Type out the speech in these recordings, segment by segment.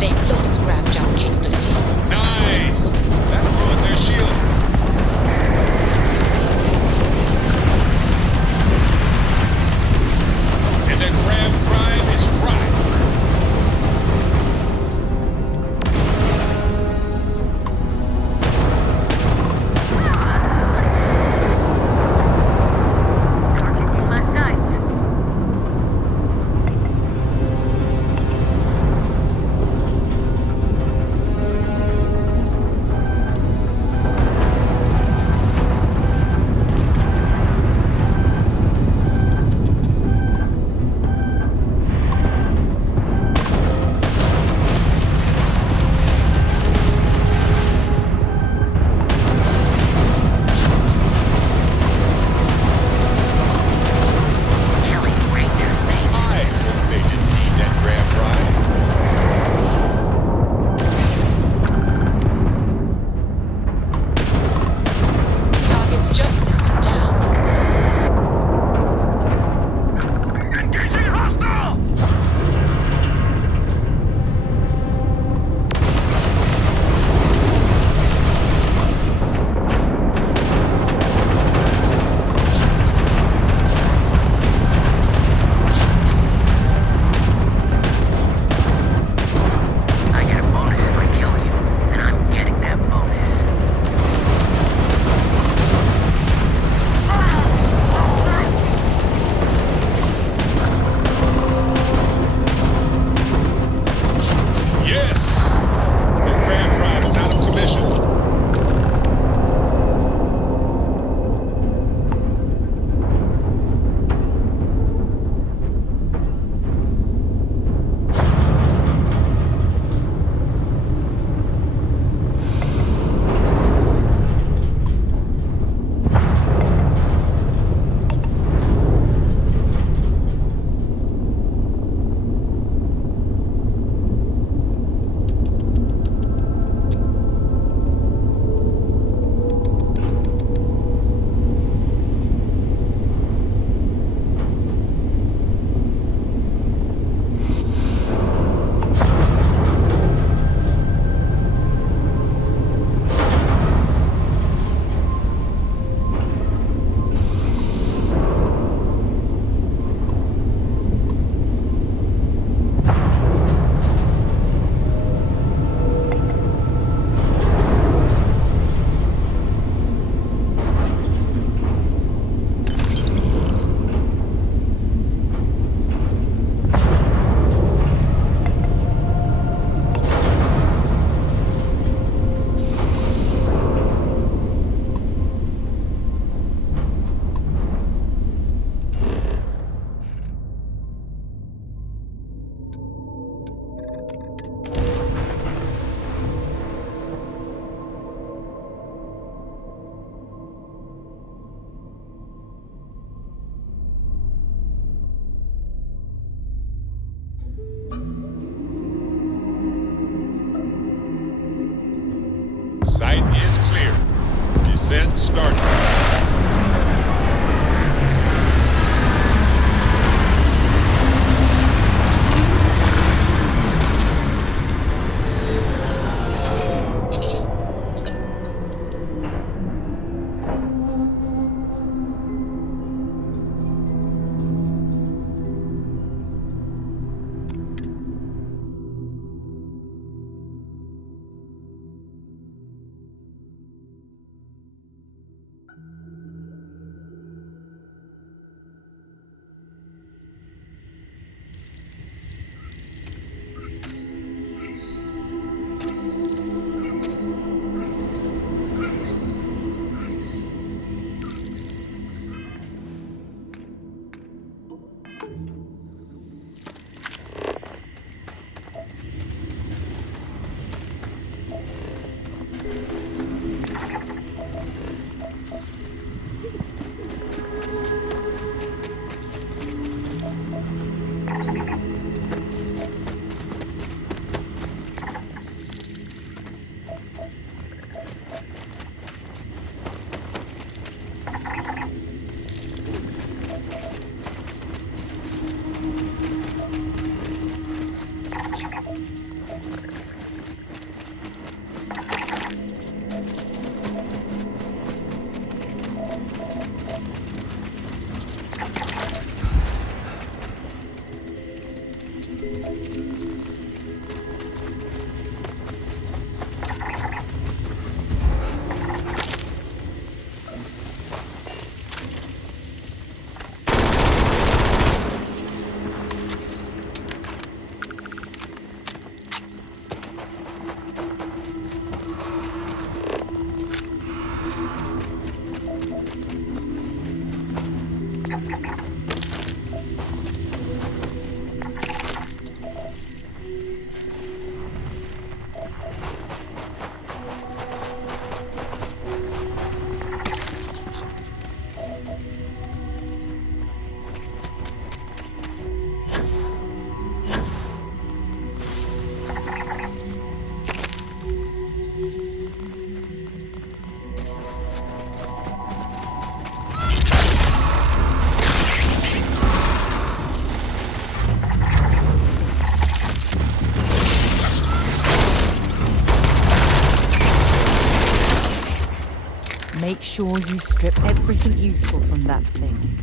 They've lost grav jump capability. Nice! That ruined their shield. And their grav drive is fried. Site is clear. Descent started. Make sure you strip everything useful from that thing.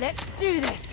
Let's do this!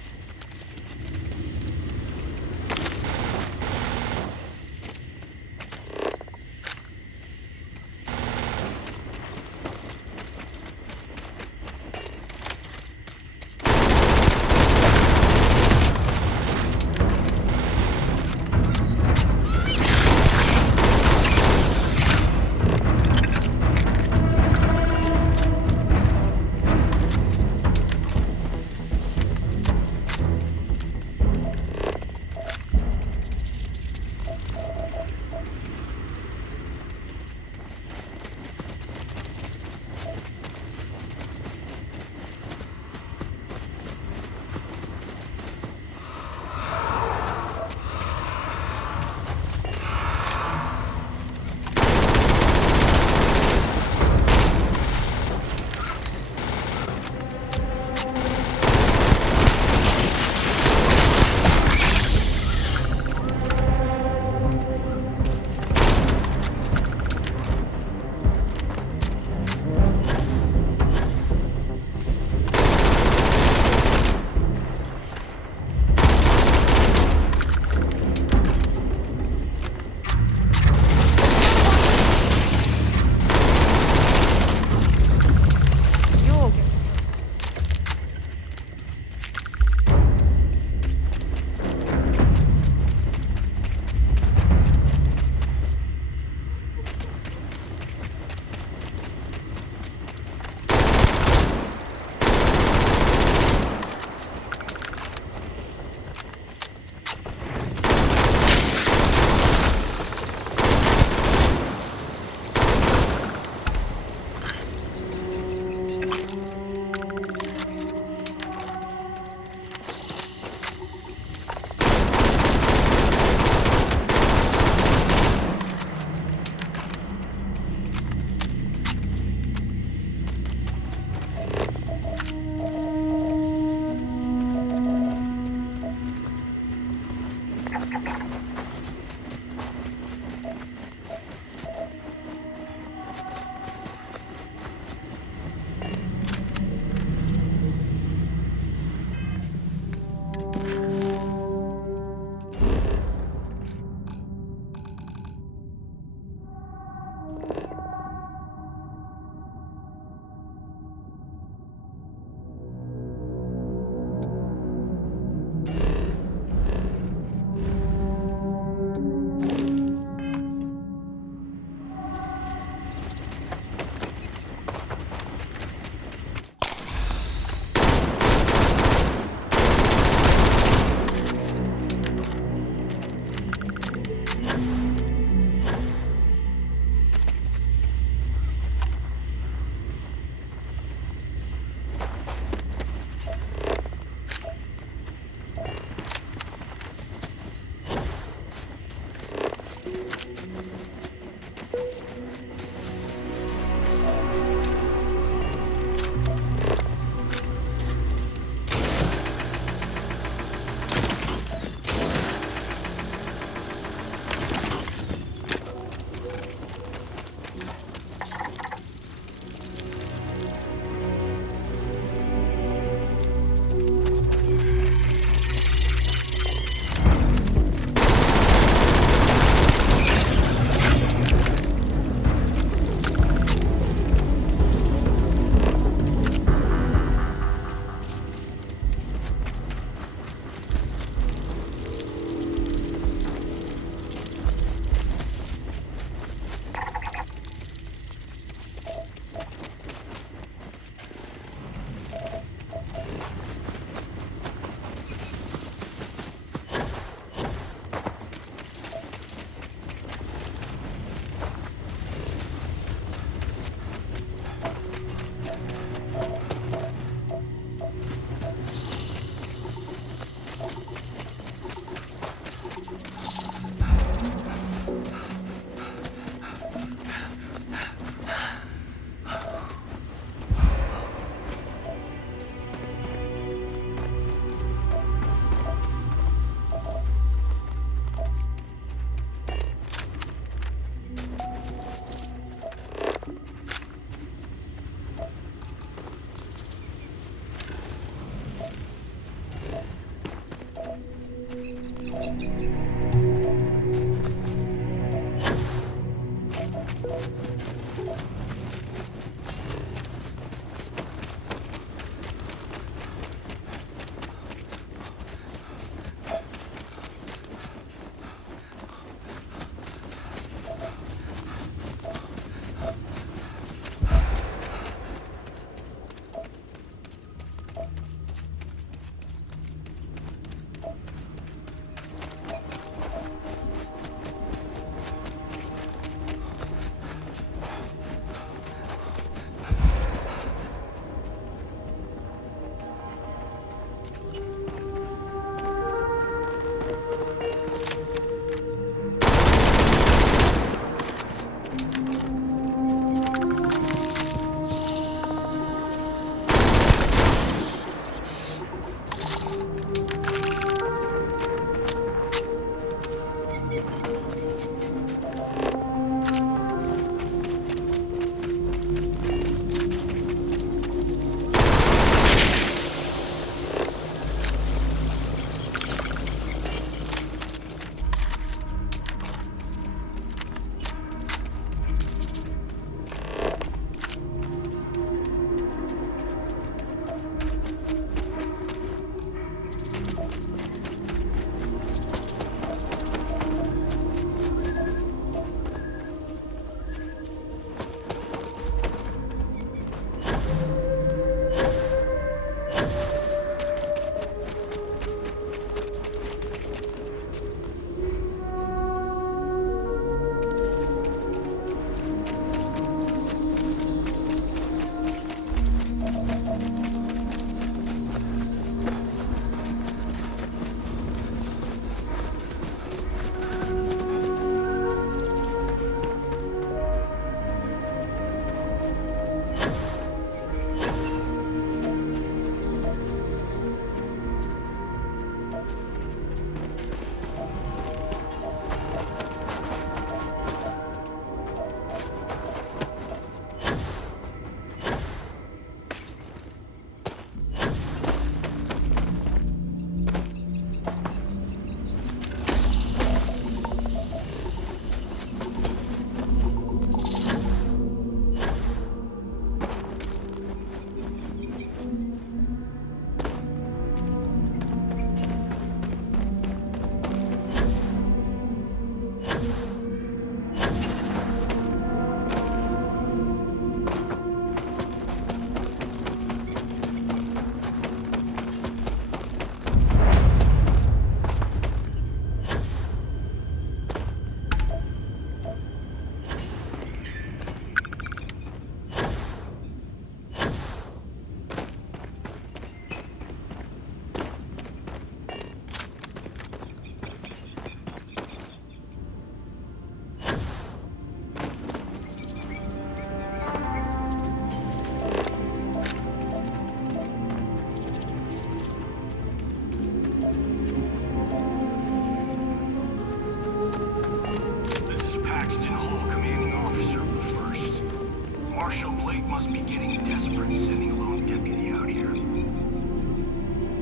must be getting desperate sending a lone deputy out here.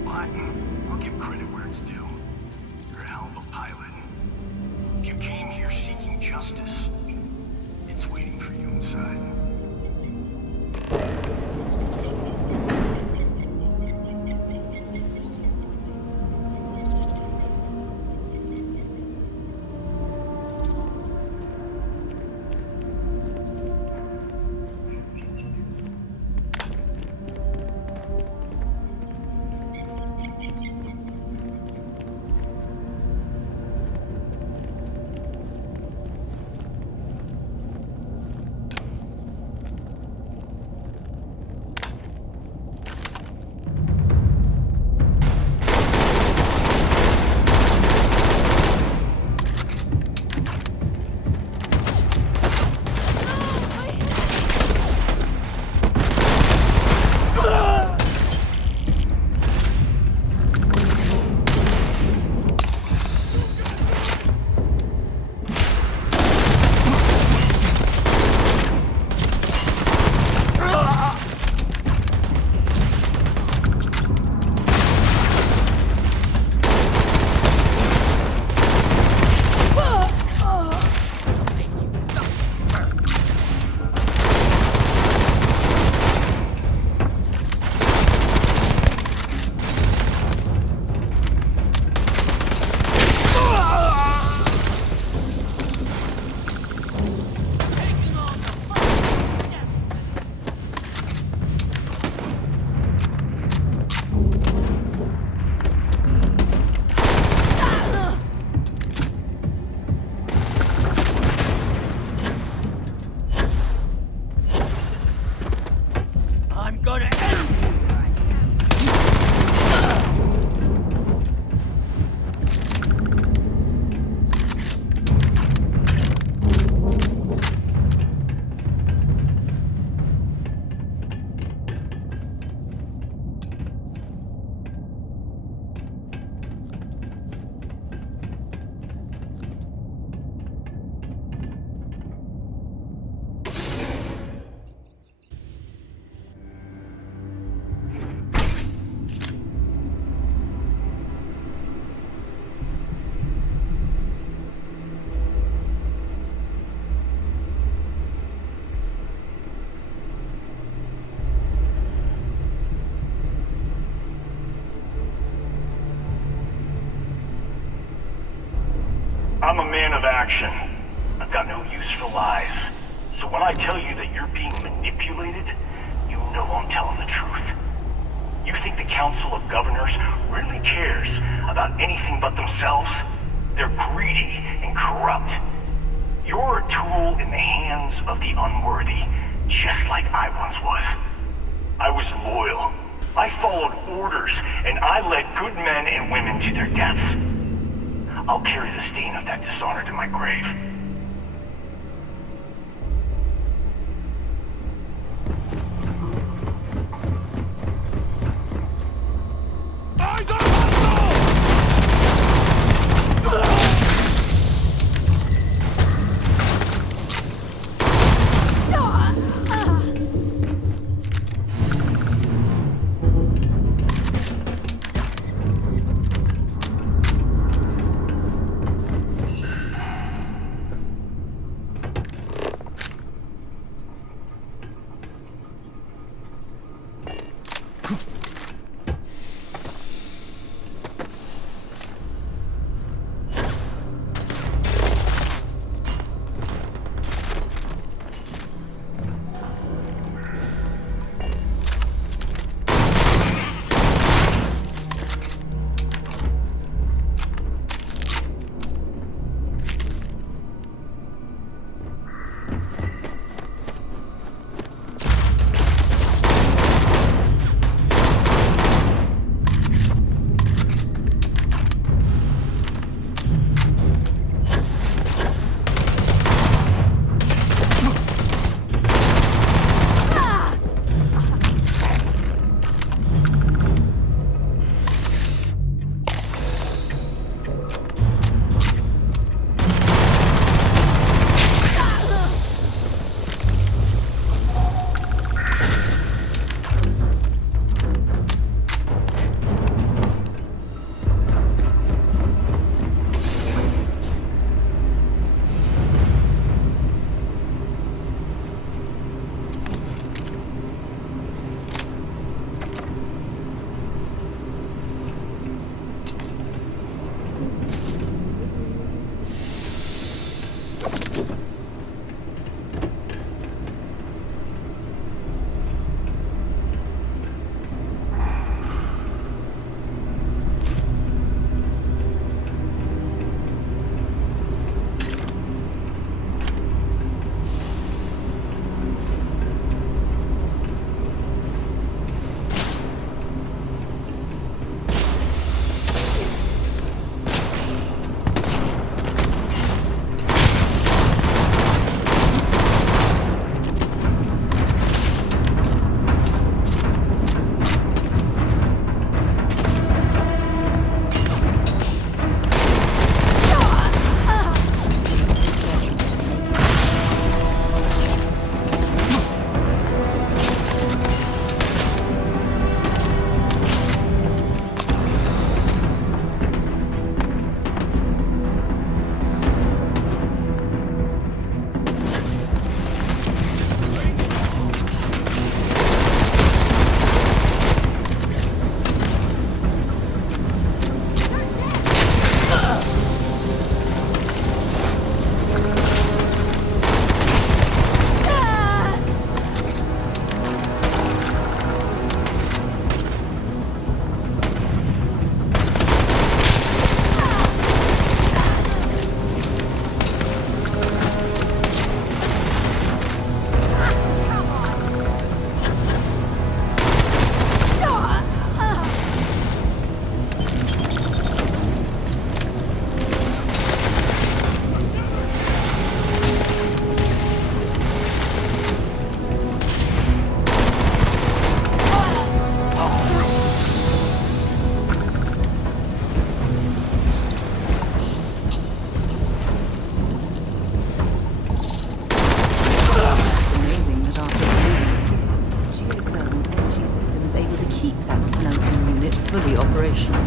But I'll give credit where it's due. You're a hell of a pilot. If you came here seeking justice, it's waiting for you inside. I'm a man of action. I've got no use for lies. So when I tell you that you're being manipulated, you know I'm telling the truth. You think the Council of Governors really cares about anything but themselves? They're greedy and corrupt. You're a tool in the hands of the unworthy, just like I once was. I was loyal. I followed orders, and I led good men and women to their deaths. I'll carry the stain of that dishonor to my grave. Eyes on hostile! fully operational.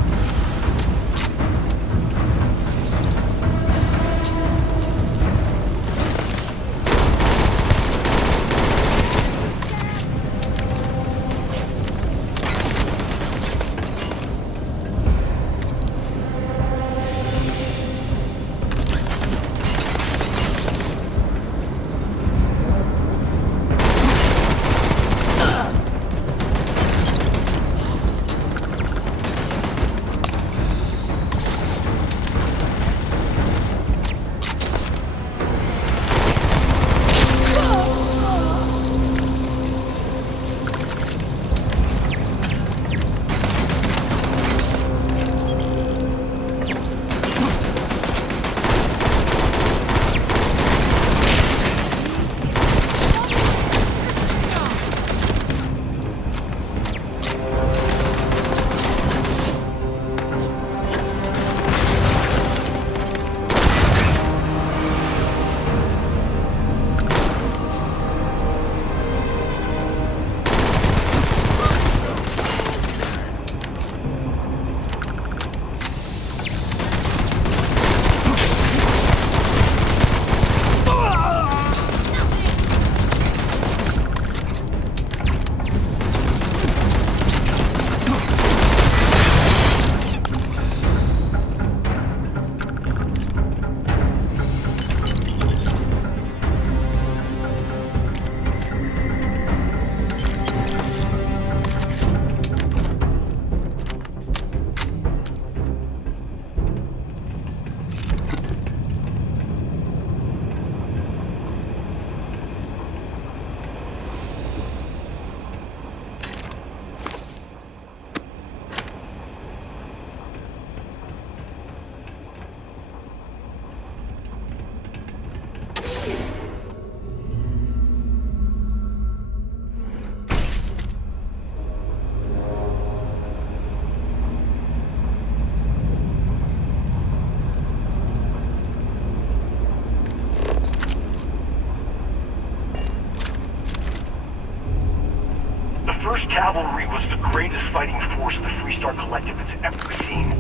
First Cavalry was the greatest fighting force the Freestar Collective has ever seen.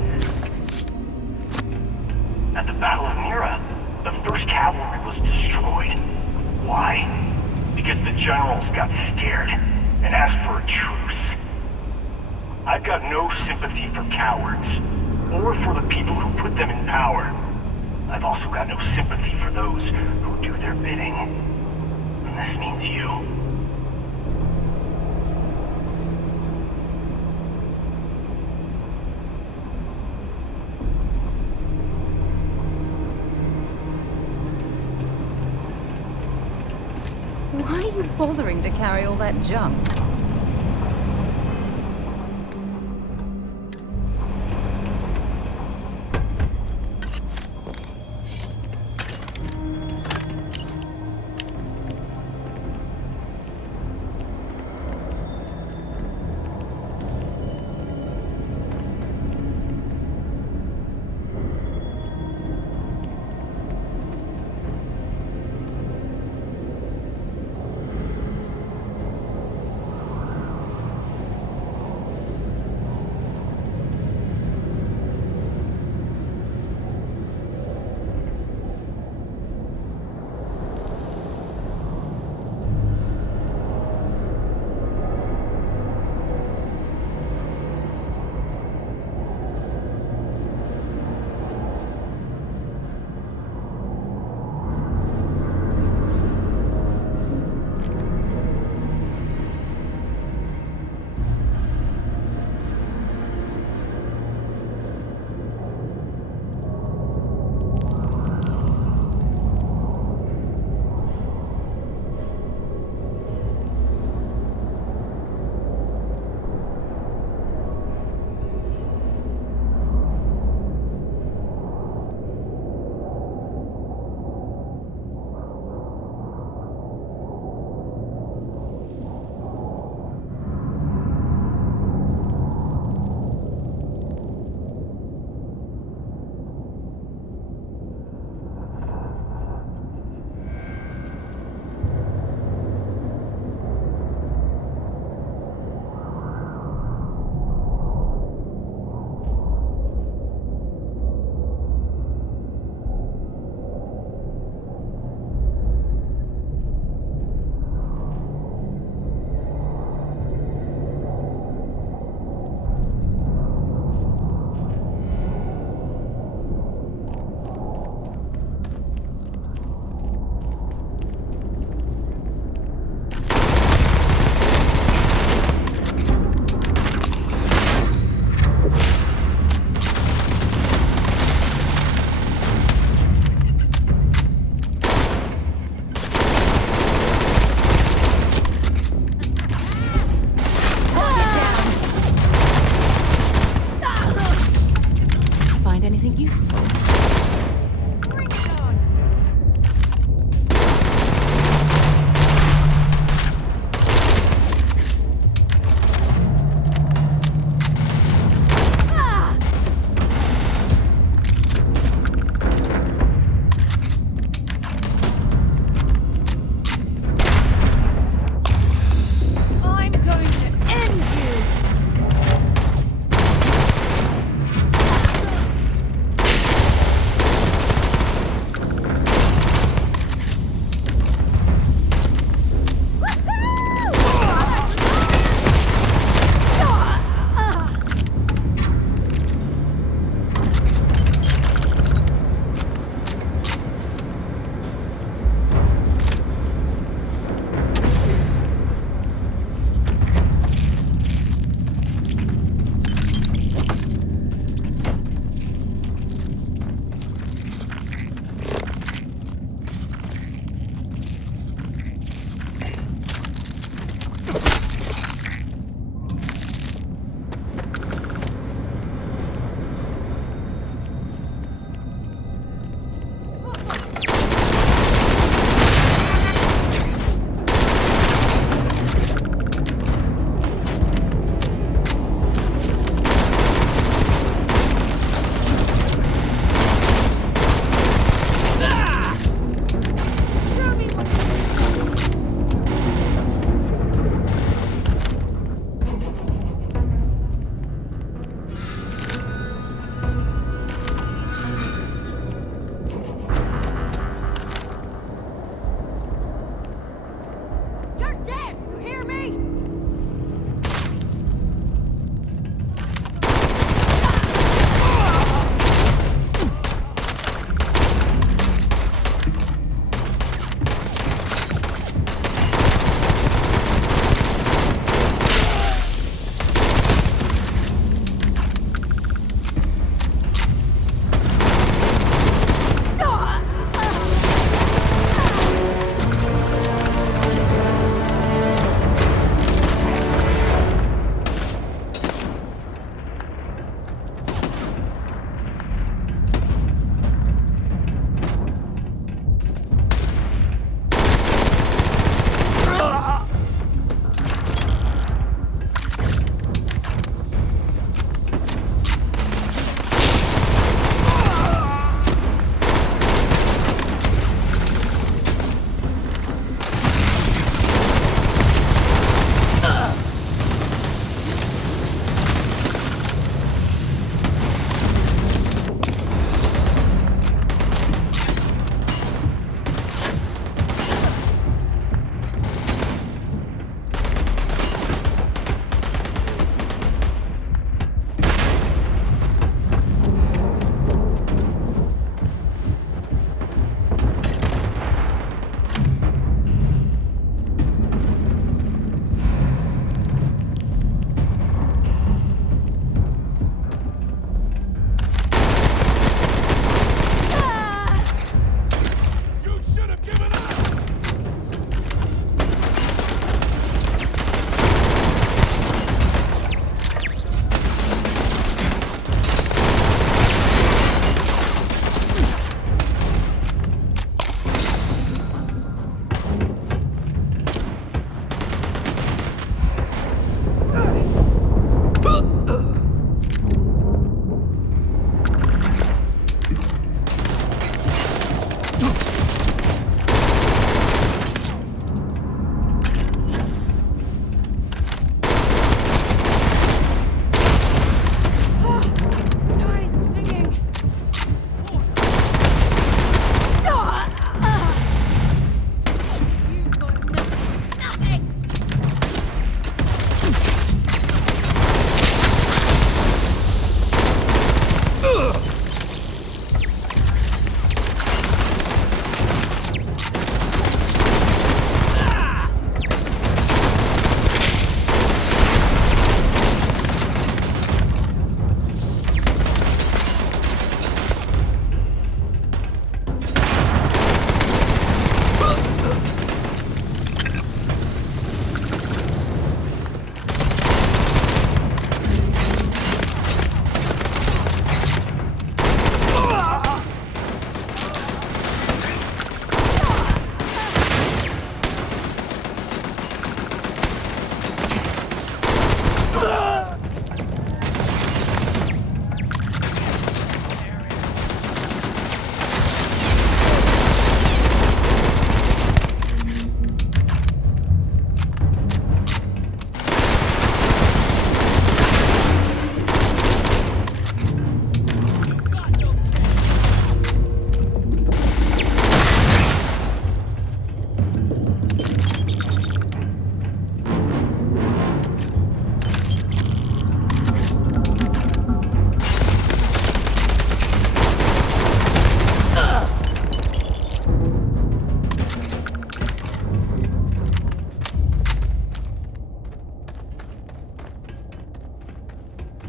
At the Battle of Mira, the First Cavalry was destroyed. Why? Because the generals got scared and asked for a truce. I've got no sympathy for cowards, or for the people who put them in power. I've also got no sympathy for those who do their bidding. And this means you. Why are you bothering to carry all that junk?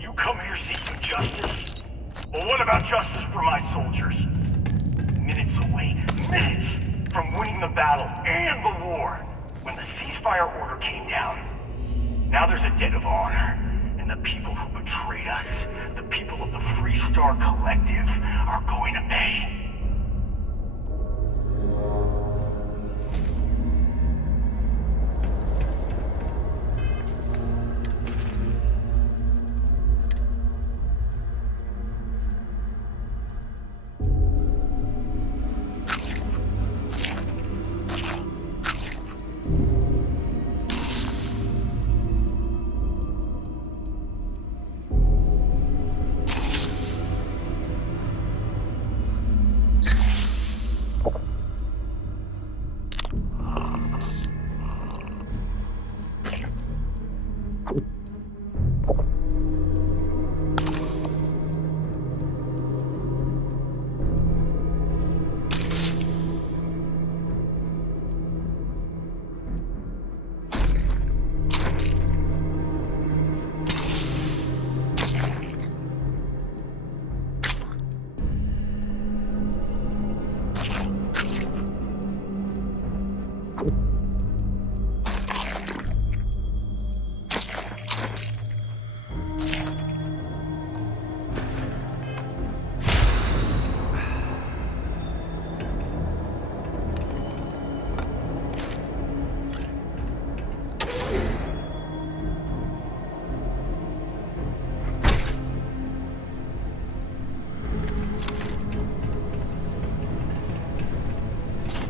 You come here seeking justice? Well, what about justice for my soldiers? Minutes away, minutes from winning the battle and the war, when the ceasefire order came down. Now there's a debt of honor, and the people who betrayed us, the people of the Freestar Collective, are going to pay.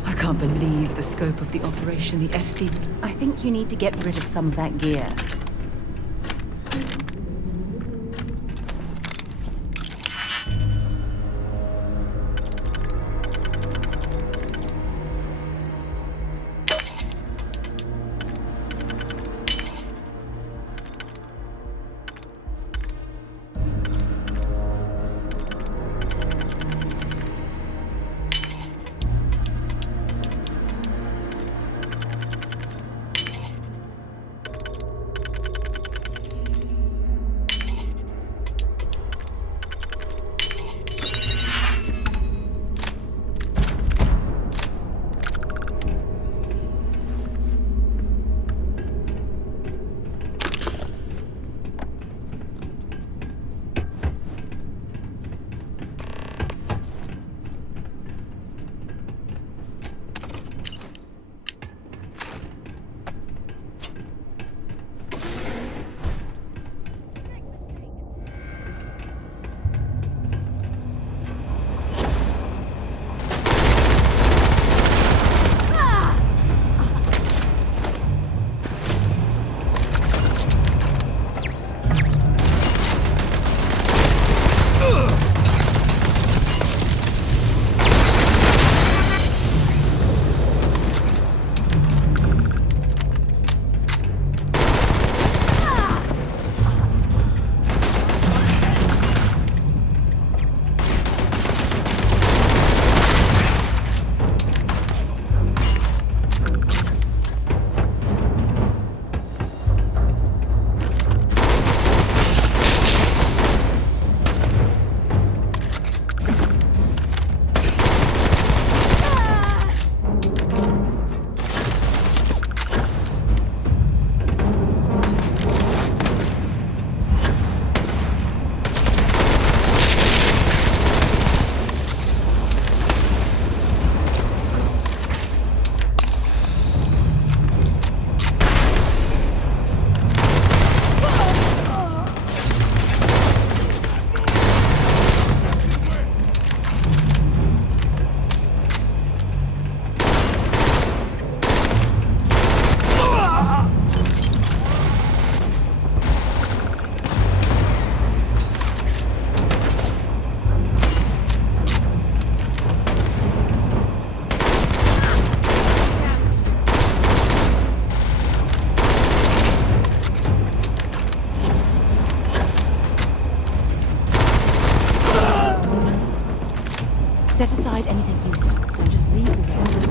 I can't believe the scope of the operation the FC... I think you need to get rid of some of that gear. Set aside anything useful and just leave the rest.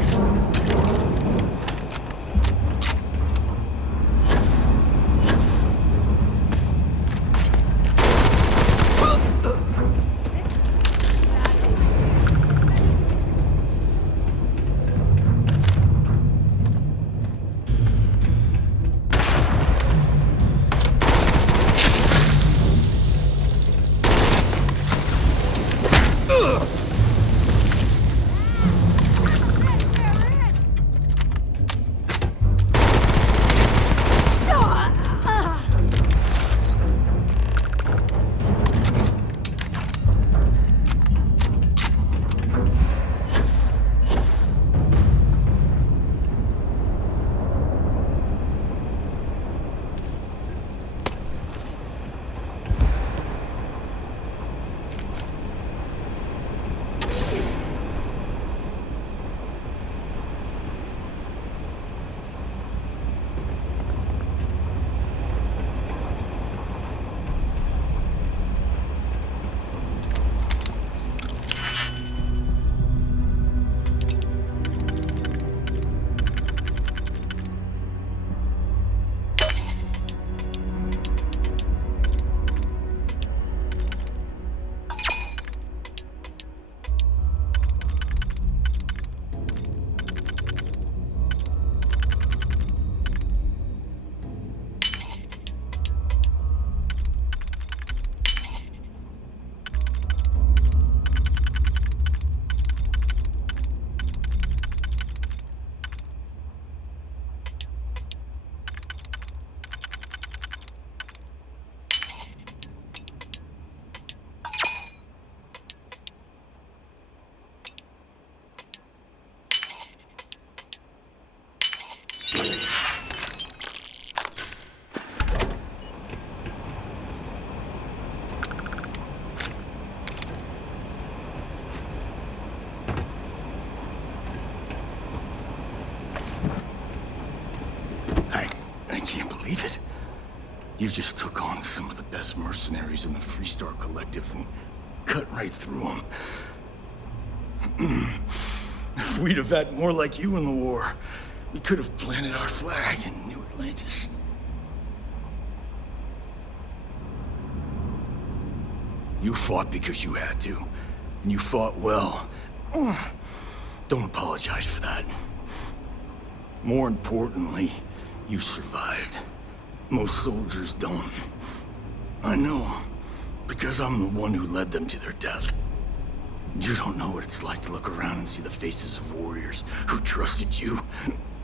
You just took on some of the best mercenaries in the Freestar Collective and cut right through them. If we'd have had more like you in the war, we could have planted our flag in New Atlantis. You fought because you had to, and you fought well. Don't apologize for that. More importantly, you survived. Most soldiers don't. I know, because I'm the one who led them to their death. You don't know what it's like to look around and see the faces of warriors who trusted you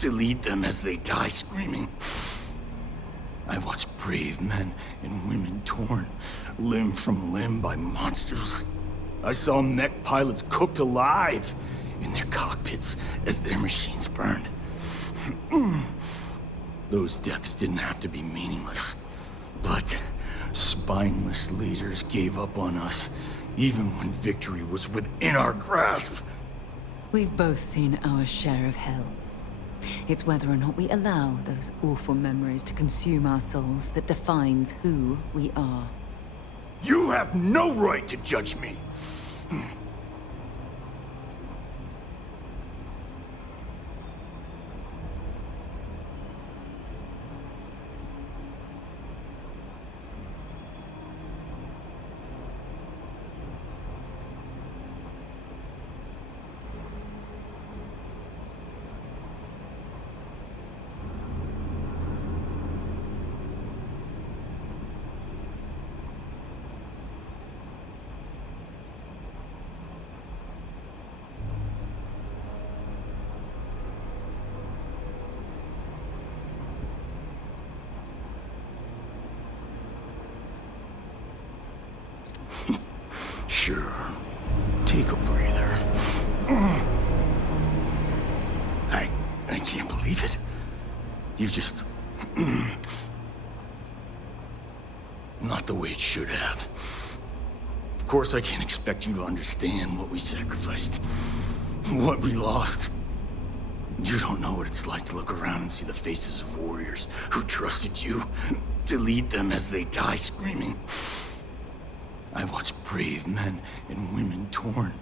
to lead them as they die screaming. I watched brave men and women torn limb from limb by monsters. I saw mech pilots cooked alive in their cockpits as their machines burned. Those deaths didn't have to be meaningless, but spineless leaders gave up on us, even when victory was within our grasp. We've both seen our share of hell. It's whether or not we allow those awful memories to consume our souls that defines who we are. You have no right to judge me! Sure. Take a breather. I can't believe it. You just... Not the way it should have. Of course I can't expect you to understand what we sacrificed. What we lost. You don't know what it's like to look around and see the faces of warriors who trusted you to lead them as they die screaming. I watched brave men and women torn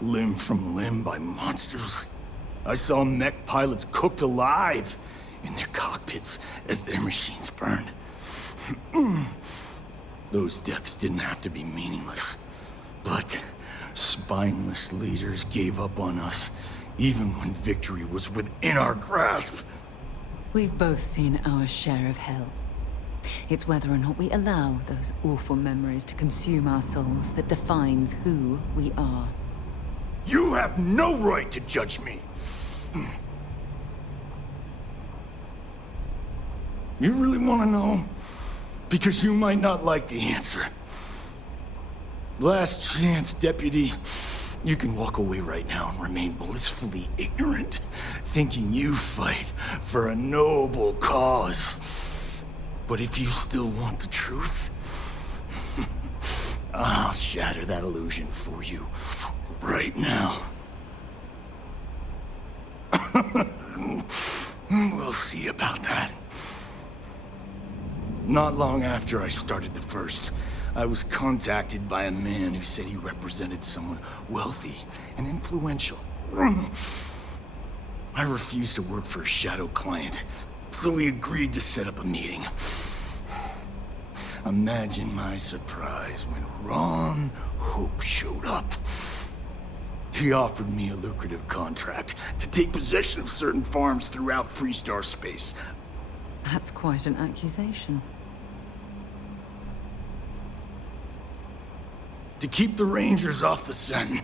limb from limb by monsters. I saw mech pilots cooked alive in their cockpits as their machines burned. Those deaths didn't have to be meaningless, but spineless leaders gave up on us, even when victory was within our grasp. We've both seen our share of hell. It's whether or not we allow those awful memories to consume our souls that defines who we are. You have no right to judge me! You really want to know? Because you might not like the answer. Last chance, Deputy. You can walk away right now and remain blissfully ignorant, thinking you fight for a noble cause. But if you still want the truth, I'll shatter that illusion for you right now. We'll see about that. Not long after I started the First, I was contacted by a man who said he represented someone wealthy and influential. I refused to work for a shadow client, so he agreed to set up a meeting. Imagine my surprise when Ron Hope showed up. He offered me a lucrative contract to take possession of certain farms throughout Freestar space. That's quite an accusation. To keep the Rangers off the scent.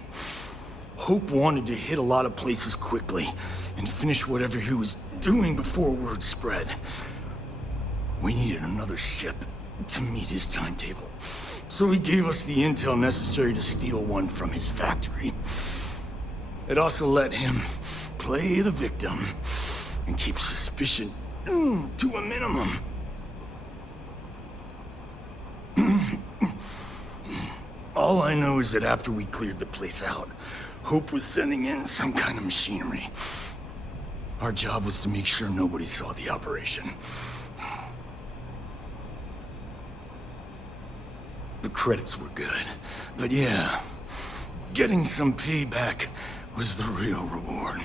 Hope wanted to hit a lot of places quickly and finish whatever he was doing before word spread. We needed another ship to meet his timetable, so he gave us the intel necessary to steal one from his factory. It also let him play the victim and keep suspicion to a minimum. All I know is that after we cleared the place out, Hope was sending in some kind of machinery. Our job was to make sure nobody saw the operation. The credits were good. But yeah, getting some payback was the real reward.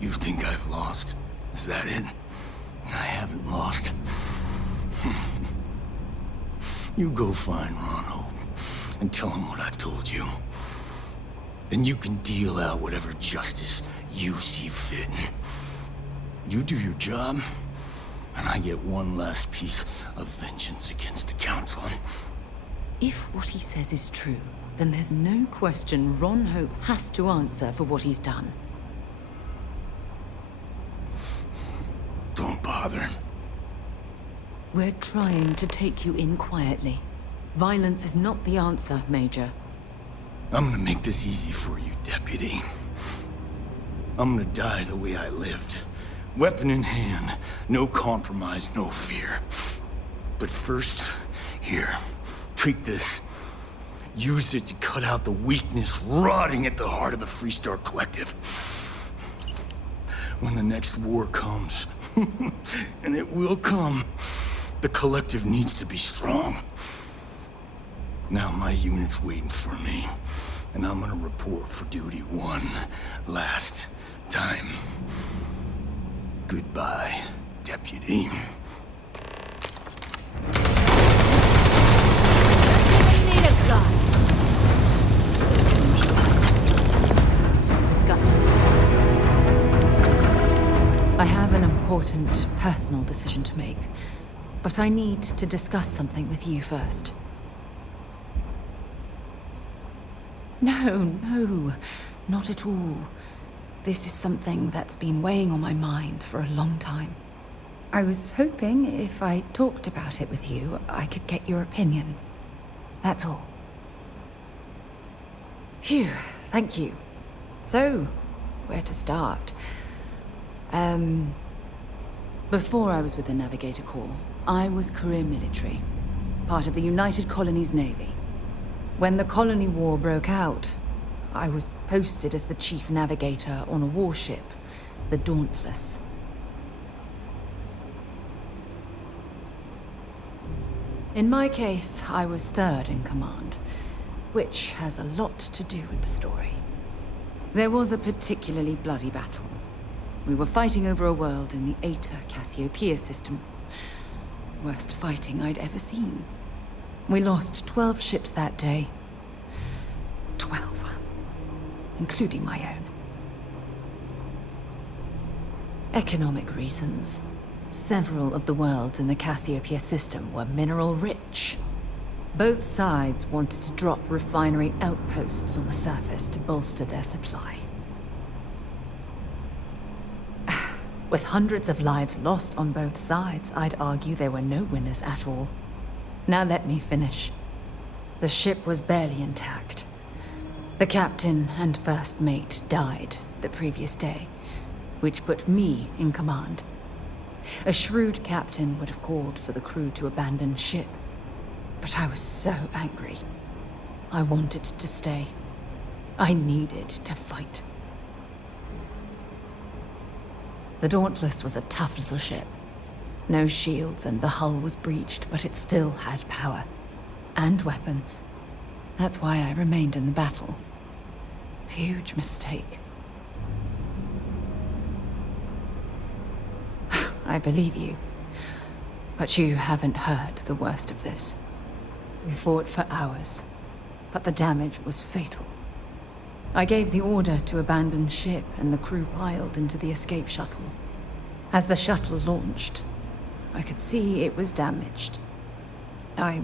You think I've lost? Is that it? I haven't lost. You go find Ron Hope and tell him what I've told you. Then you can deal out whatever justice you see fit. You do your job, and I get one last piece of vengeance against the Council. If what he says is true, then there's no question Ron Hope has to answer for what he's done. Don't bother. We're trying to take you in quietly. Violence is not the answer, Major. I'm gonna make this easy for you, Deputy. I'm gonna die the way I lived. Weapon in hand, no compromise, no fear. But first, here, take this. Use it to cut out the weakness rotting at the heart of the Freestar Collective. When the next war comes, and it will come, the Collective needs to be strong. Now my unit's waiting for me, and I'm gonna report for duty one last time. Goodbye, Deputy. Need a gun. Discuss with you. I have an important personal decision to make, but I need to discuss something with you first. No, not at all. This is something that's been weighing on my mind for a long time. I was hoping if I talked about it with you, I could get your opinion. That's all. Phew, thank you. So, where to start? Before I was with the Navigator Corps, I was career military, part of the United Colonies Navy. When the Colony War broke out, I was posted as the chief navigator on a warship, the Dauntless. In my case, I was third in command, which has a lot to do with the story. There was a particularly bloody battle. We were fighting over a world in the Eta Cassiopeia system. Worst fighting I'd ever seen. We lost 12 ships that day. 12. Including my own. Economic reasons. Several of the worlds in the Cassiopeia system were mineral rich. Both sides wanted to drop refinery outposts on the surface to bolster their supply. With hundreds of lives lost on both sides, I'd argue there were no winners at all. Now let me finish. The ship was barely intact. The captain and first mate died the previous day, which put me in command. A shrewd captain would have called for the crew to abandon ship, but I was so angry. I wanted to stay. I needed to fight. The Dauntless was a tough little ship. No shields and the hull was breached, but it still had power. And weapons. That's why I remained in the battle. Huge mistake. I believe you. But you haven't heard the worst of this. We fought for hours, but the damage was fatal. I gave the order to abandon ship and the crew piled into the escape shuttle. As the shuttle launched, I could see it was damaged. I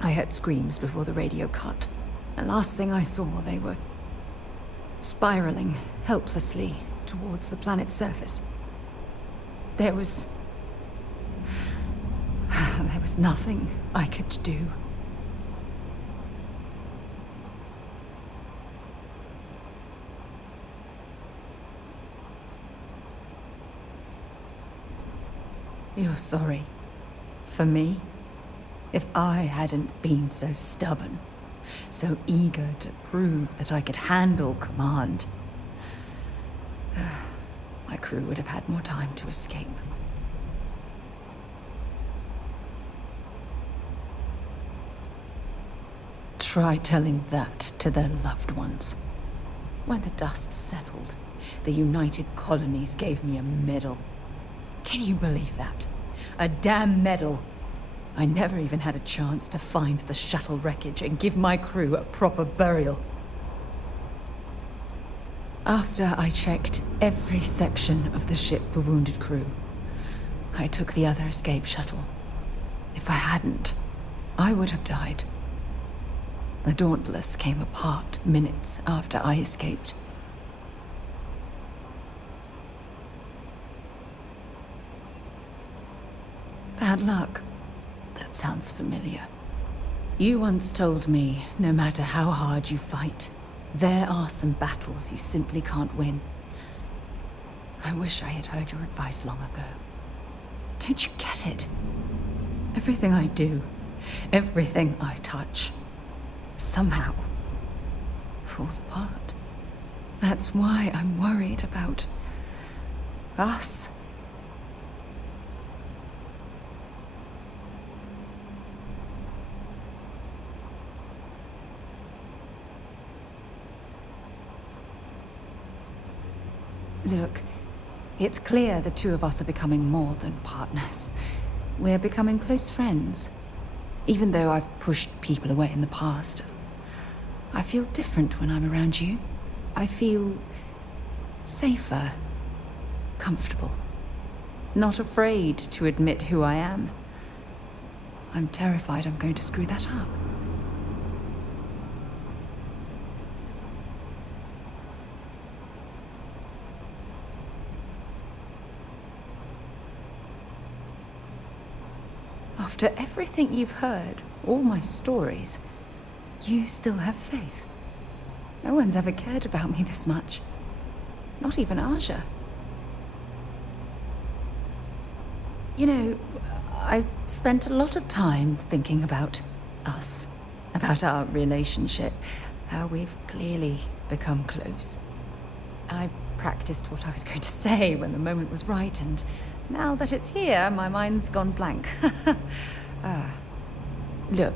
heard screams before the radio cut. And last thing I saw, they were spiraling helplessly towards the planet's surface. There was nothing I could do. You're sorry. For me? If I hadn't been so stubborn, so eager to prove that I could handle command, my crew would have had more time to escape. Try telling that to their loved ones. When the dust settled, the United Colonies gave me a medal. Can you believe that? A damn medal! I never even had a chance to find the shuttle wreckage and give my crew a proper burial. After I checked every section of the ship for wounded crew, I took the other escape shuttle. If I hadn't, I would have died. The Dauntless came apart minutes after I escaped. Bad luck. That sounds familiar. You once told me, no matter how hard you fight, there are some battles you simply can't win. I wish I had heard your advice long ago. Don't you get it? Everything I do, everything I touch, somehow falls apart. That's why I'm worried about us. Look, it's clear the two of us are becoming more than partners. We're becoming close friends. Even though I've pushed people away in the past, I feel different when I'm around you. I feel safer, comfortable, not afraid to admit who I am. I'm terrified I'm going to screw that up. After everything you've heard, all my stories, you still have faith. No one's ever cared about me this much. Not even Aja. You know, I've spent a lot of time thinking about us, about our relationship, how we've clearly become close. I practiced what I was going to say when the moment was right, and now that it's here, my mind's gone blank. Look,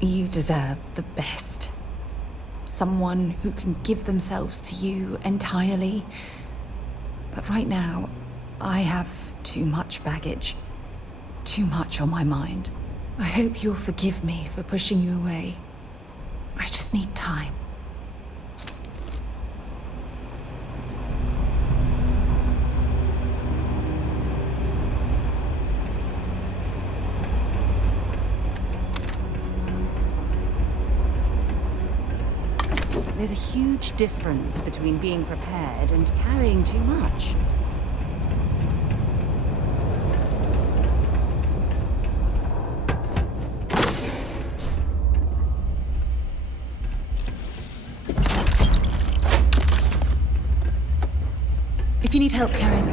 you deserve the best. Someone who can give themselves to you entirely. But right now, I have too much baggage. Too much on my mind. I hope you'll forgive me for pushing you away. I just need time. There's a huge difference between being prepared and carrying too much. If you need help carrying...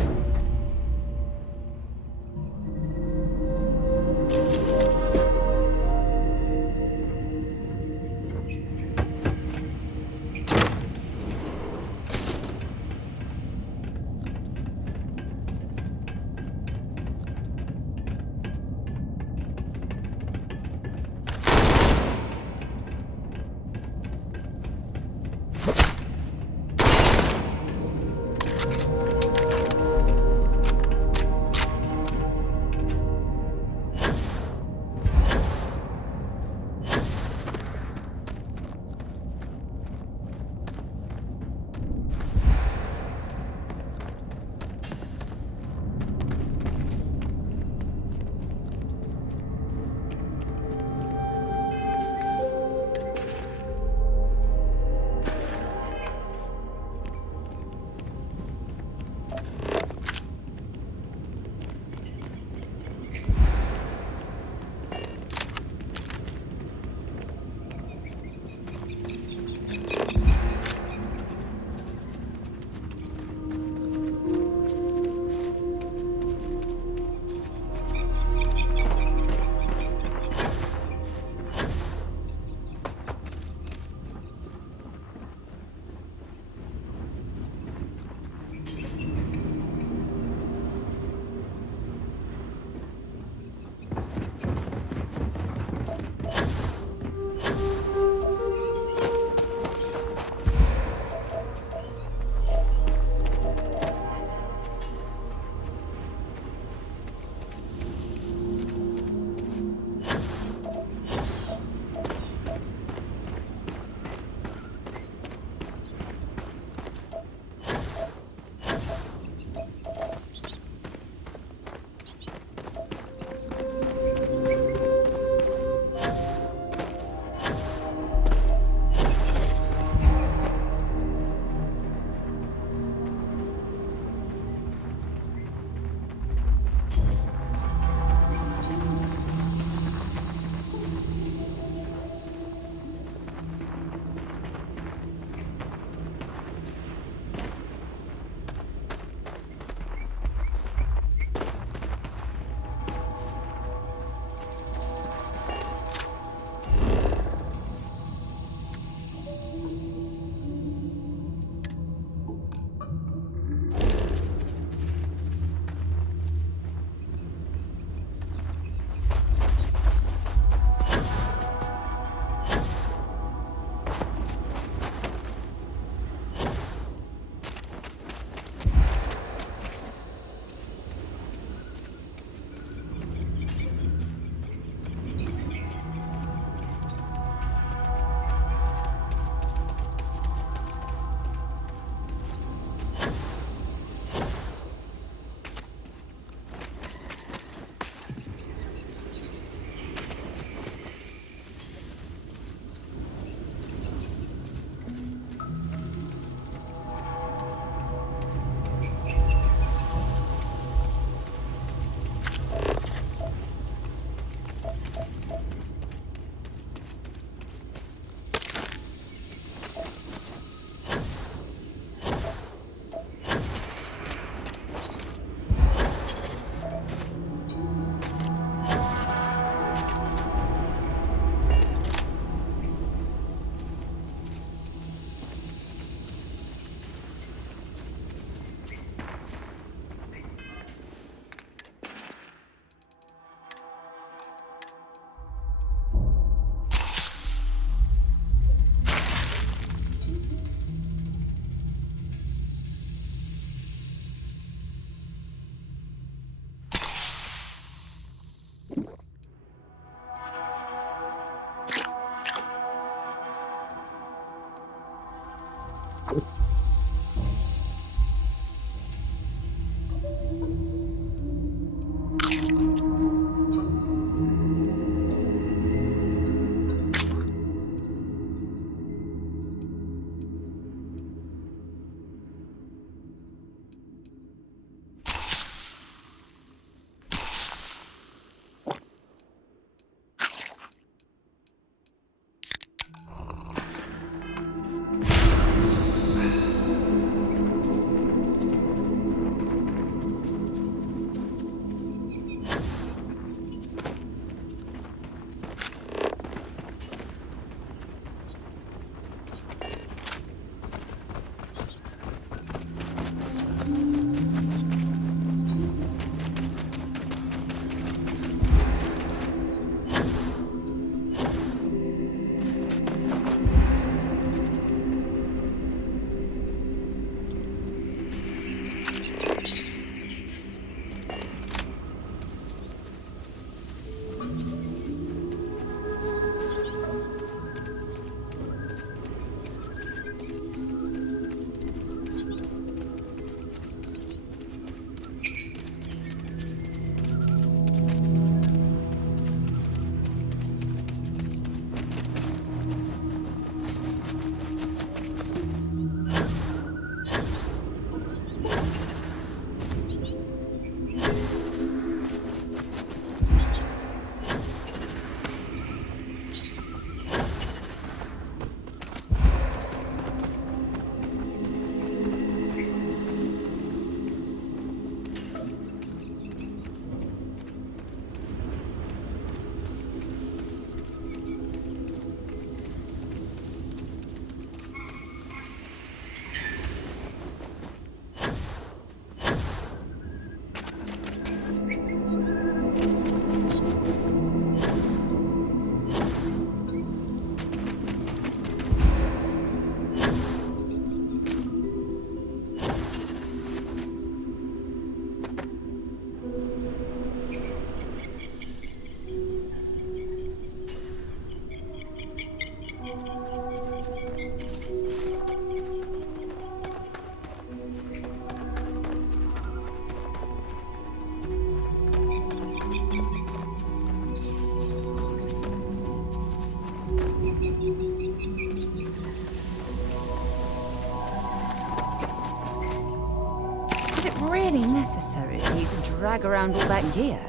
necessary for you to drag around all that gear.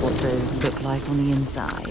What those look like on the inside.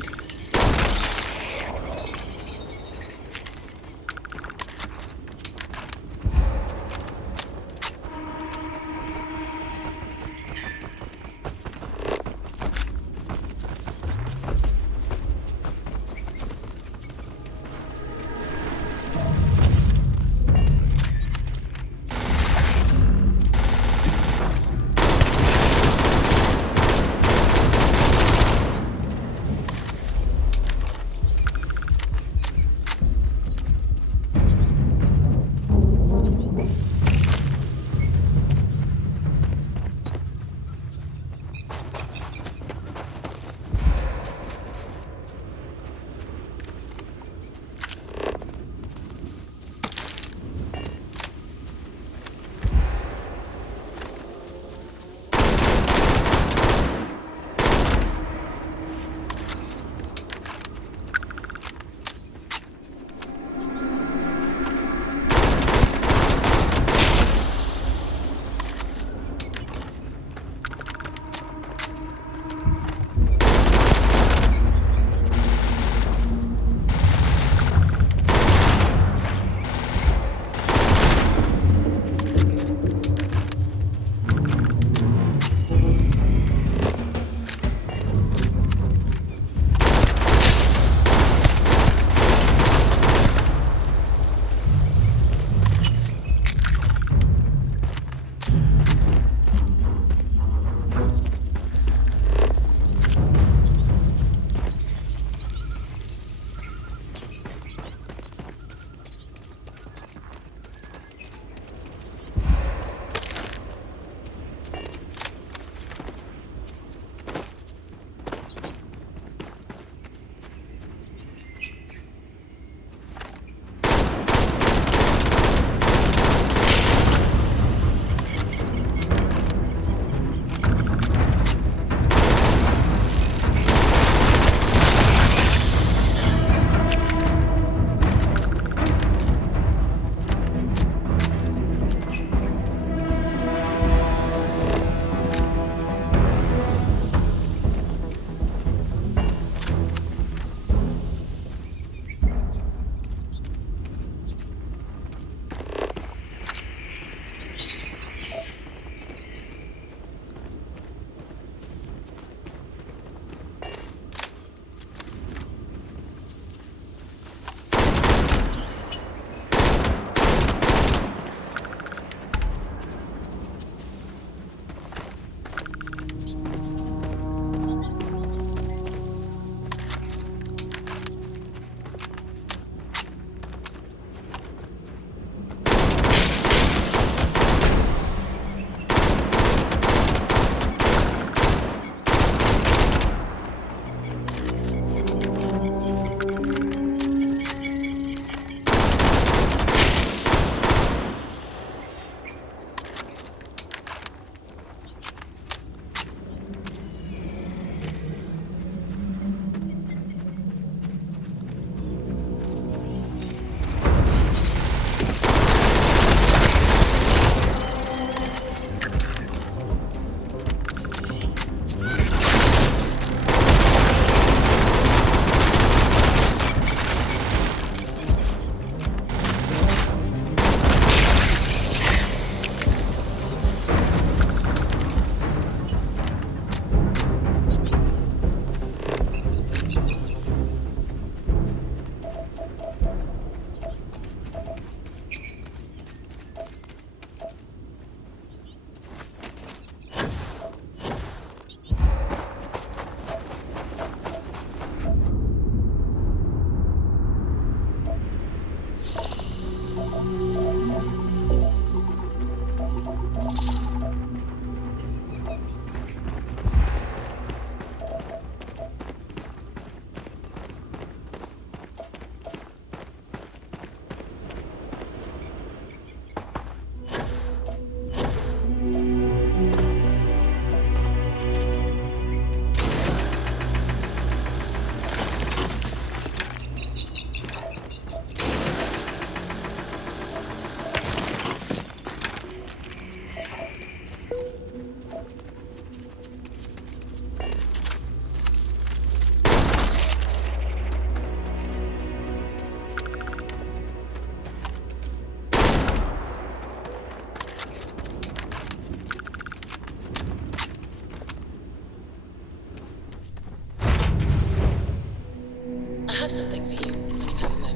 have something for you when you have a moment.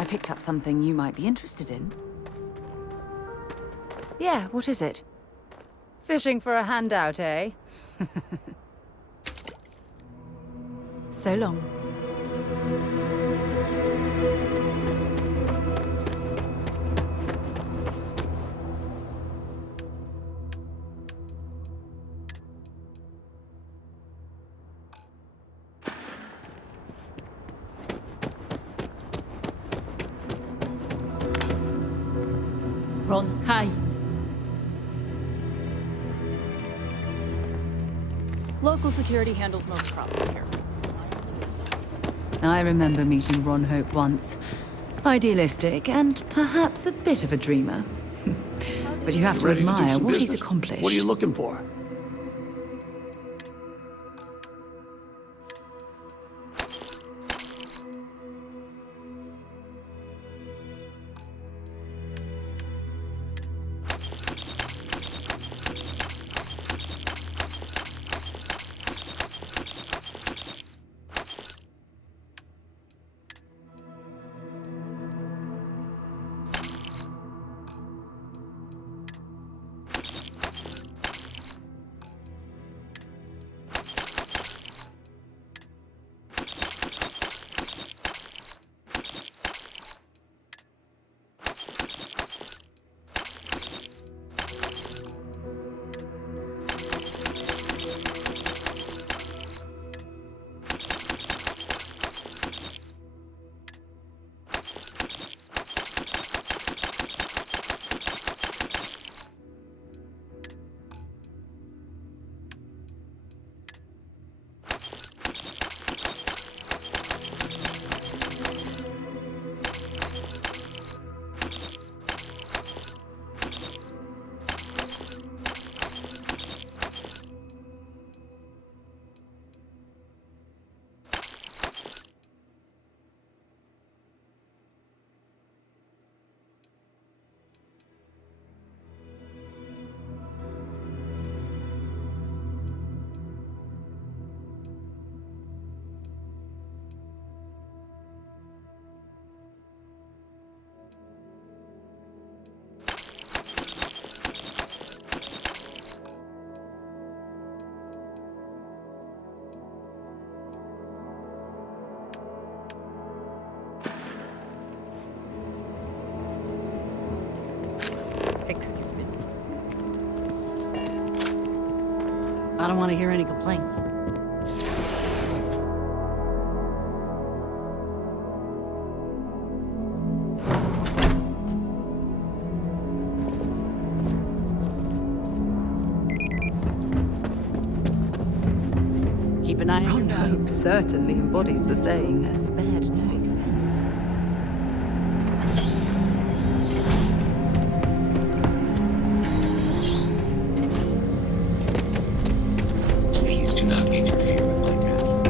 I picked up something you might be interested in. Yeah, what is it? Fishing for a handout, eh? So long. Ron, hi. Local security handles most problems here. I remember meeting Ron Hope once. Idealistic and perhaps a bit of a dreamer. But you have to Ready to do admire some what he's business? accomplished. What are you looking for? Excuse me. I don't want to hear any complaints. Keep an eye on your Ron back. Hope certainly embodies the saying, spared no expense. not interfere with my tasks.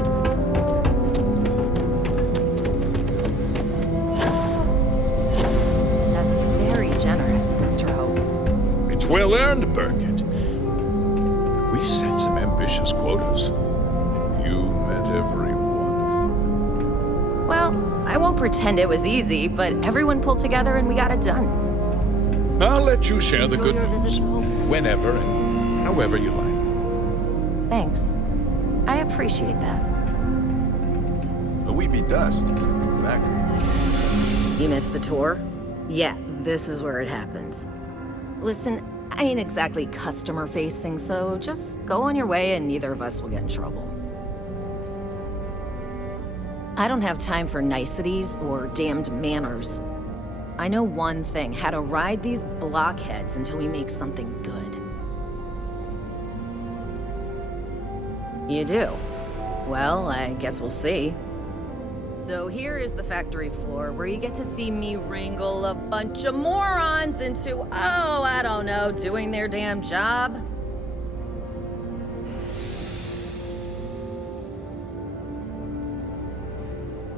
That's very generous, Mr. Hope. It's well earned, Birgit. We set some ambitious quotas, and you met every one of them. Well, I won't pretend it was easy, but everyone pulled together and we got it done. I'll let you share the Enjoy good your visit news to Hope. whenever and however you like. Thanks. I appreciate that. But we'd be dust, except for the factory. You missed the tour? Yeah, this is where it happens. Listen, I ain't exactly customer facing, so just go on your way and neither of us will get in trouble. I don't have time for niceties or damned manners. I know one thing, how to ride these blockheads until we make something good. You do? Well, I guess we'll see. So here is the factory floor where you get to see me wrangle a bunch of morons into, oh, I don't know, doing their damn job.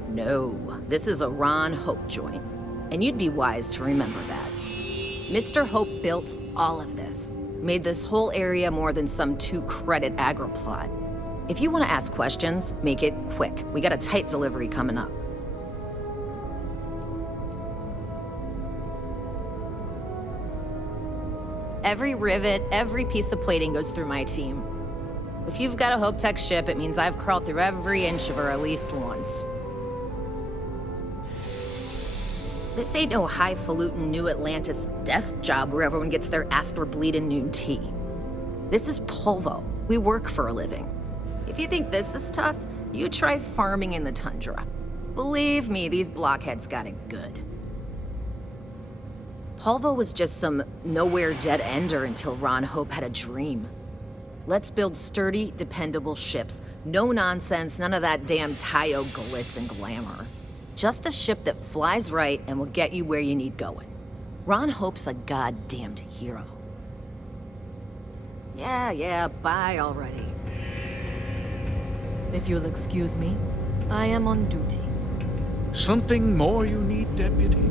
No, this is a Ron Hope joint, and you'd be wise to remember that. Mr. Hope built all of this, made this whole area more than some 2-credit agri-plot. If you want to ask questions, make it quick. We got a tight delivery coming up. Every rivet, every piece of plating goes through my team. If you've got a Hope Tech ship, it means I've crawled through every inch of her at least once. This ain't no highfalutin New Atlantis desk job where everyone gets their after-bleeding noon tea. This is Polvo. We work for a living. If you think this is tough, you try farming in the tundra. Believe me, these blockheads got it good. Polvo was just some nowhere dead-ender until Ron Hope had a dream. Let's build sturdy, dependable ships. No nonsense, none of that damn Tayo glitz and glamour. Just a ship that flies right and will get you where you need going. Ron Hope's a goddamned hero. Yeah, bye already. If you'll excuse me, I am on duty. Something more you need, Deputy?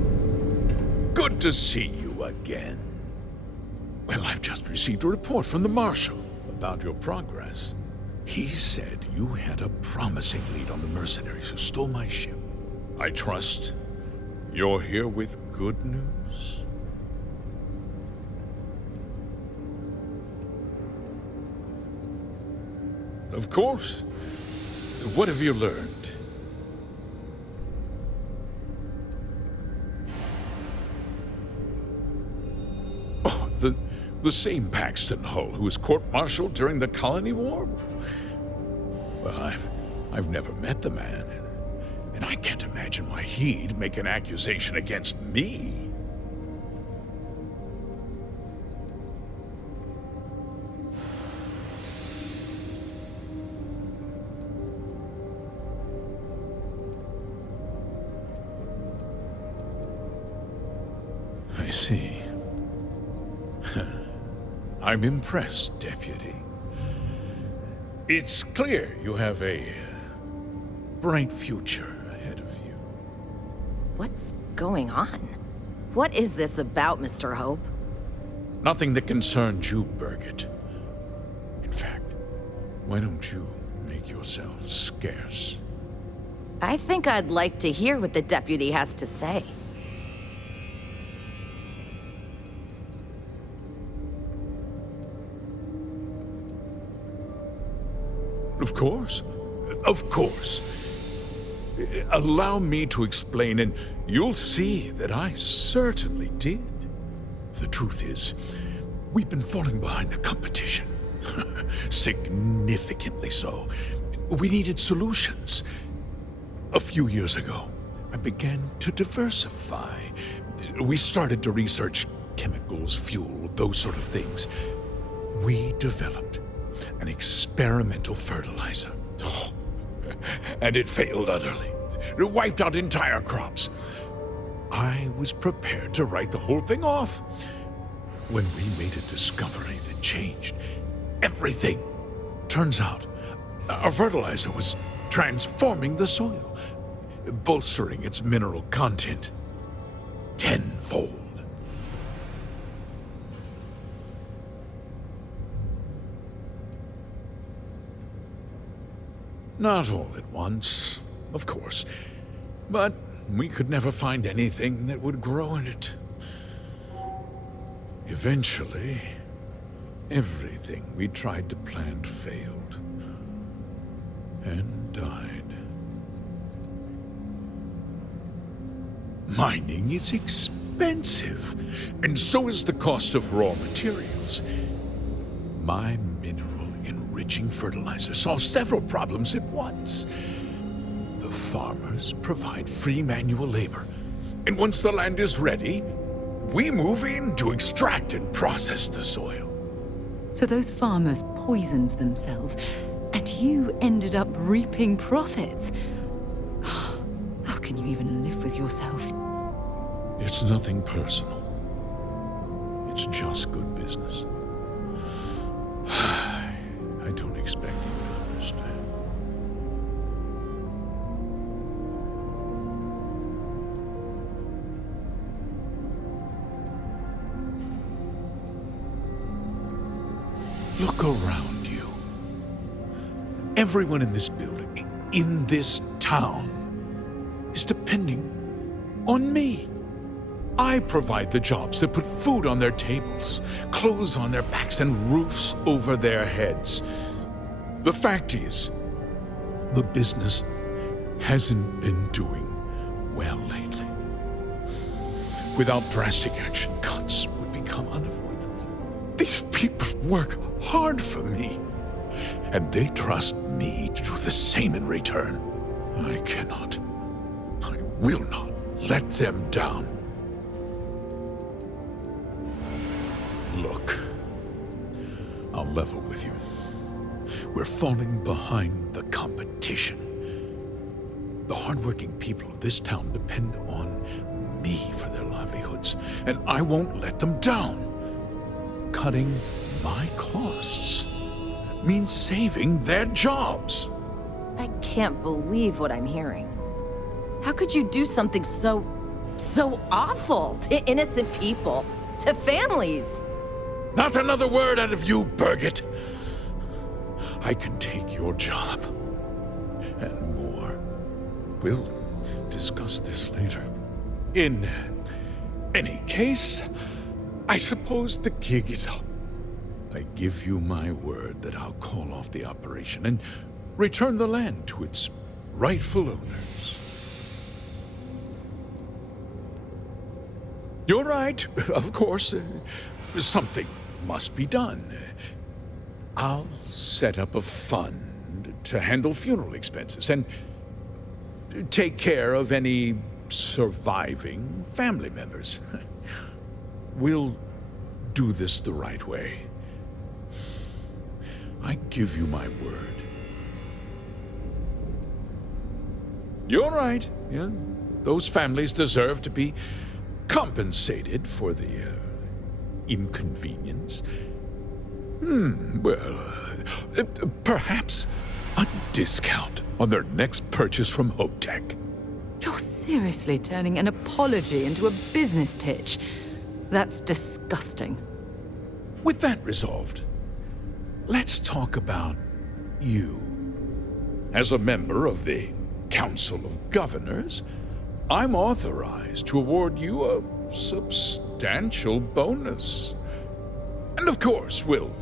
Good to see you again. Well, I've just received a report from the Marshal about your progress. He said you had a promising lead on the mercenaries who stole my ship. I trust you're here with good news? Of course. What have you learned? Oh, the same Paxton Hull who was court-martialed during the Colony War? Well, I've never met the man, and I can't imagine why he'd make an accusation against me. I see. I'm impressed, Deputy. It's clear you have a bright future ahead of you. What's going on? What is this about, Mr. Hope? Nothing that concerns you, Birgit. In fact, why don't you make yourself scarce? I think I'd like to hear what the deputy has to say. Of course. Of course. Allow me to explain, and you'll see that I certainly did. The truth is, we've been falling behind the competition. Significantly so. We needed solutions. A few years ago, I began to diversify. We started to research chemicals, fuel, those sort of things. We developed an experimental fertilizer. And it failed utterly. It wiped out entire crops. I was prepared to write the whole thing off when we made a discovery that changed everything. Turns out, Our fertilizer was transforming the soil, bolstering its mineral content tenfold. Not all at once, of course, but we could never find anything that would grow in it. Eventually, everything we tried to plant failed and died. Mining is expensive, and so is the cost of raw materials. My mineral-enriching fertilizer solves several problems at once. The farmers provide free manual labor, and once the land is ready, we move in to extract and process the soil. So those farmers poisoned themselves, and you ended up reaping profits. How can you even live with yourself? It's nothing personal. It's just good business. I don't expect you to understand. Look around you. Everyone in this building, in this town, is depending on me. I provide the jobs that put food on their tables, clothes on their backs, and roofs over their heads. The fact is, the business hasn't been doing well lately. Without drastic action, cuts would become unavoidable. These people work hard for me, and they trust me to do the same in return. I cannot, I will not let them down. Look, I'll level with you. We're falling behind the competition. The hardworking people of this town depend on me for their livelihoods, and I won't let them down. Cutting my costs means saving their jobs. I can't believe what I'm hearing. How could you do something so awful to innocent people, to families? Not another word out of you, Birgit. I can take your job and more. We'll discuss this later. In any case, I suppose the gig is up. I give you my word that I'll call off the operation and return the land to its rightful owners. You're right, of course. Something must be done. I'll set up a fund to handle funeral expenses and take care of any surviving family members. We'll do this the right way. I give you my word. You're right. Yeah, those families deserve to be compensated for the inconvenience. Perhaps a discount on their next purchase from Hope Tech. You're seriously turning an apology into a business pitch. That's disgusting. With that resolved, let's talk about you. As a member of the Council of Governors, I'm authorized to award you a substantial bonus. And of course, we'll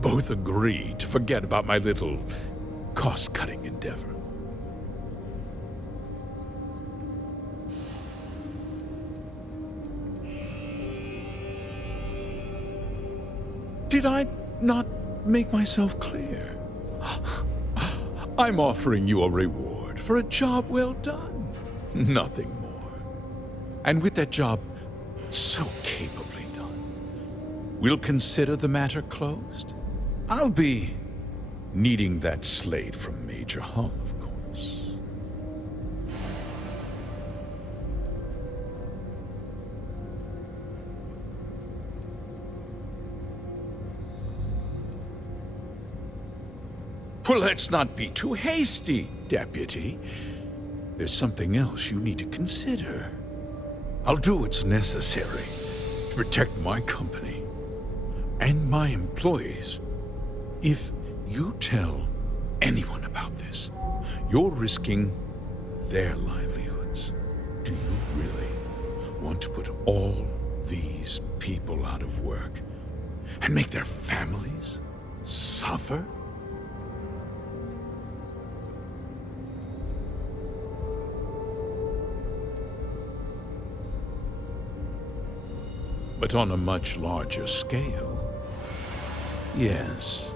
both agree to forget about my little cost-cutting endeavor. Did I not make myself clear? I'm offering you a reward for a job well done. Nothing more. And with that job so capably done, we'll consider the matter closed. I'll be needing that slate from Major Hull, of course. Well, let's not be too hasty, Deputy. There's something else you need to consider. I'll do what's necessary to protect my company and my employees. If you tell anyone about this, you're risking their livelihoods. Do you really want to put all these people out of work and make their families suffer? But on a much larger scale, yes.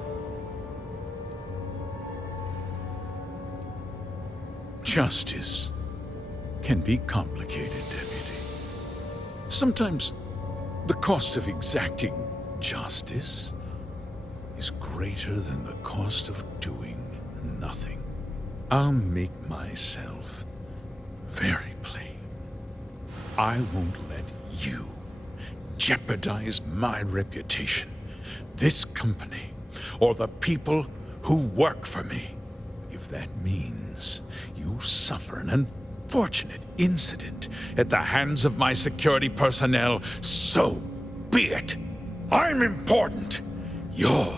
Justice can be complicated, Deputy. Sometimes the cost of exacting justice is greater than the cost of doing nothing. I'll make myself very plain. I won't let you jeopardize my reputation, this company, or the people who work for me. If that means you suffer an unfortunate incident at the hands of my security personnel, so be it. I'm important. You're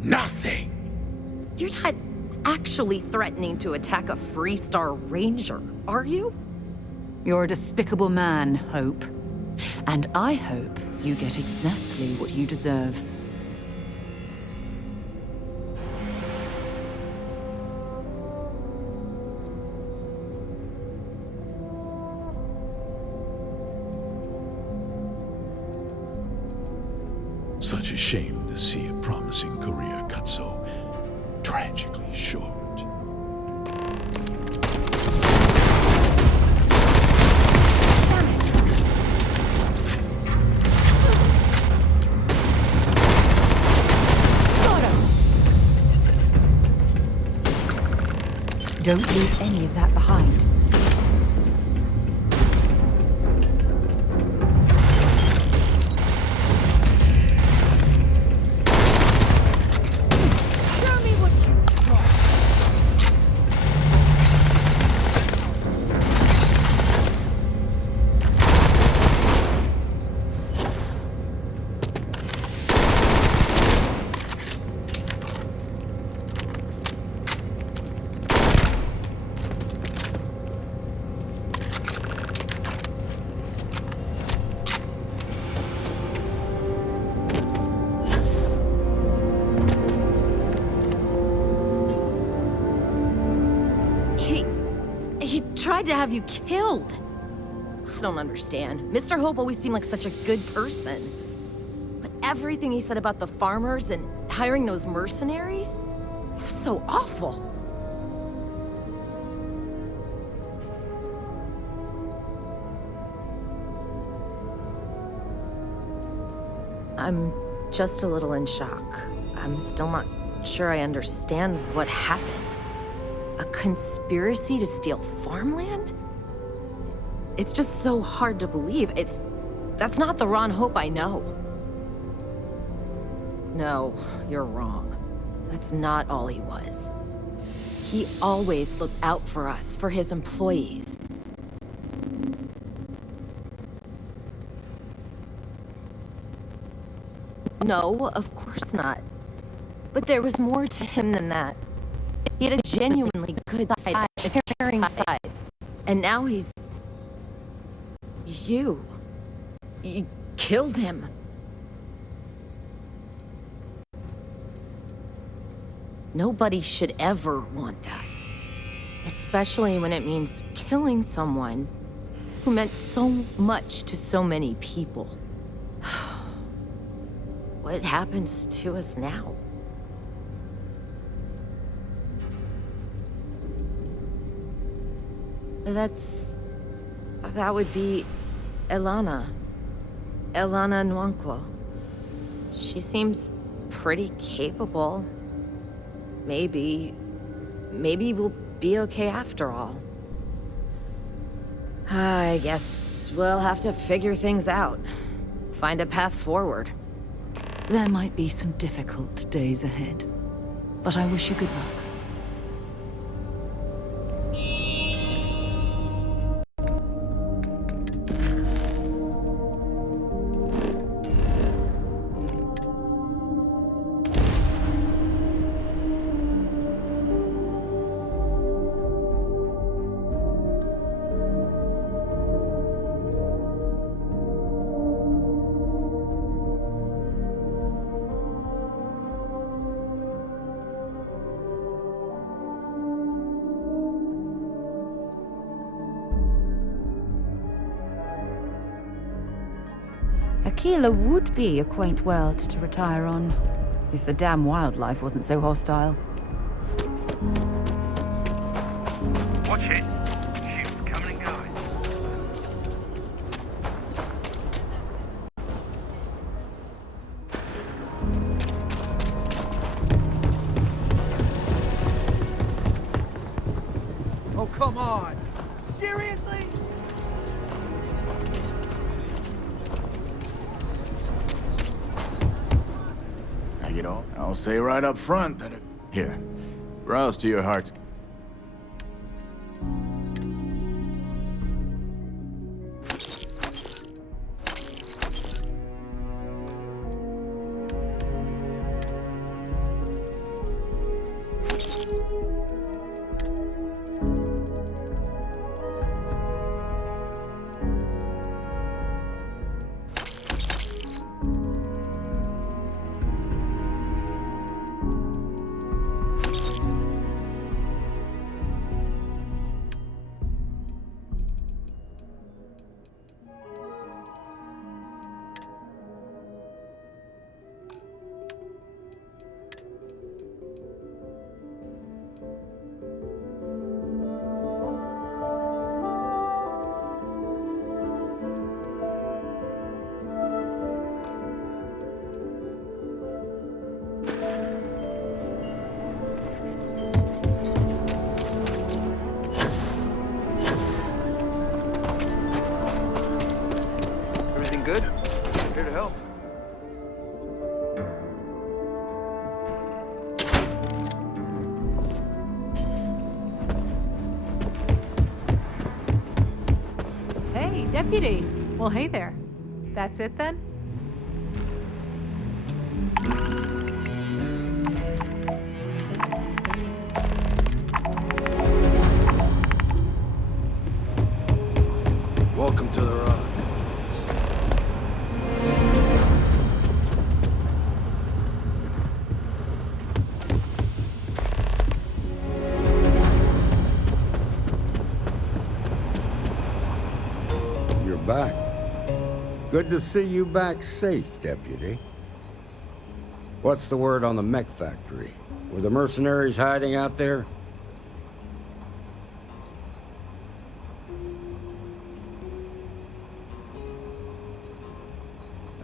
nothing. You're not actually threatening to attack a Freestar Ranger, are you? You're a despicable man, Hope. And I hope you get exactly what you deserve. Such a shame to see a promising career cut so tragically short. Don't leave any of that behind. He tried to have you killed. I don't understand. Mr. Hope always seemed like such a good person. But everything he said about the farmers and hiring those mercenaries, it was so awful. I'm just a little in shock. I'm still not sure I understand what happened. A conspiracy to steal farmland? It's just so hard to believe. That's not the Ron Hope I know. No, you're wrong. That's not all he was. He always looked out for us, for his employees. No, of course not. But there was more to him than that. He had a genuinely good side, a caring side. And now he's... You killed him. Nobody should ever want that. Especially when it means killing someone who meant so much to so many people. What happens to us now? That would be Elana. Elana Nwankwo. She seems pretty capable. Maybe we'll be okay after all. I guess we'll have to figure things out. Find a path forward. There might be some difficult days ahead. but I wish you good luck. Aquila would be a quaint world to retire on, if the damn wildlife wasn't so hostile. Watch it. Ships coming and going. Oh, come on! Seriously? I'll say right up front that Here, browse to your heart's... Everything good? Here to help. Hey, Deputy. Well, hey there. That's it then? Welcome to the Rock. You're back. Good to see you back safe, Deputy. What's the word on the mech factory? Were the mercenaries hiding out there?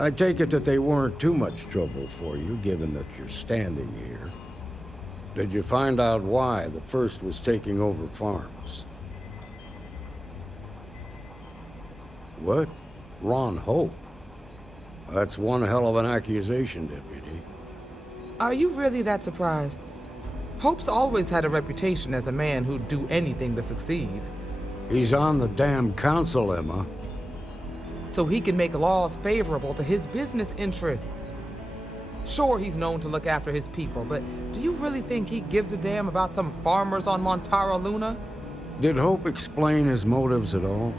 I take it that they weren't too much trouble for you, given that you're standing here. Did you find out why the First was taking over farms? What? Ron Hope? That's one hell of an accusation, Deputy. Are you really that surprised? Hope's always had a reputation as a man who'd do anything to succeed. He's on the damn council, Emma. So he can make laws favorable to his business interests. Sure, he's known to look after his people, but do you really think he gives a damn about some farmers on Montara Luna? Did Hope explain his motives at all?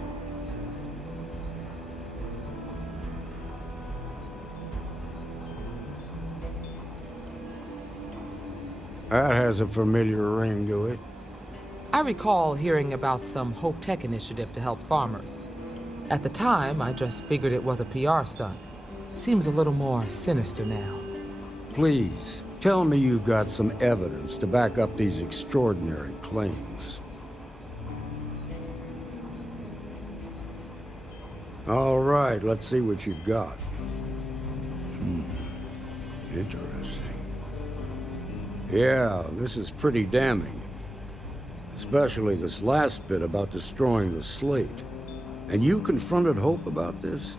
That has a familiar ring to it. I recall hearing about some Hope Tech initiative to help farmers. At the time, I just figured it was a PR stunt. Seems a little more sinister now. Please, tell me you've got some evidence to back up these extraordinary claims. All right, let's see what you've got. Interesting. Yeah, this is pretty damning. Especially this last bit about destroying the slate. And you confronted Hope about this?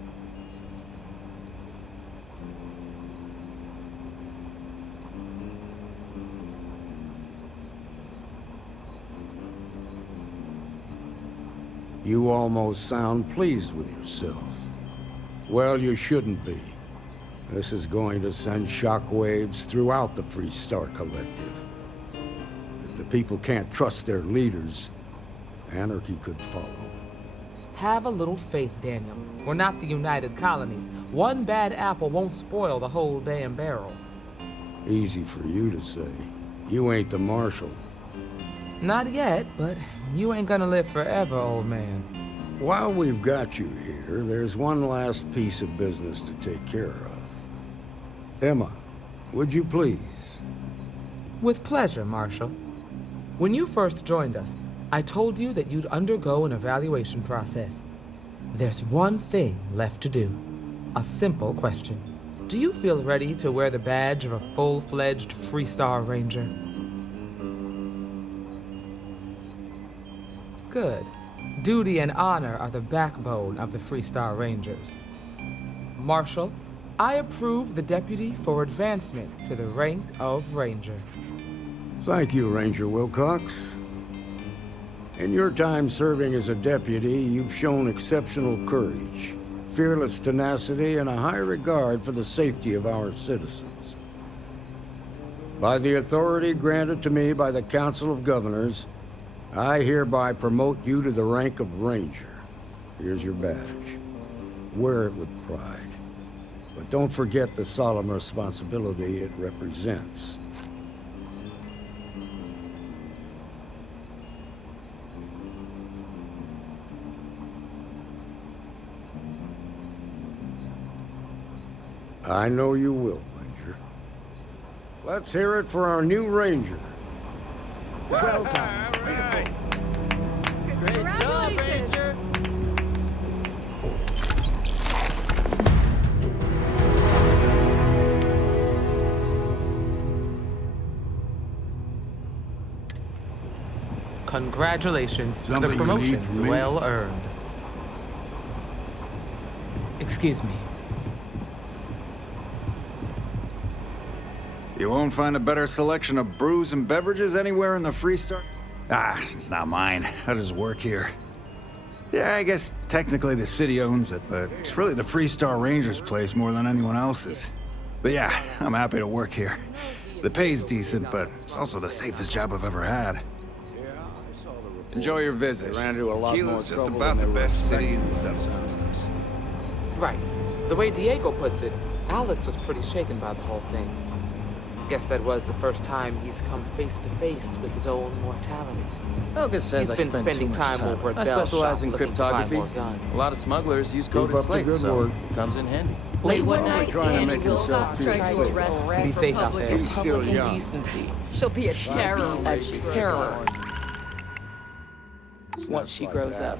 You almost sound pleased with yourself. Well, you shouldn't be. This is going to send shockwaves throughout the Freestar Collective. If the people can't trust their leaders, anarchy could follow. Have a little faith, Daniel. We're not the United Colonies. One bad apple won't spoil the whole damn barrel. Easy for you to say. You ain't the Marshal. Not yet, but you ain't gonna live forever, old man. While we've got you here, there's one last piece of business to take care of. Emma, would you please? With pleasure, Marshal. When you first joined us, I told you that you'd undergo an evaluation process. There's one thing left to do. A simple question. Do you feel ready to wear the badge of a full-fledged Freestar Ranger? Good. Duty and honor are the backbone of the Freestar Rangers. Marshal, I approve the deputy for advancement to the rank of Ranger. Thank you, Ranger Wilcox. In your time serving as a deputy, you've shown exceptional courage, fearless tenacity, and a high regard for the safety of our citizens. By the authority granted to me by the Council of Governors, I hereby promote you to the rank of Ranger. Here's your badge. Wear it with pride. But don't forget the solemn responsibility it represents. I know you will, Ranger. Let's hear it for our new Ranger. Well done. Great job, Ranger. Congratulations. Something The you need promotion's from me? well earned. Excuse me. You won't find a better selection of brews and beverages anywhere in the Freestar? Ah, it's not mine. I just work here. Yeah, I guess technically the city owns it, but it's really the Freestar Rangers' place more than anyone else's. But yeah, I'm happy to work here. The pay's decent, but it's also the safest job I've ever had. Enjoy your visit. Ran into a lot more Kila's just trouble about than the they were best city in expecting the Seven themselves. Systems. Right. The way Diego puts it, Alex was pretty shaken by the whole thing. Guess that was the first time he's come face to face with his own mortality. Helga says He's been spending time over at I Bell's specialize shop in looking to buy cryptography. more guns. A lot of smugglers use Keep coded up the slates, good so work. it comes in handy. Late one night, trying to Annie make himself Wilcox feel tried to safe. arrest Be her for safe out public there. He's still young. indecency. She'll be a terror. A terror. Once she grows up.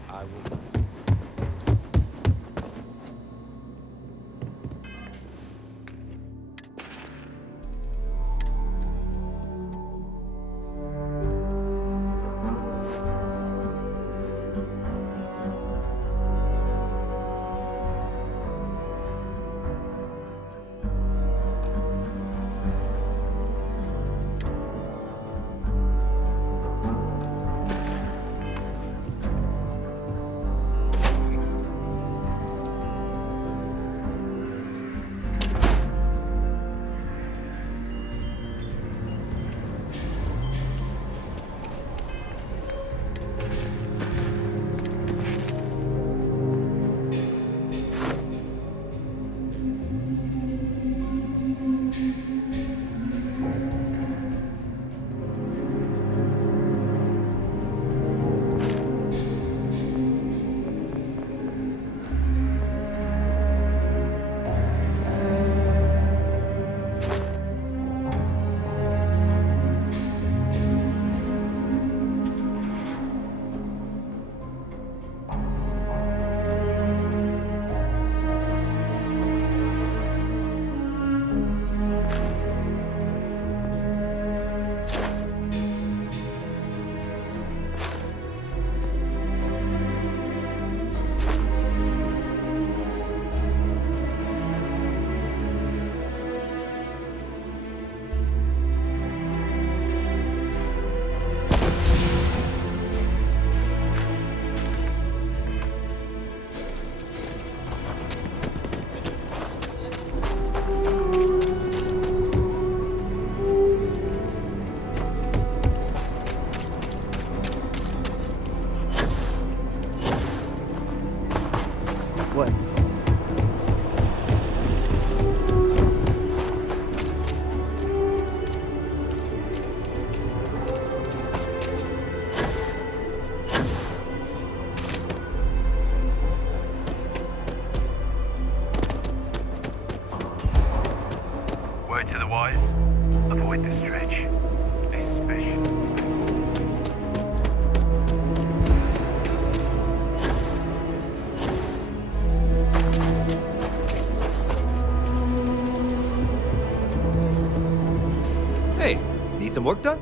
some work done?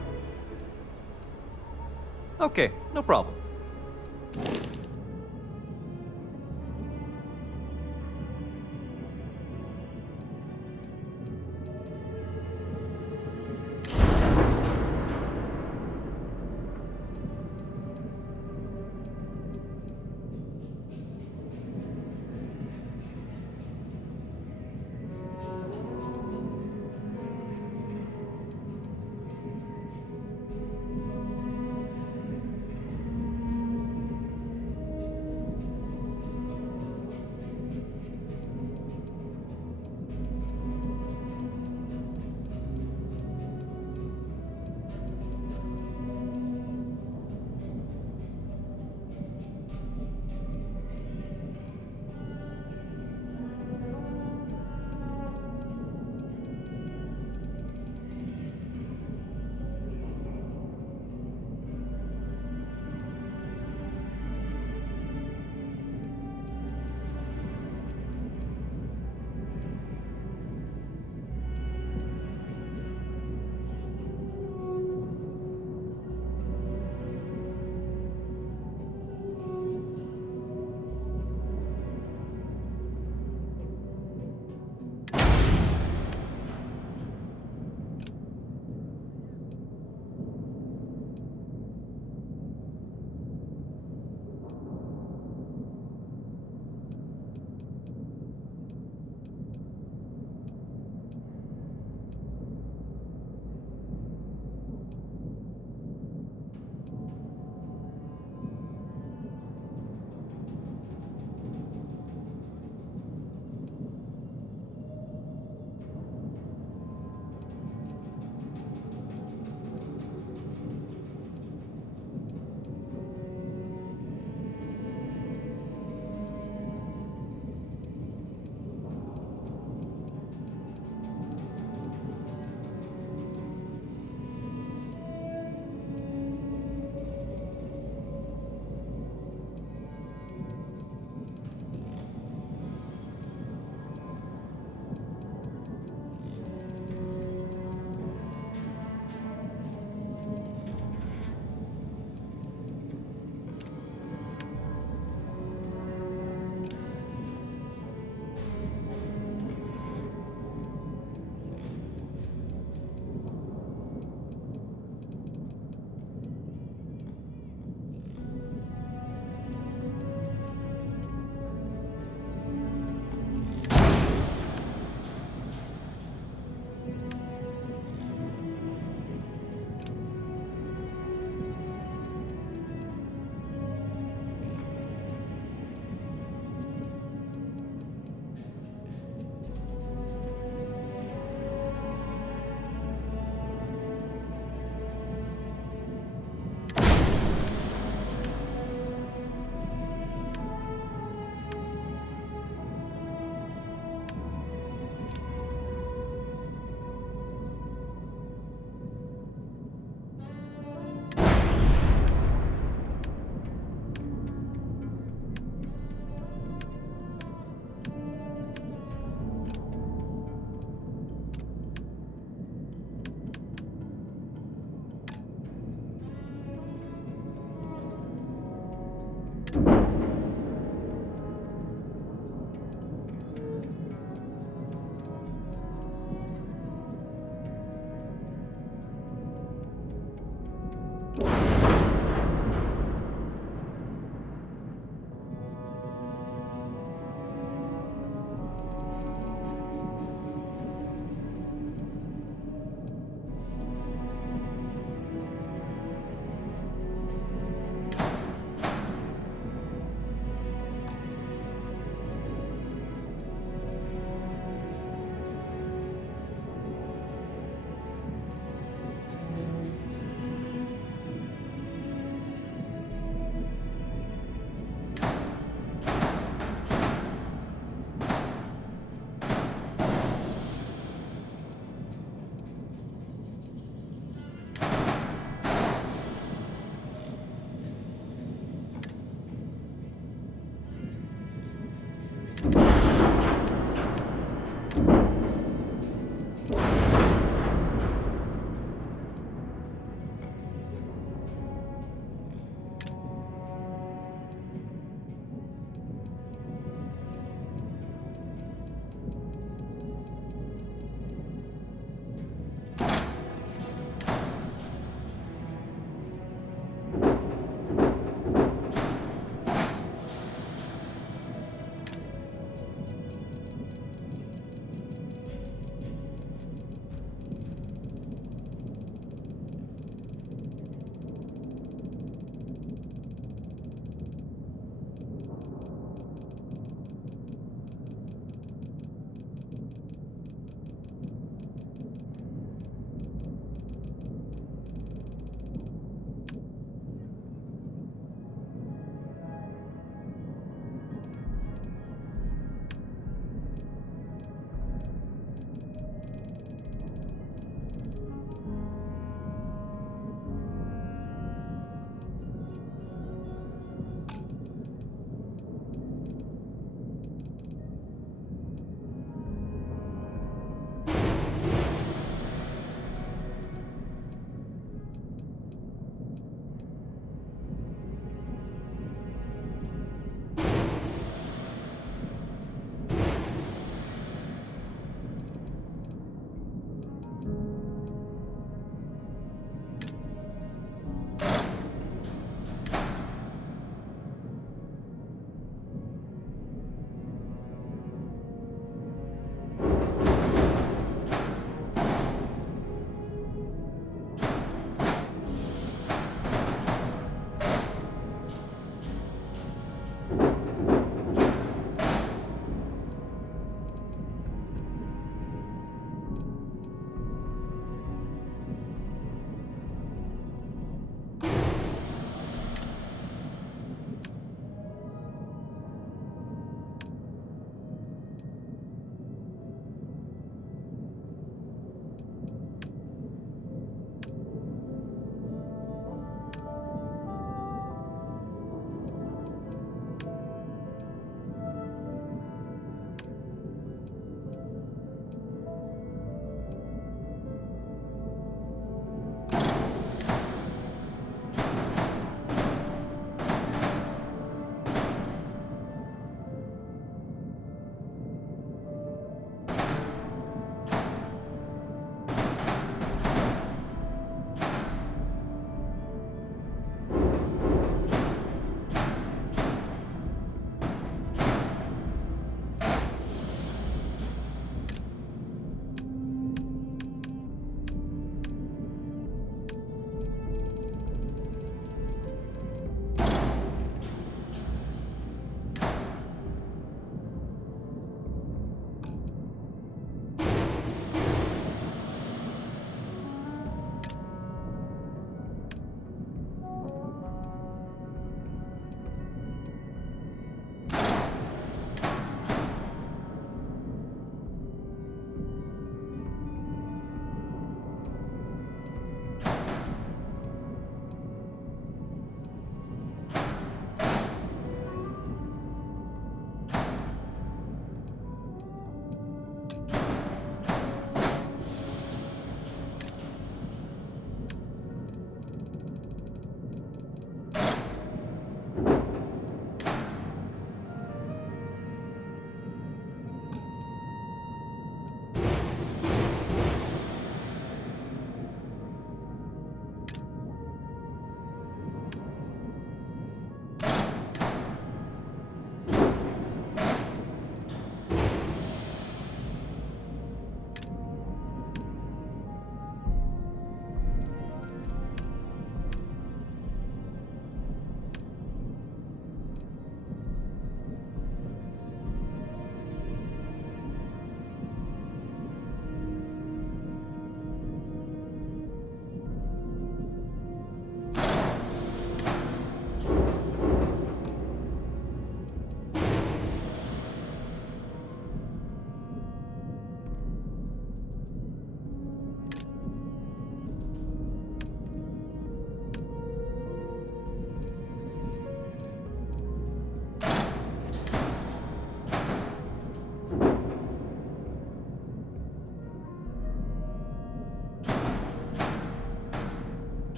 Okay, no problem.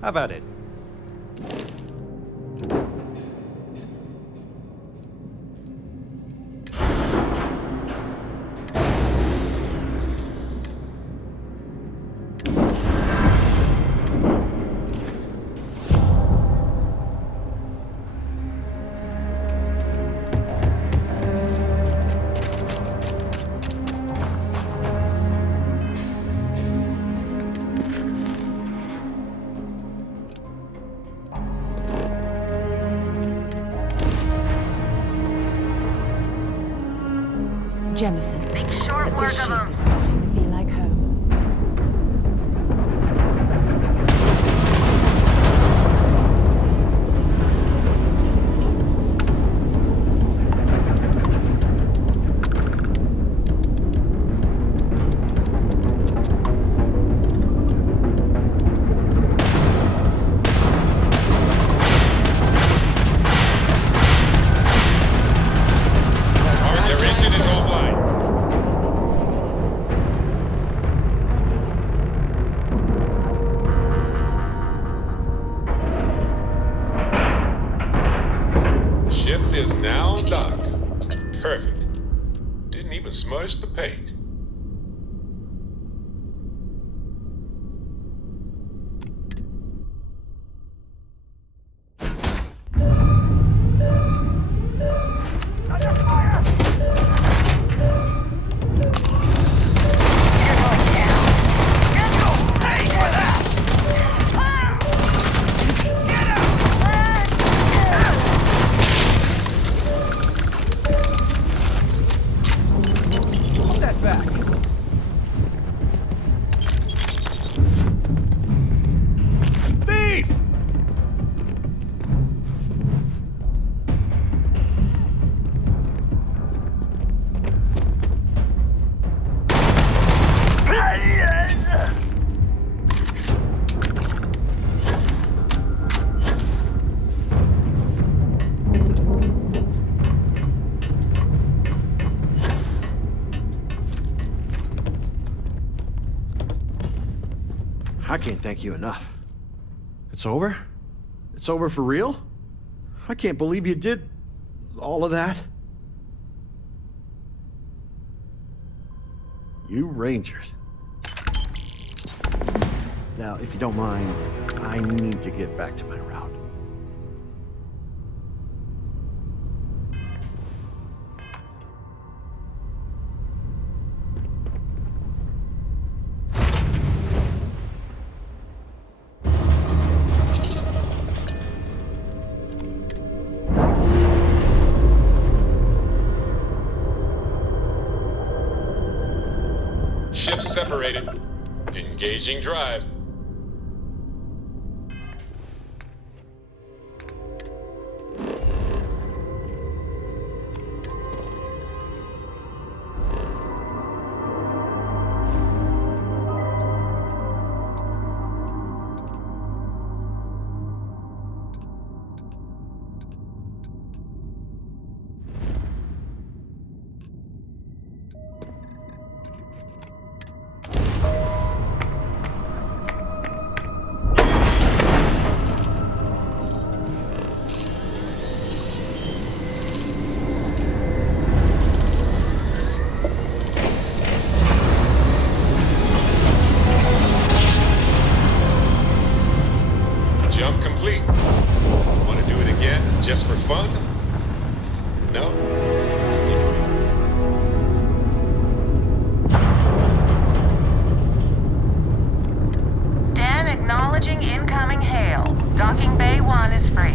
How about it? Jemison, but this ship is starting to feel like home. Your engine is offline. Ship is now docked. Perfect. Didn't even smudge the paint. I can't thank you enough. It's over? It's over for real? I can't believe you did all of that. You Rangers. Now, if you don't mind, I need to get back to my route. Ships separated. Engaging drive. Jump complete. Want to do it again, just for fun? No? Dan acknowledging incoming hail. Docking Bay 1 is free.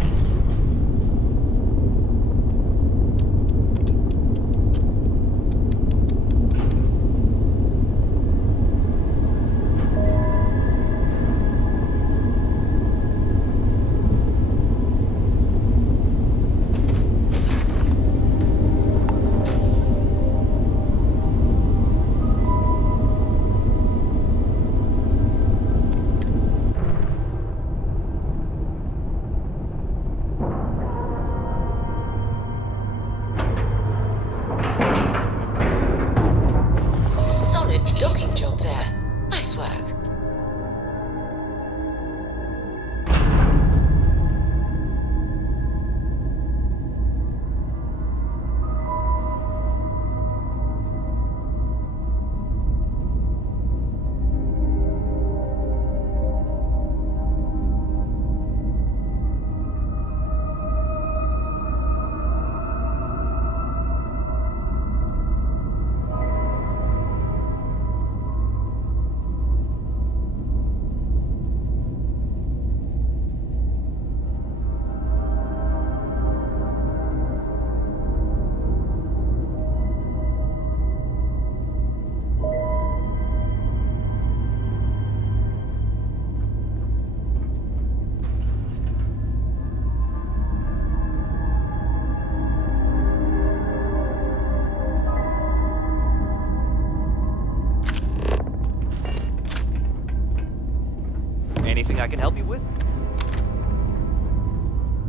I can help you with?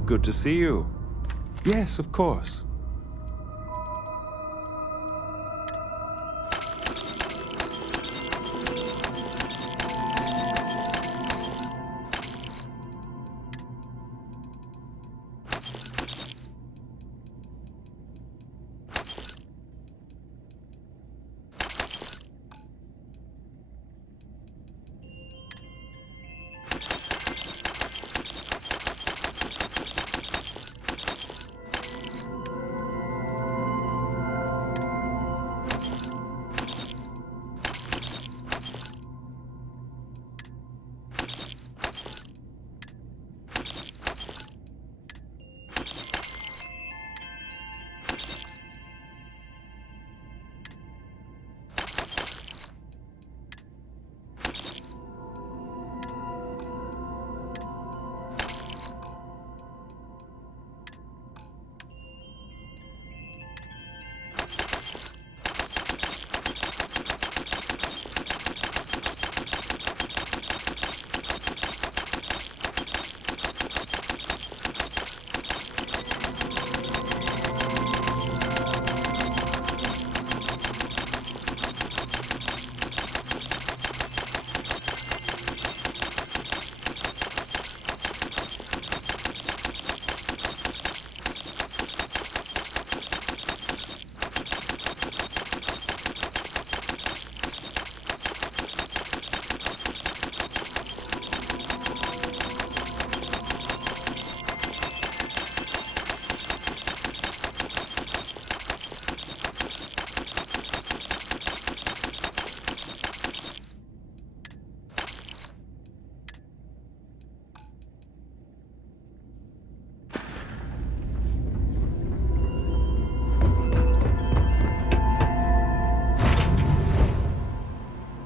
Good to see you. Yes, of course.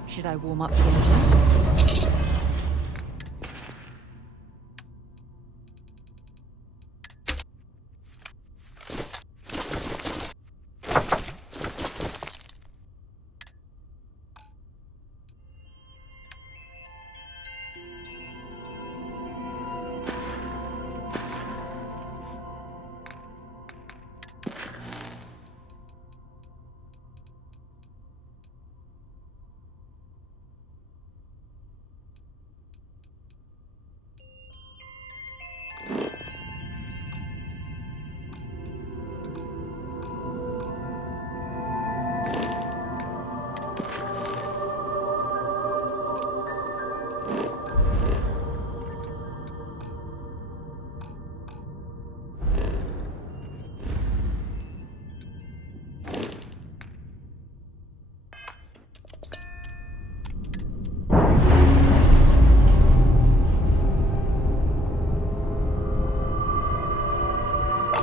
Should I warm up the engines?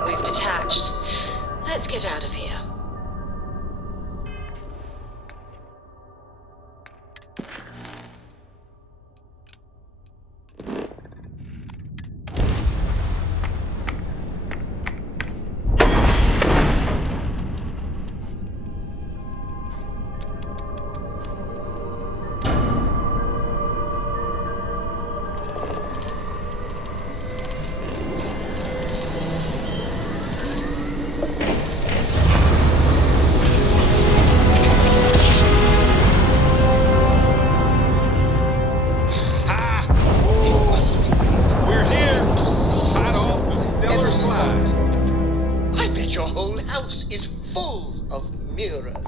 We've detached. Let's get out of here.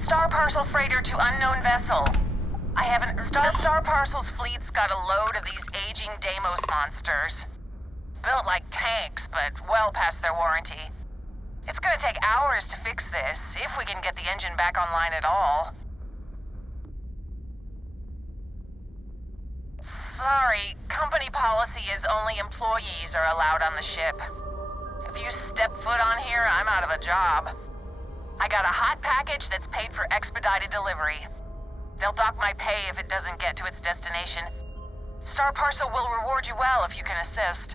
Star parcel freighter to unknown vessel. I haven't... Star Parcel's fleet's got a load of these aging Deimos monsters. Built like tanks, but well past their warranty. It's gonna take hours to fix this, if we can get the engine back online at all. Sorry, company policy is only employees are allowed on the ship. If you step foot on here, I'm out of a job. I got a hot package that's paid for expedited delivery. They'll dock my pay if it doesn't get to its destination. Star Parcel will reward you well if you can assist.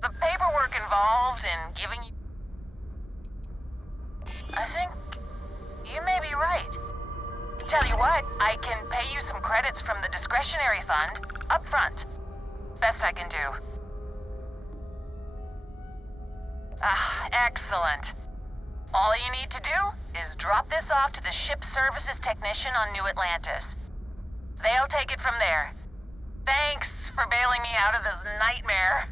The paperwork involved in giving you... I think you may be right. Tell you what, I can pay you some credits from the discretionary fund up front. Best I can do. Ah, excellent. All you need to do is drop this off to the ship services technician on New Atlantis. They'll take it from there. Thanks for bailing me out of this nightmare.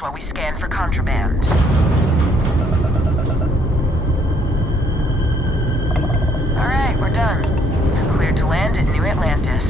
While we scan for contraband. Alright, we're done. Cleared to land at New Atlantis.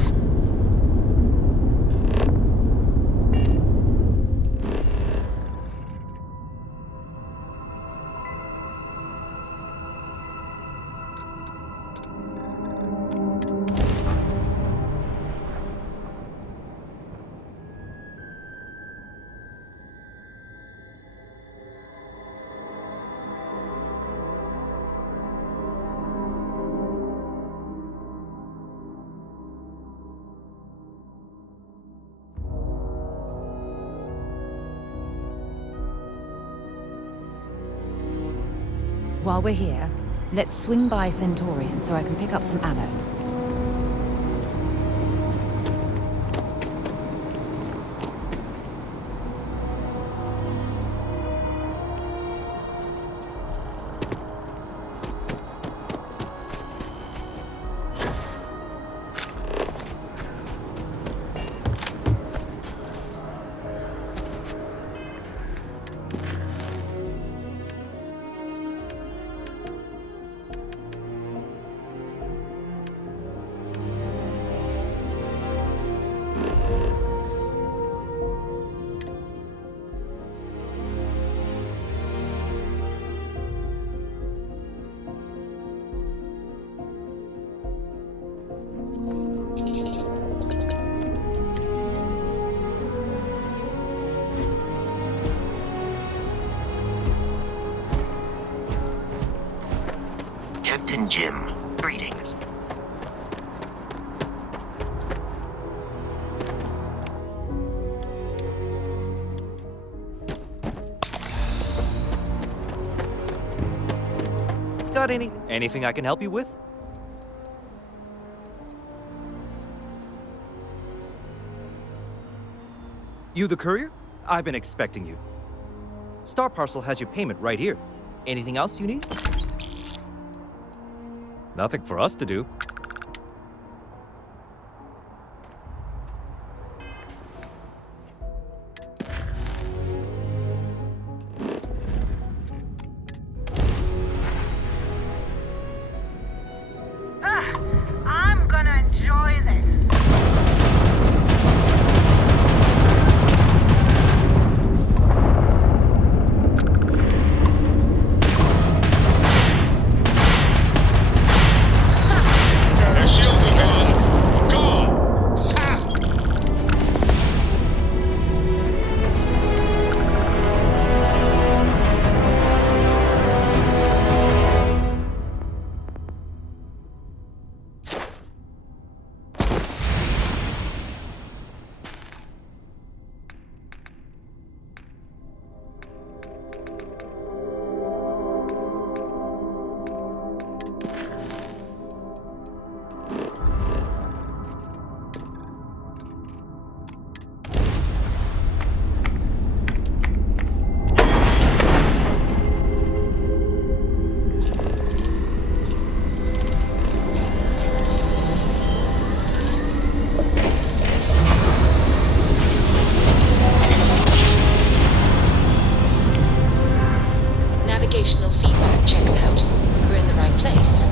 While we're here, let's swing by Centaurian so I can pick up some ammo. Captain Jim, greetings. Got anything I can help you with? You the courier? I've been expecting you. Star Parcel has your payment right here. Anything else you need? Nothing for us to do. I'm gonna enjoy this. Their shields are gone. Gone. Ha! Navigational feedback checks out. We're in the right place.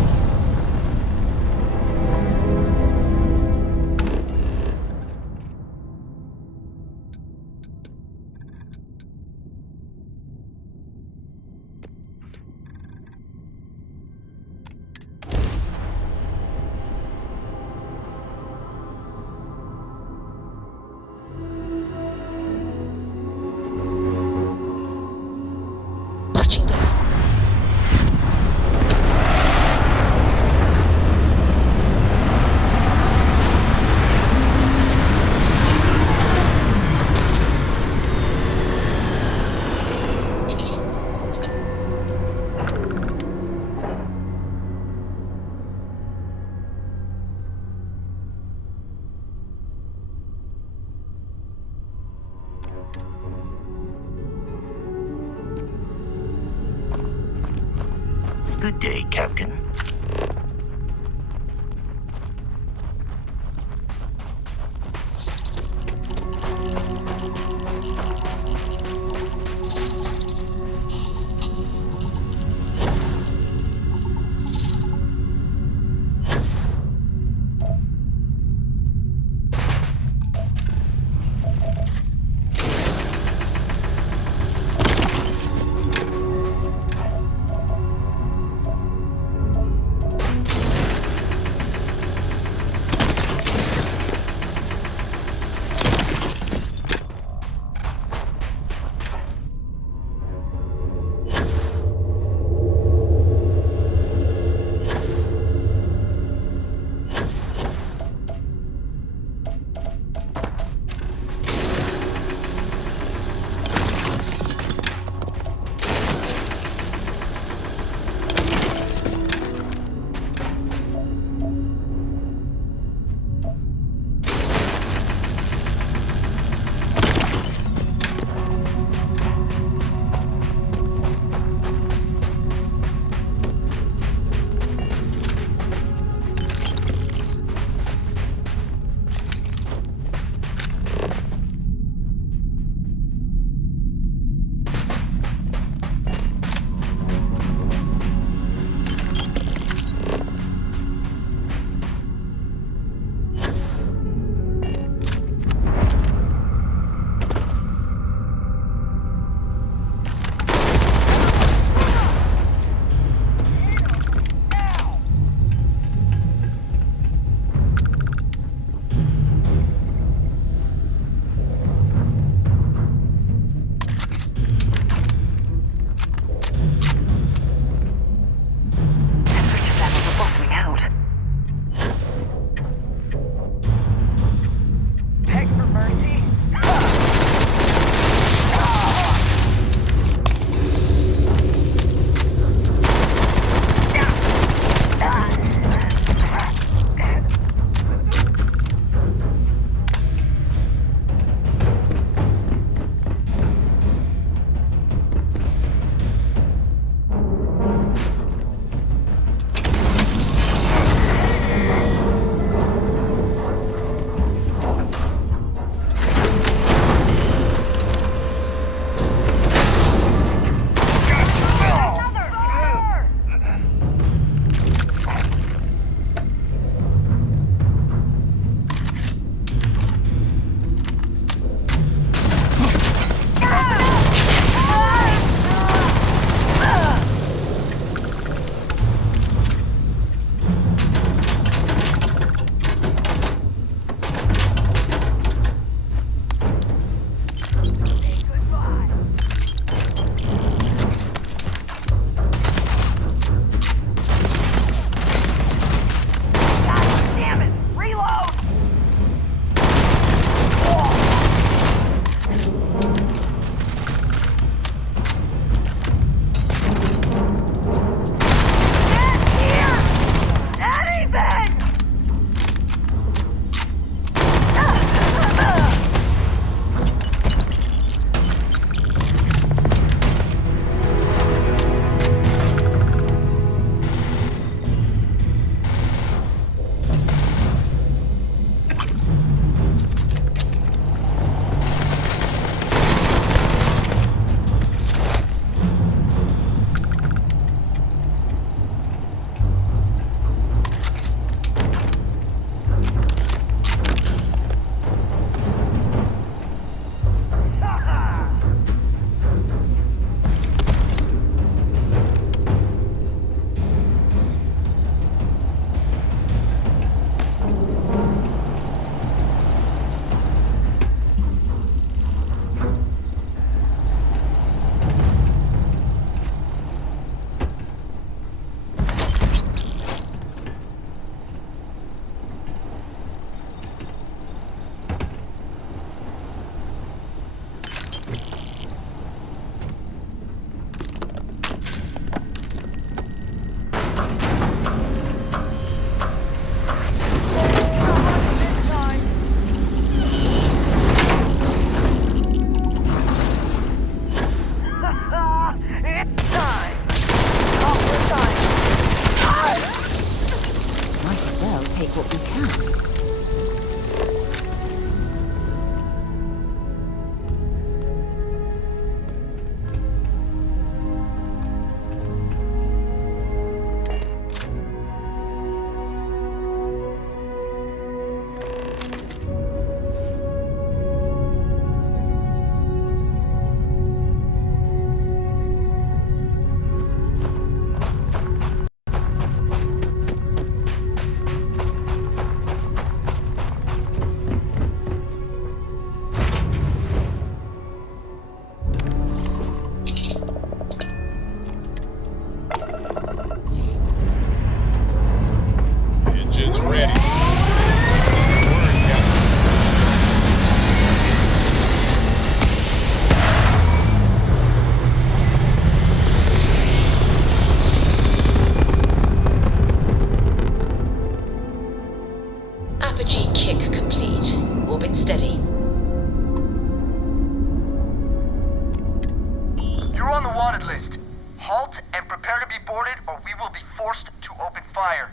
touching down. Good day, Captain. the wanted list. Halt and prepare to be boarded, or we will be forced to open fire.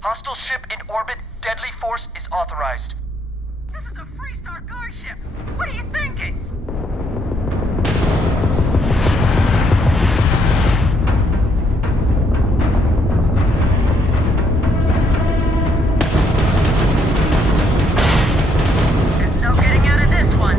Hostile ship in orbit. Deadly force is authorized. This is a Freestar guard ship. What are you thinking? There's no getting out of this one.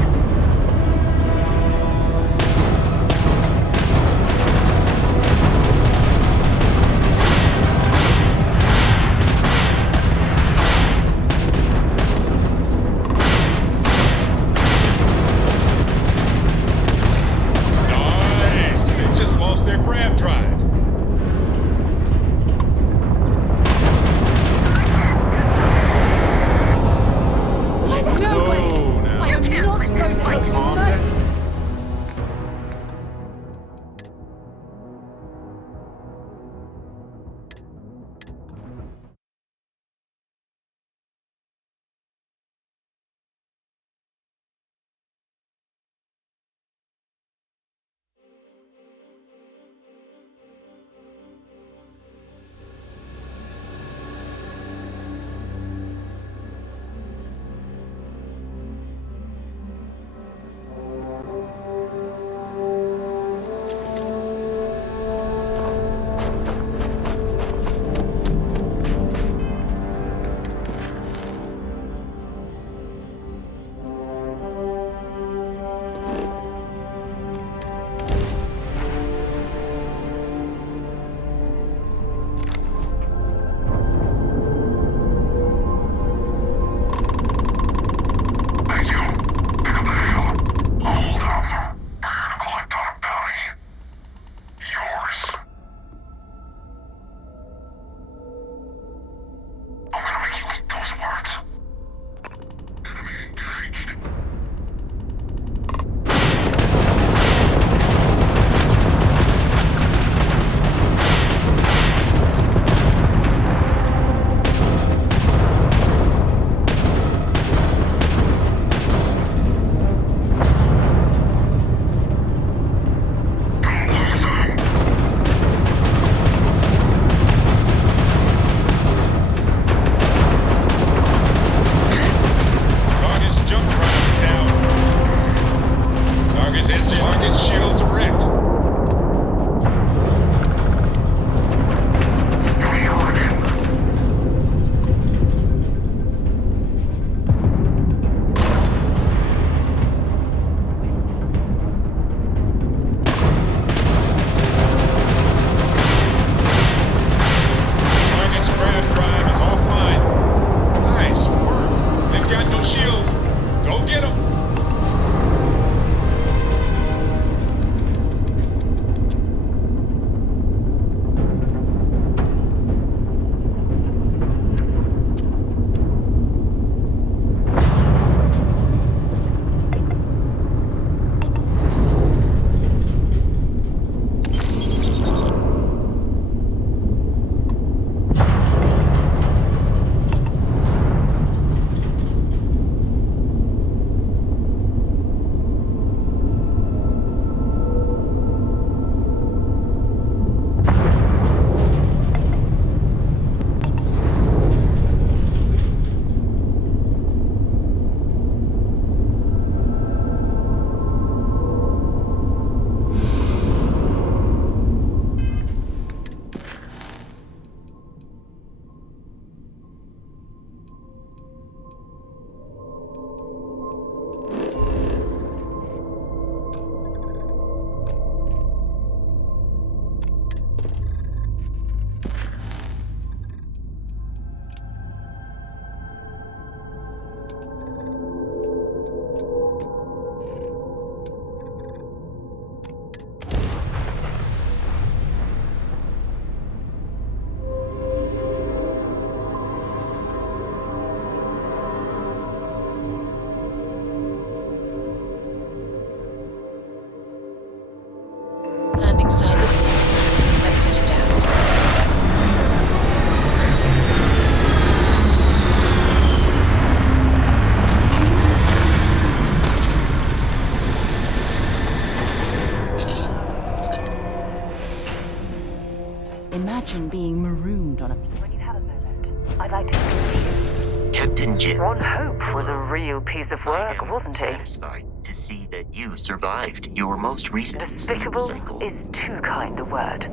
of me when you have a moment. I'd like to speak to you. Captain Jim. Ron Hope was a real piece of work, wasn't he? Satisfied to see that you survived your most recent Despicable cycle. is too kind a word.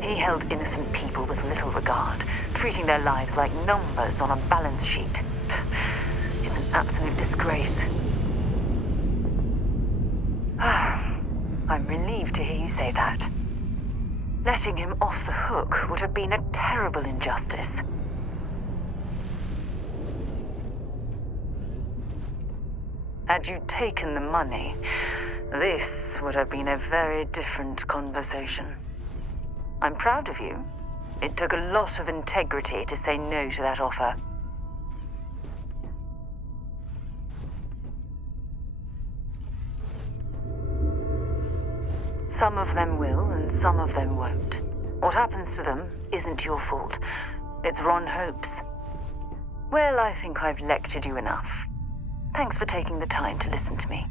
He held innocent people with little regard, treating their lives like numbers on a balance sheet. It's an absolute disgrace. I'm relieved to hear you say that. Letting him off the hook would have been a terrible injustice. Had you taken the money, this would have been a very different conversation. I'm proud of you. It took a lot of integrity to say no to that offer. Some of them will, and some of them won't. What happens to them isn't your fault. It's Ron Hope's. Well, I think I've lectured you enough. Thanks for taking the time to listen to me.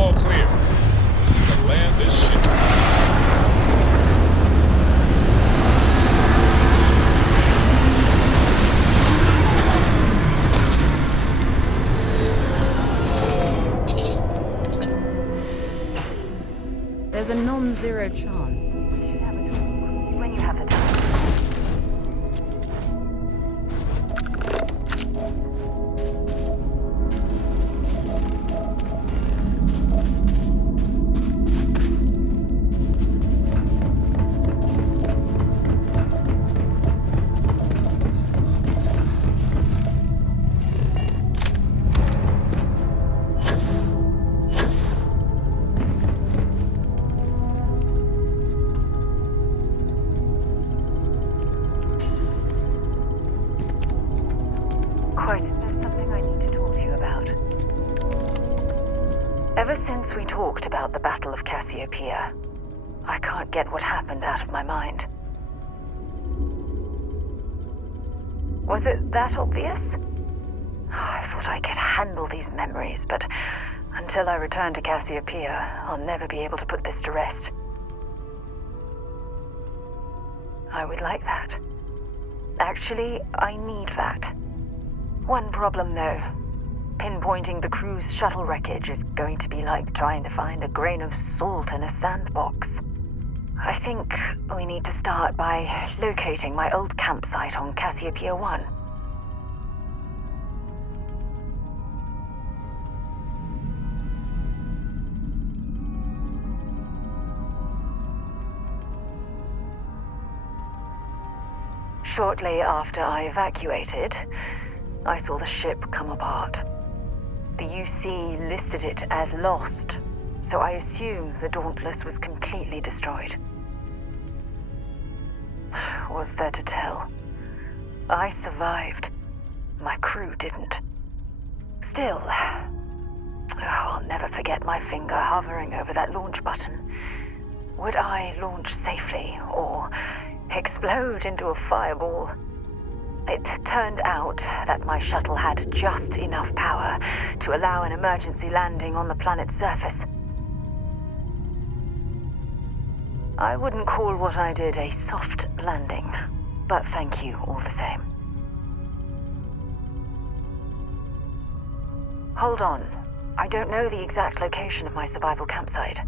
All clear. You can land this ship. There's a non-zero chance that you should have a talk when you have the time. There's something I need to talk to you about. Ever since we talked about the Battle of Cassiopeia, I can't get what happened out of my mind. Was it that obvious? I thought I could handle these memories, but until I return to Cassiopeia, I'll never be able to put this to rest. I would like that. Actually, I need that. One problem, though. Pinpointing the crew's shuttle wreckage is going to be like trying to find a grain of salt in a sandbox. I think we need to start by locating my old campsite on Cassiopeia 1. Shortly after I evacuated, I saw the ship come apart. The UC listed it as lost, so I assume the Dauntless was completely destroyed. Was there to tell? I survived. My crew didn't. Still, I'll never forget my finger hovering over that launch button. Would I launch safely, or explode into a fireball? It turned out that my shuttle had just enough power to allow an emergency landing on the planet's surface. I wouldn't call what I did a soft landing, but thank you all the same. Hold on. I don't know the exact location of my survival campsite.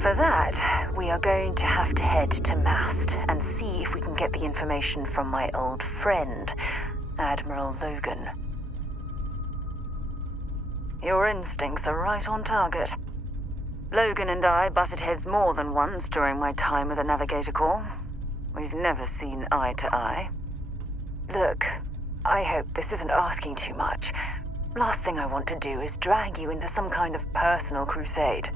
For that, we are going to have to head to Mast and see if we can get the information from my old friend, Admiral Logan. Your instincts are right on target. Logan and I butted heads more than once during my time with the Navigator Corps. We've never seen eye to eye. Look, I hope this isn't asking too much. Last thing I want to do is drag you into some kind of personal crusade.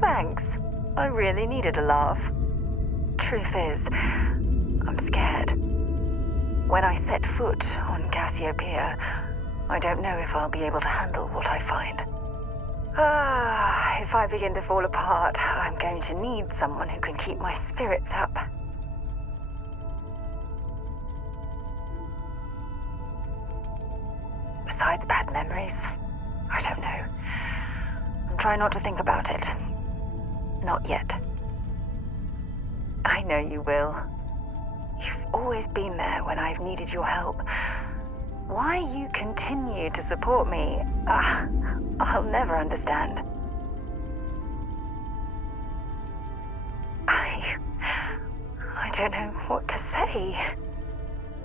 Thanks. I really needed a laugh. Truth is, I'm scared. When I set foot on Cassiopeia, I don't know if I'll be able to handle what I find. If I begin to fall apart, I'm going to need someone who can keep my spirits up. Besides bad memories, I don't know. I'm trying not to think about it. Not yet. I know you will. You've always been there when I've needed your help. Why you continue to support me, I'll never understand. I don't know what to say.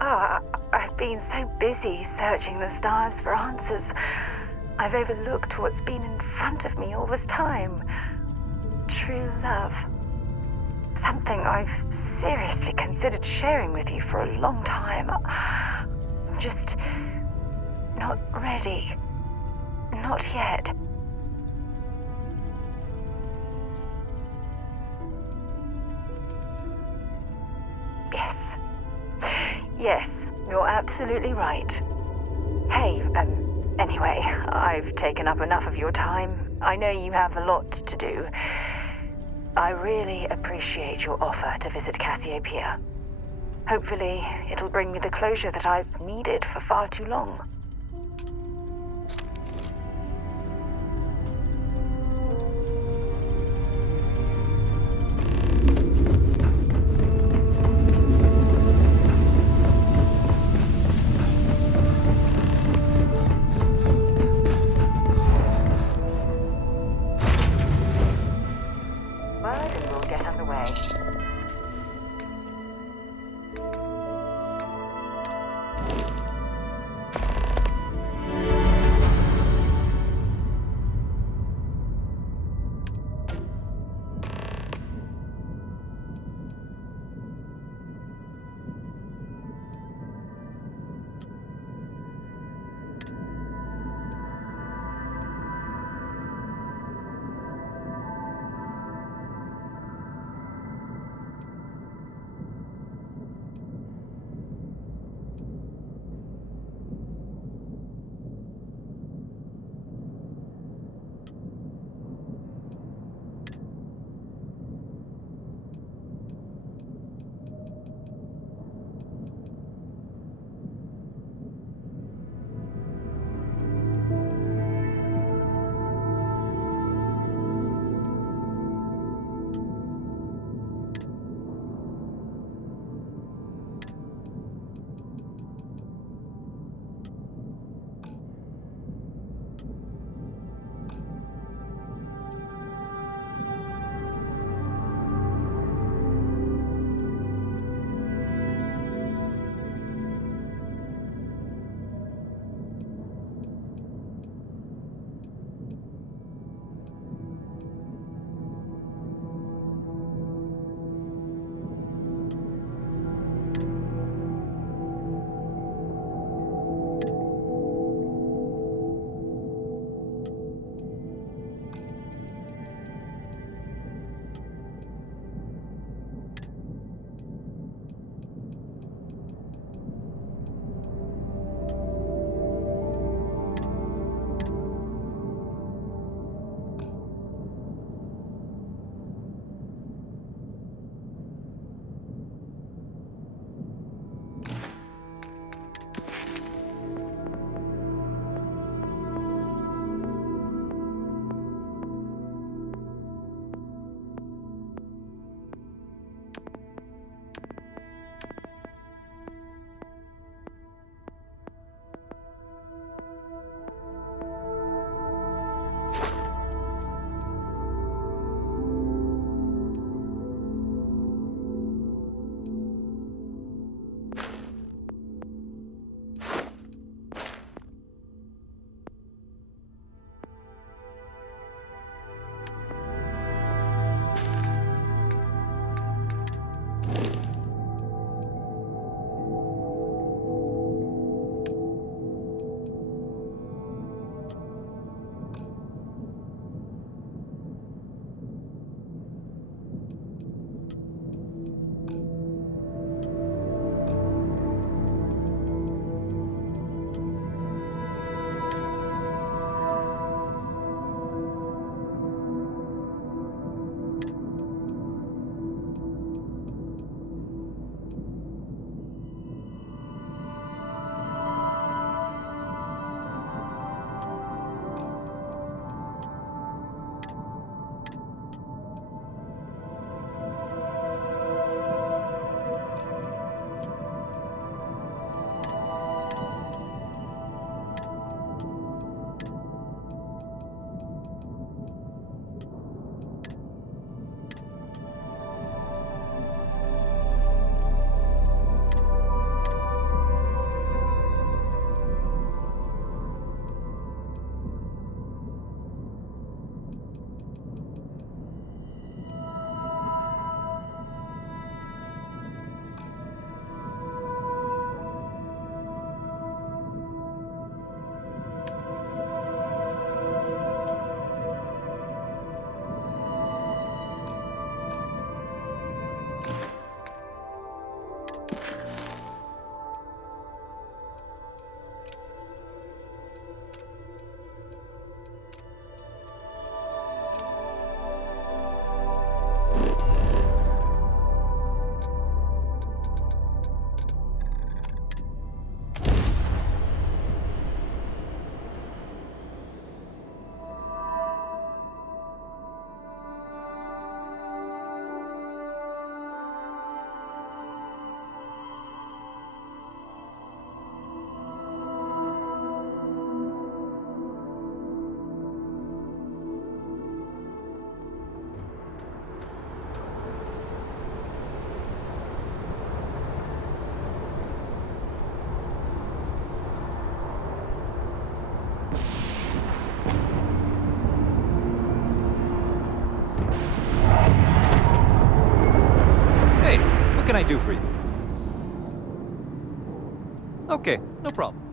I've been so busy searching the stars for answers. I've overlooked what's been in front of me all this time. True love. Something I've seriously considered sharing with you for a long time. I'm just not ready. Not yet. Yes, you're absolutely right. Hey, anyway, I've taken up enough of your time. I know you have a lot to do. I really appreciate your offer to visit Cassiopeia. Hopefully, it'll bring me the closure that I've needed for far too long. And we'll get underway. can I do for you? Okay, no problem.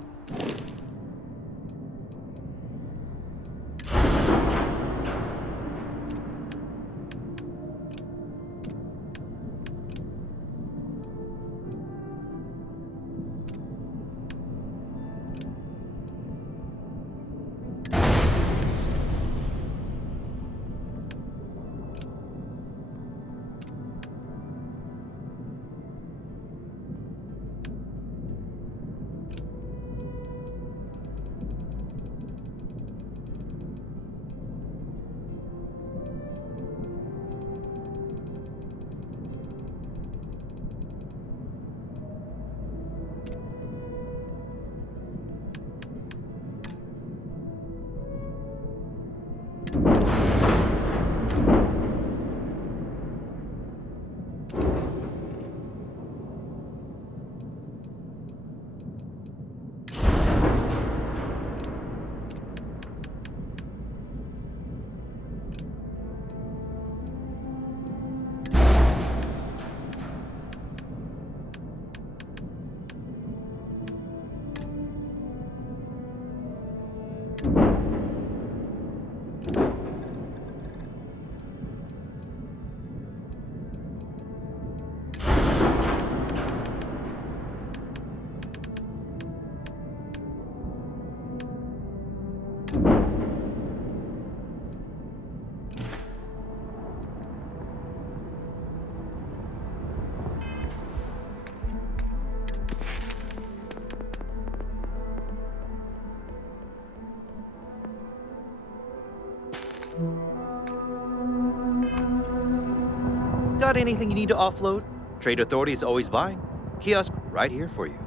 Got anything you need to offload? Trade Authority is always buying. Kiosk right here for you.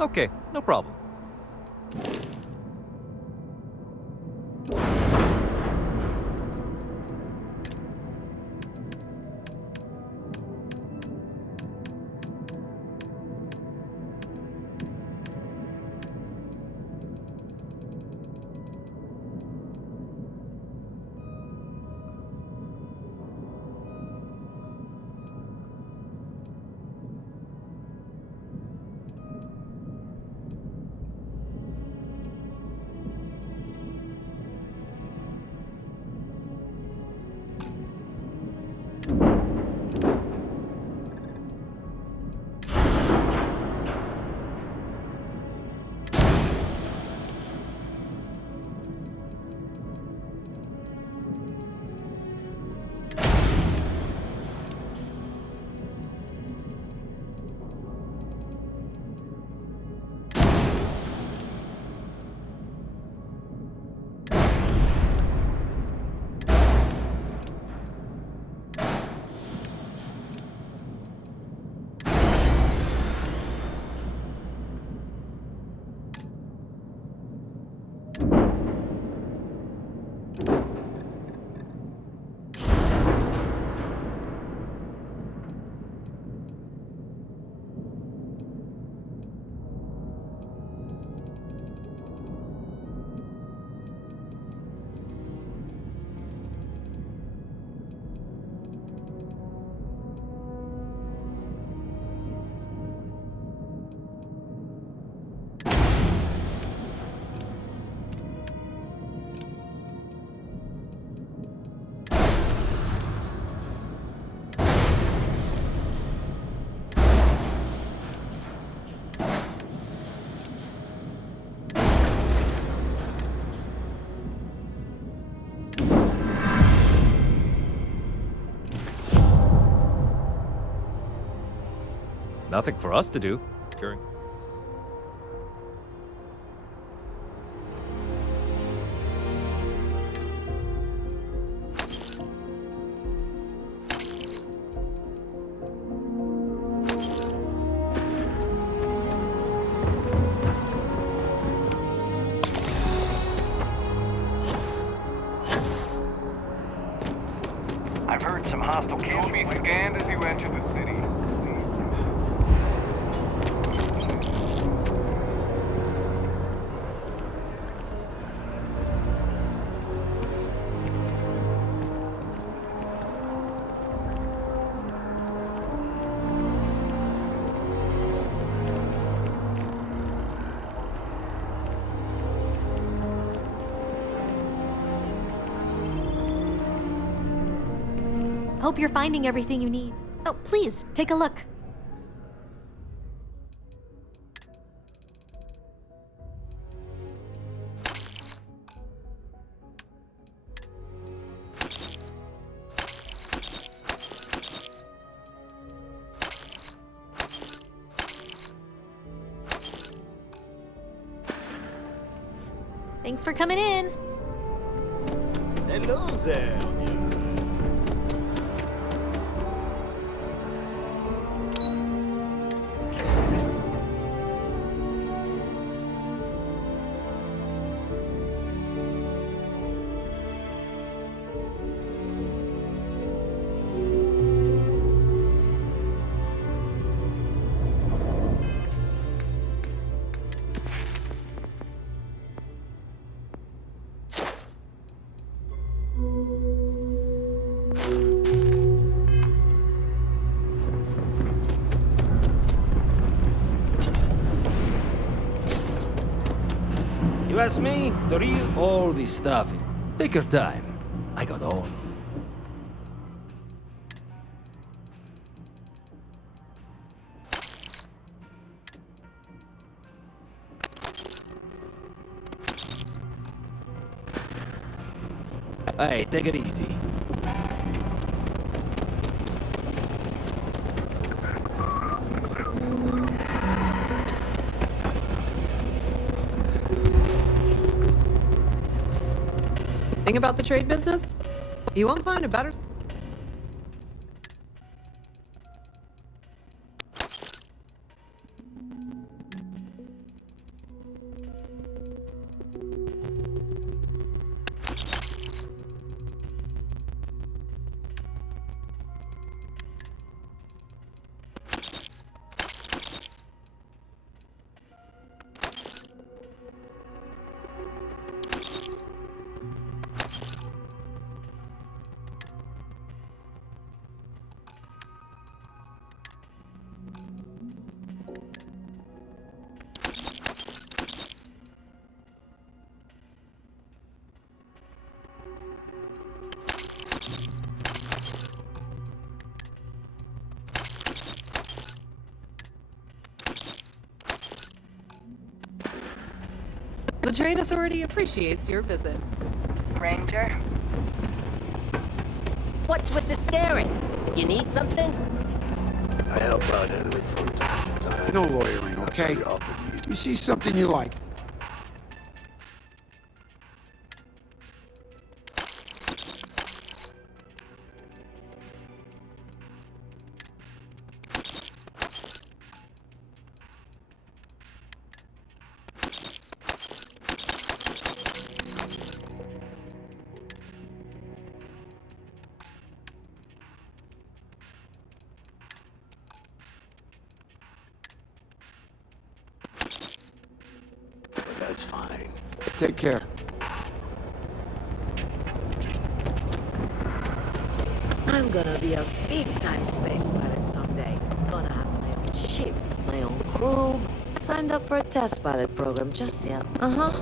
Okay, no problem. Nothing for us to do. During I've heard some hostile camps will be scanned as you enter the city. Hope you're finding everything you need. Oh, please, take a look. Thanks for coming in. Hello there. You ask me, the real all this stuff is... Take your time. I got all. Hey, take it easy. Think about the trade business? You won't find a better... The Trade Authority appreciates your visit. Ranger? What's with the staring? You need something? I help out Henry from time to time. No lawyering, okay? You see something you like. That's fine. Take care. I'm gonna be a big-time space pilot someday. Gonna have my own ship, my own crew. Signed up for a test pilot program just yet. Uh-huh.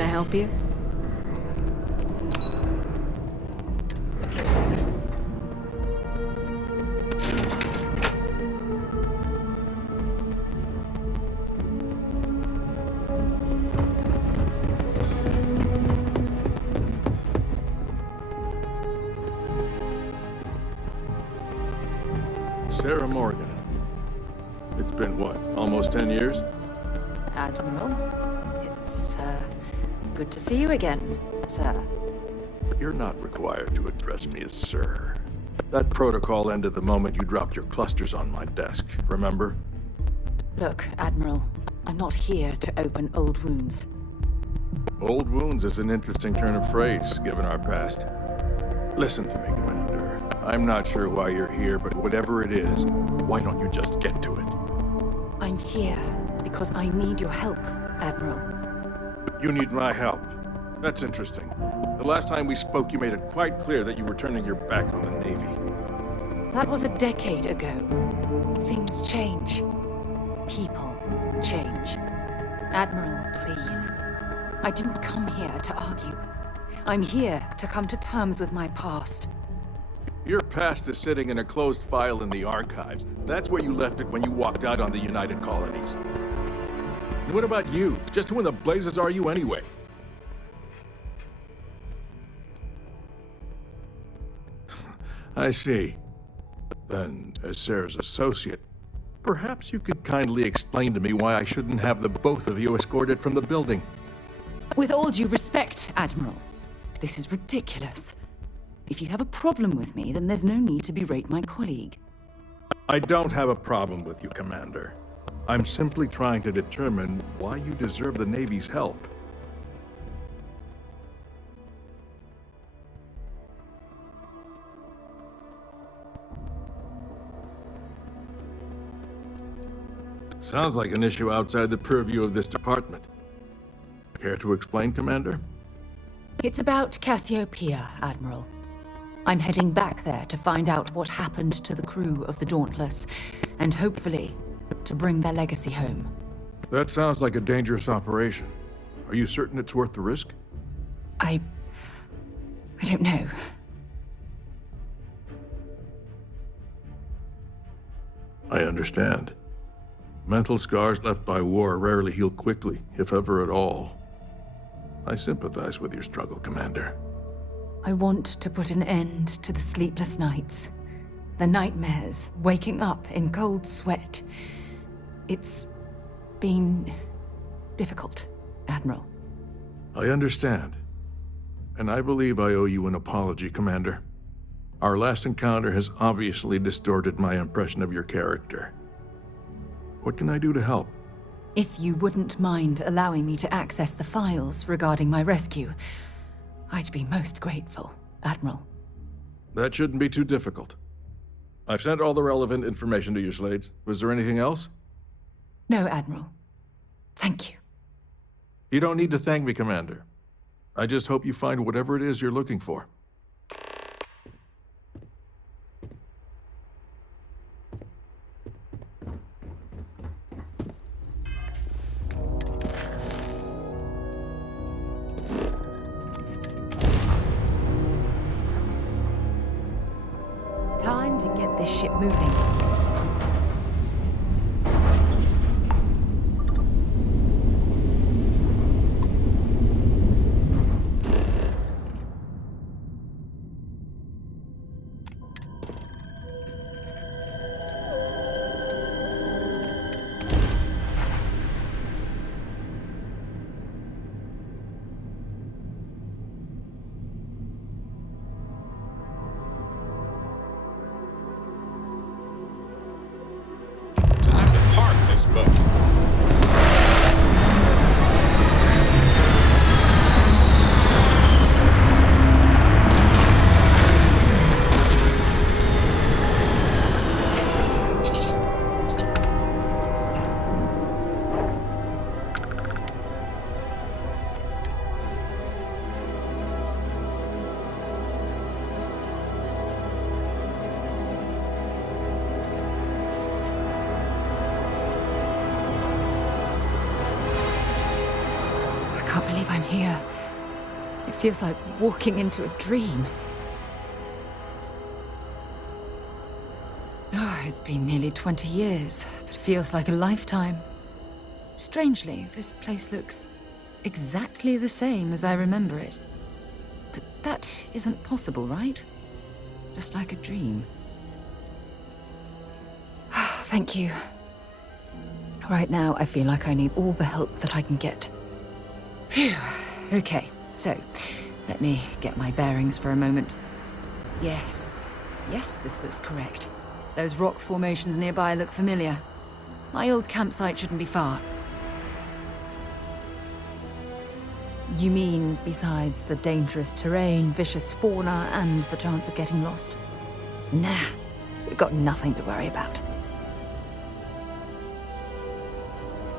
Can I help you? Sarah Morgan. It's been what, almost 10 years? Admiral, it's, good to see you again, sir. You're not required to address me as sir. That protocol ended the moment you dropped your clusters on my desk, remember? Look, Admiral, I'm not here to open old wounds. Old wounds is an interesting turn of phrase, given our past. Listen to me, Commander. I'm not sure why you're here, but whatever it is, why don't you just get to it? I'm here because I need your help, Admiral. You need my help. That's interesting. The last time we spoke, you made it quite clear that you were turning your back on the Navy. That was a decade ago. Things change. People change. Admiral, please. I didn't come here to argue. I'm here to come to terms with my past. Your past is sitting in a closed file in the archives. That's where you left it when you walked out on the United Colonies. And what about you? Just who in the blazes are you anyway? I see. Then, as Sarah's associate, perhaps you could kindly explain to me why I shouldn't have the both of you escorted from the building. With all due respect, Admiral, this is ridiculous. If you have a problem with me, then there's no need to berate my colleague. I don't have a problem with you, Commander. I'm simply trying to determine why you deserve the Navy's help. Sounds like an issue outside the purview of this department. Care to explain, Commander? It's about Cassiopeia, Admiral. I'm heading back there to find out what happened to the crew of the Dauntless, and hopefully, to bring their legacy home. That sounds like a dangerous operation. Are you certain it's worth the risk? I don't know. I understand. Mental scars left by war rarely heal quickly, if ever at all. I sympathize with your struggle, Commander. I want to put an end to the sleepless nights, the nightmares, waking up in cold sweat. It's been difficult, Admiral. I understand. And I believe I owe you an apology, Commander. Our last encounter has obviously distorted my impression of your character. What can I do to help? If you wouldn't mind allowing me to access the files regarding my rescue, I'd be most grateful, Admiral. That shouldn't be too difficult. I've sent all the relevant information to you, Slades. Was there anything else? No, Admiral. Thank you. You don't need to thank me, Commander. I just hope you find whatever it is you're looking for. Time to get this ship moving. can't believe I'm here. It feels like walking into a dream. Oh, it's been nearly 20 years, but it feels like a lifetime. Strangely, this place looks exactly the same as I remember it. But that isn't possible, right? Just like a dream. Thank you. Right now, I feel like I need all the help that I can get. Phew. Okay, so let me get my bearings for a moment. Yes, this is correct. Those rock formations nearby look familiar. My old campsite shouldn't be far. You mean besides the dangerous terrain, vicious fauna, and the chance of getting lost? Nah, we've got nothing to worry about.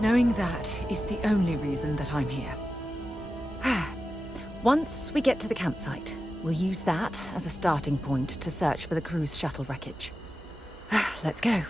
Knowing that is the only reason that I'm here. Once we get to the campsite, we'll use that as a starting point to search for the cruise shuttle wreckage. Let's go.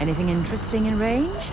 Anything interesting in range?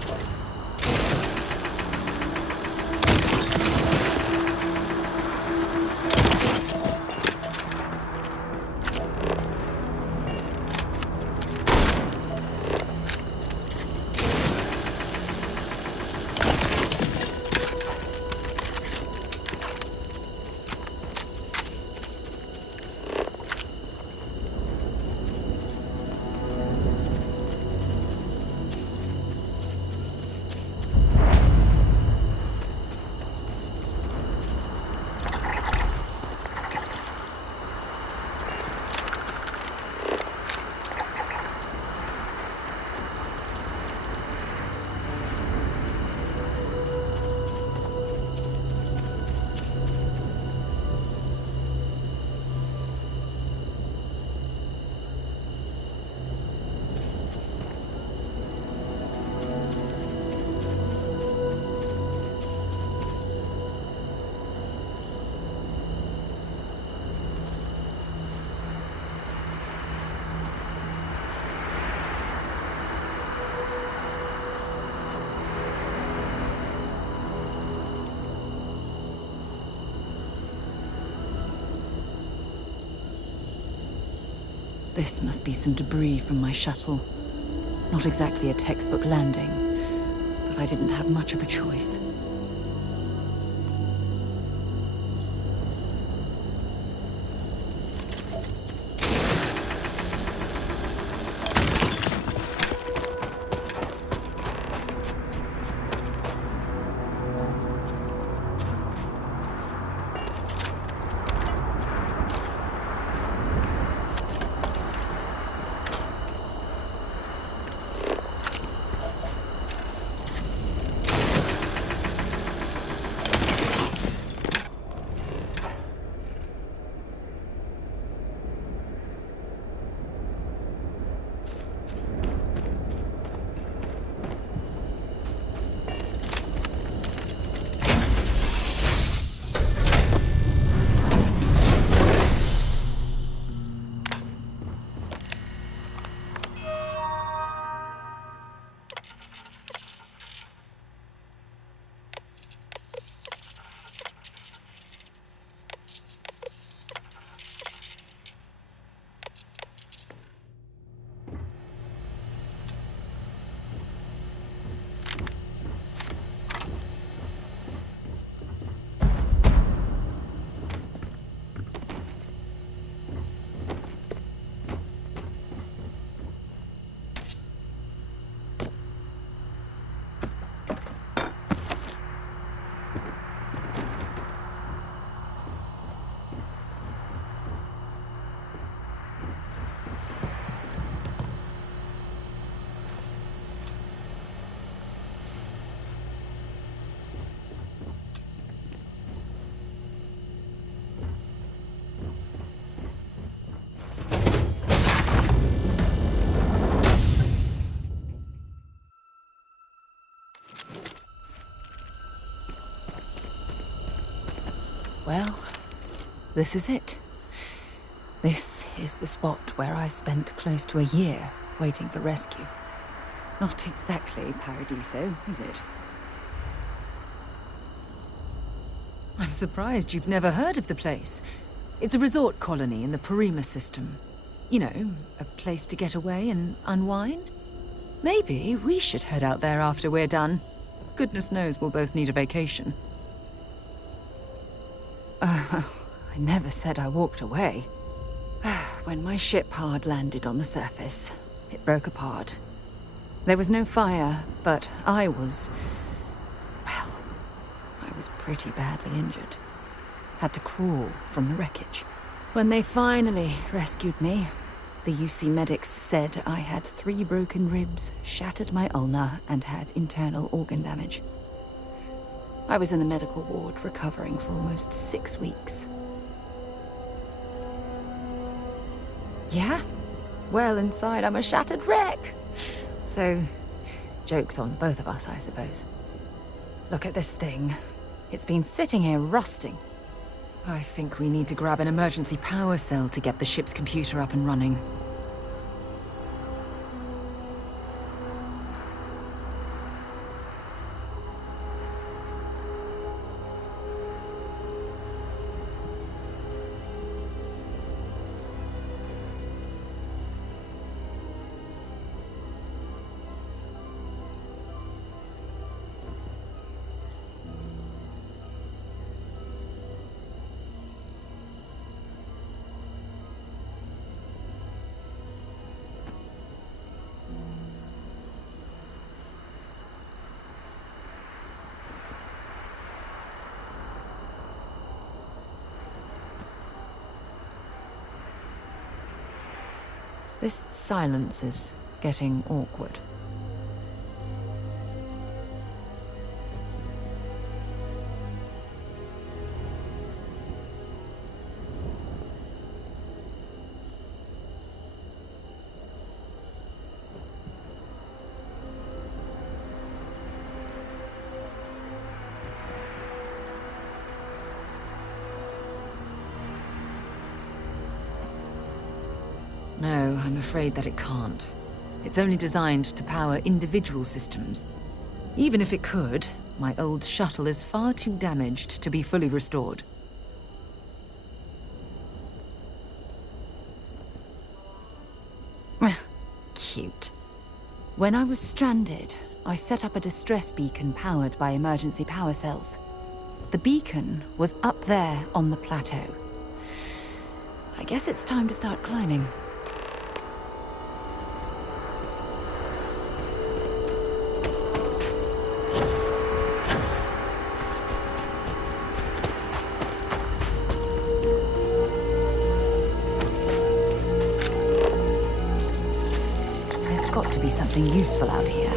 This must be some debris from my shuttle. Not exactly a textbook landing, but I didn't have much of a choice. Well, this is it. This is the spot where I spent close to a year waiting for rescue. Not exactly Paradiso, is it? I'm surprised you've never heard of the place. It's a resort colony in the Parima system. You know, a place to get away and unwind. Maybe we should head out there after we're done. Goodness knows we'll both need a vacation. I never said I walked away. When my ship hard landed on the surface, it broke apart. There was no fire, but I was pretty badly injured. Had to crawl from the wreckage. When they finally rescued me, the UC medics said I had 3 broken ribs, shattered my ulna, and had internal organ damage. I was in the medical ward recovering for almost 6 weeks. Yeah? Well, inside I'm a shattered wreck. So, joke's on both of us, I suppose. Look at this thing. It's been sitting here rusting. I think we need to grab an emergency power cell to get the ship's computer up and running. This silence is getting awkward. No, I'm afraid that it can't. It's only designed to power individual systems. Even if it could, my old shuttle is far too damaged to be fully restored. Cute. When I was stranded, I set up a distress beacon powered by emergency power cells. The beacon was up there on the plateau. I guess it's time to start climbing. Be something useful out here.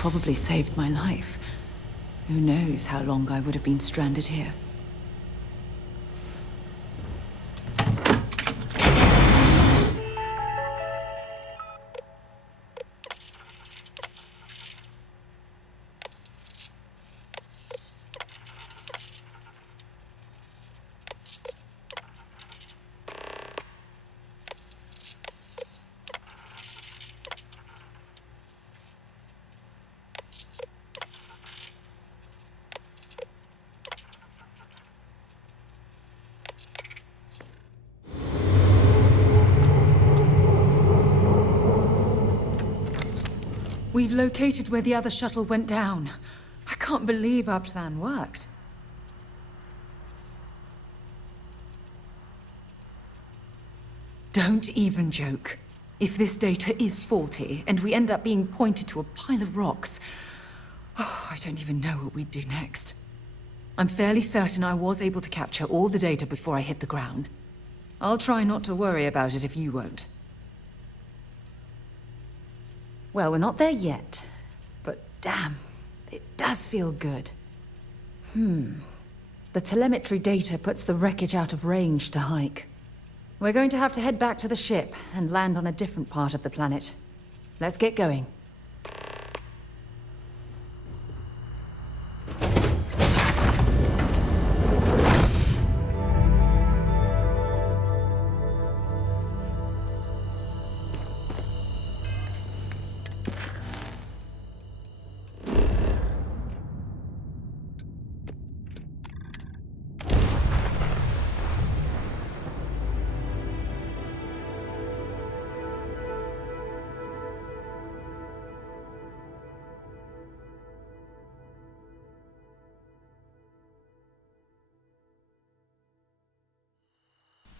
probably saved my life. Who knows how long I would have been stranded here. We've located where the other shuttle went down. I can't believe our plan worked. Don't even joke. If this data is faulty, and we end up being pointed to a pile of rocks, I don't even know what we'd do next. I'm fairly certain I was able to capture all the data before I hit the ground. I'll try not to worry about it if you won't. Well, we're not there yet, but damn, it does feel good. The telemetry data puts the wreckage out of range to hike. We're going to have to head back to the ship and land on a different part of the planet. Let's get going.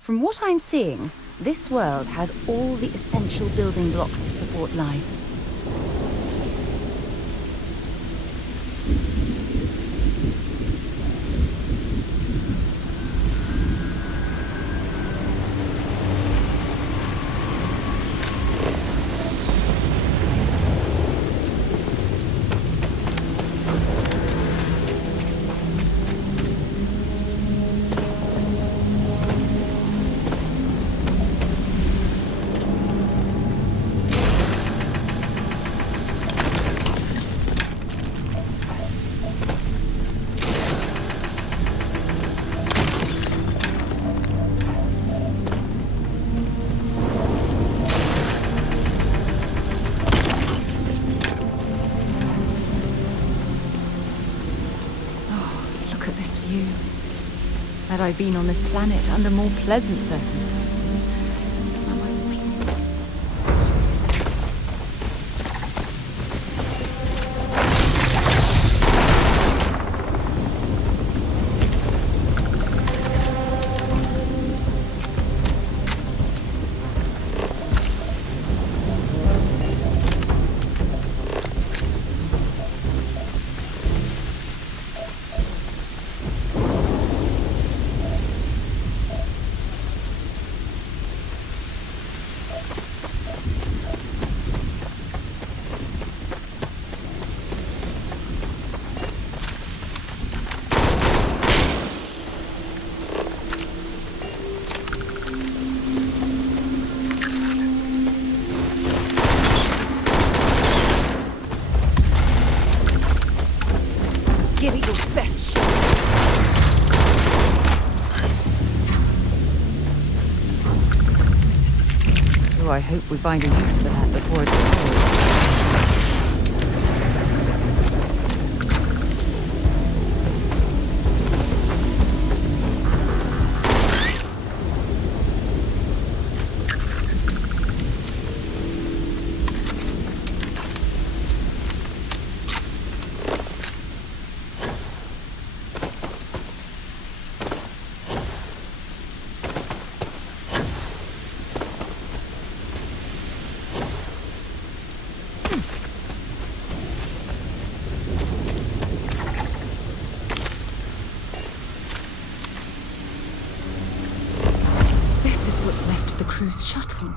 From what I'm seeing, this world has all the essential building blocks to support life. Had I been on this planet under more pleasant circumstances, I might have waited. Give it your best shot. Oh, I hope we find a use for that before it explodes. Cruise shuttle.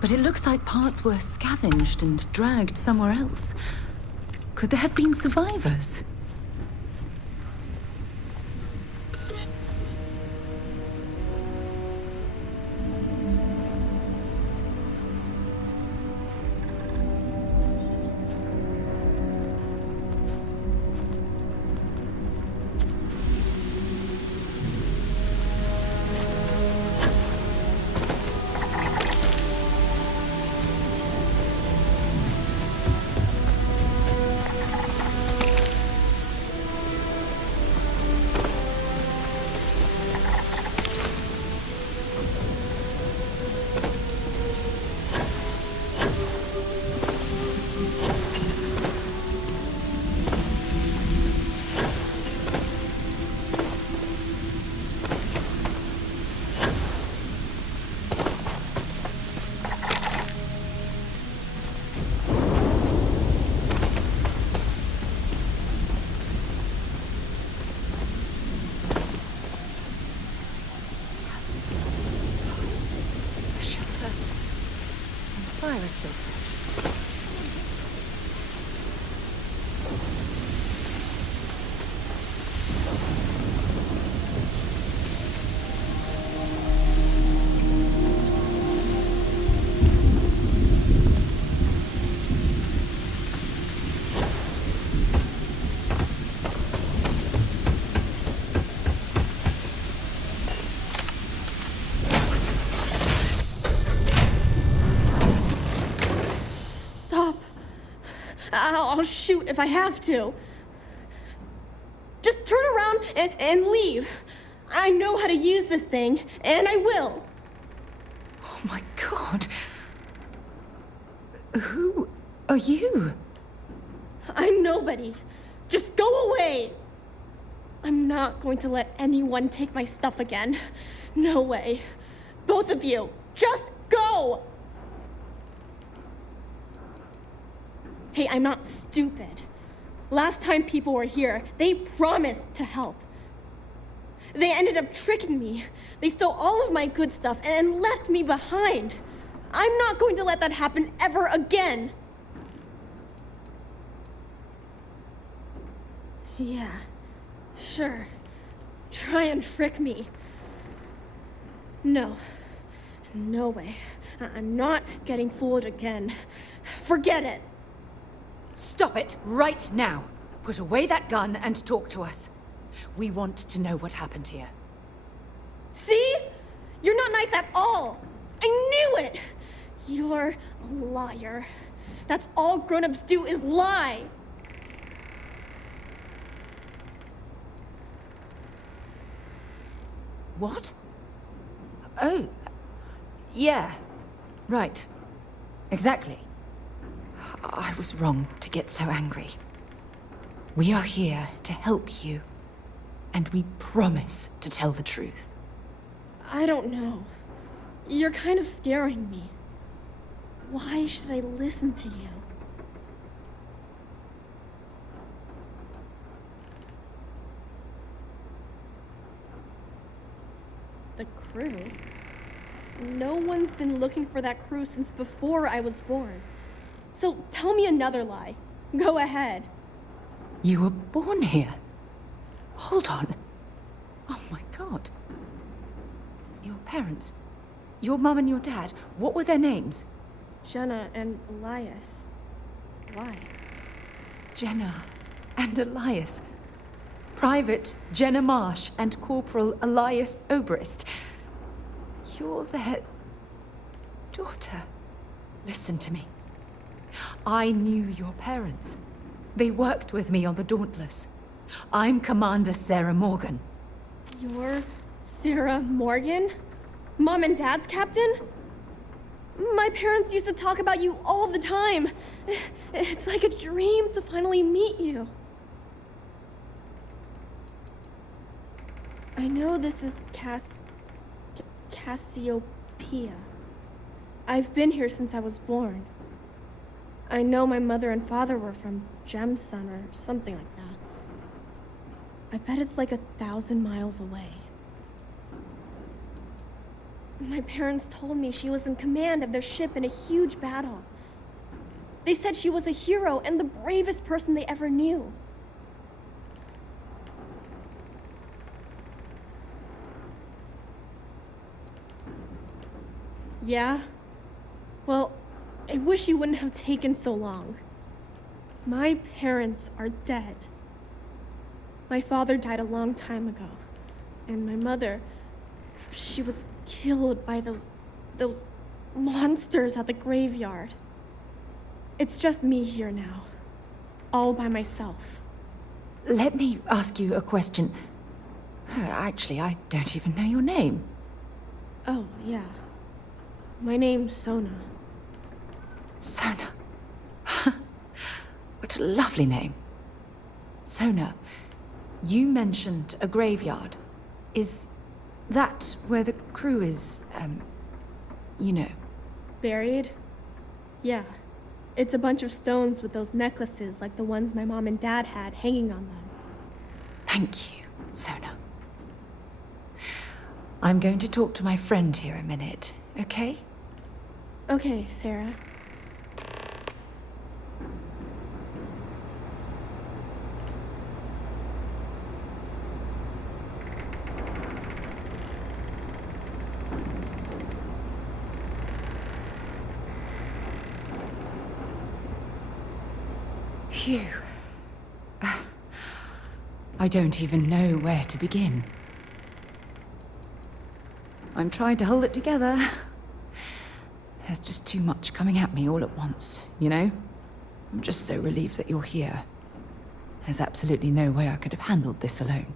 But it looks like parts were scavenged and dragged somewhere else. Could there have been survivors? Fire is still fresh. I'll shoot if I have to. Just turn around and leave. I know how to use this thing, and I will. Oh my god. Who are you? I'm nobody. Just go away. I'm not going to let anyone take my stuff again. No way. Both of you, just go! Hey, I'm not stupid. Last time people were here, they promised to help. They ended up tricking me. They stole all of my good stuff and left me behind. I'm not going to let that happen ever again. Yeah, sure. Try and trick me. No. No way. I'm not getting fooled again. Forget it. Stop it right now. Put away that gun and talk to us. We want to know what happened here. See? You're not nice at all. I knew it. You're a liar. That's all grown-ups do is lie. What? Oh, yeah. Right. Exactly. I was wrong to get so angry. We are here to help you, and we promise to tell the truth. I don't know. You're kind of scaring me. Why should I listen to you? The crew? No one's been looking for that crew since before I was born. So tell me another lie. Go ahead. You were born here? Hold on. Oh my god. Your parents, your mum and your dad, what were their names? Jenna and Elias. Why? Jenna and Elias. Private Jenna Marsh and Corporal Elias Obrist. You're their daughter. Listen to me. I knew your parents. They worked with me on the Dauntless. I'm Commander Sarah Morgan. You're Sarah Morgan? Mom and Dad's captain? My parents used to talk about you all the time. It's like a dream to finally meet you. I know this is Cassiopeia. I've been here since I was born. I know my mother and father were from Gemsun or something like that. I bet it's like 1,000 miles away. My parents told me she was in command of their ship in a huge battle. They said she was a hero and the bravest person they ever knew. Yeah? Well, I wish you wouldn't have taken so long. My parents are dead. My father died a long time ago. And my mother, she was killed by those monsters at the graveyard. It's just me here now. All by myself. Let me ask you a question. Actually, I don't even know your name. Oh, yeah. My name's Sona. Sona. What a lovely name. Sona, you mentioned a graveyard. Is that where the crew is, you know? Buried? Yeah. It's a bunch of stones with those necklaces like the ones my mom and dad had hanging on them. Thank you, Sona. I'm going to talk to my friend here a minute, okay? Okay, Sarah. Phew. I don't even know where to begin. I'm trying to hold it together. There's just too much coming at me all at once, you know? I'm just so relieved that you're here. There's absolutely no way I could have handled this alone.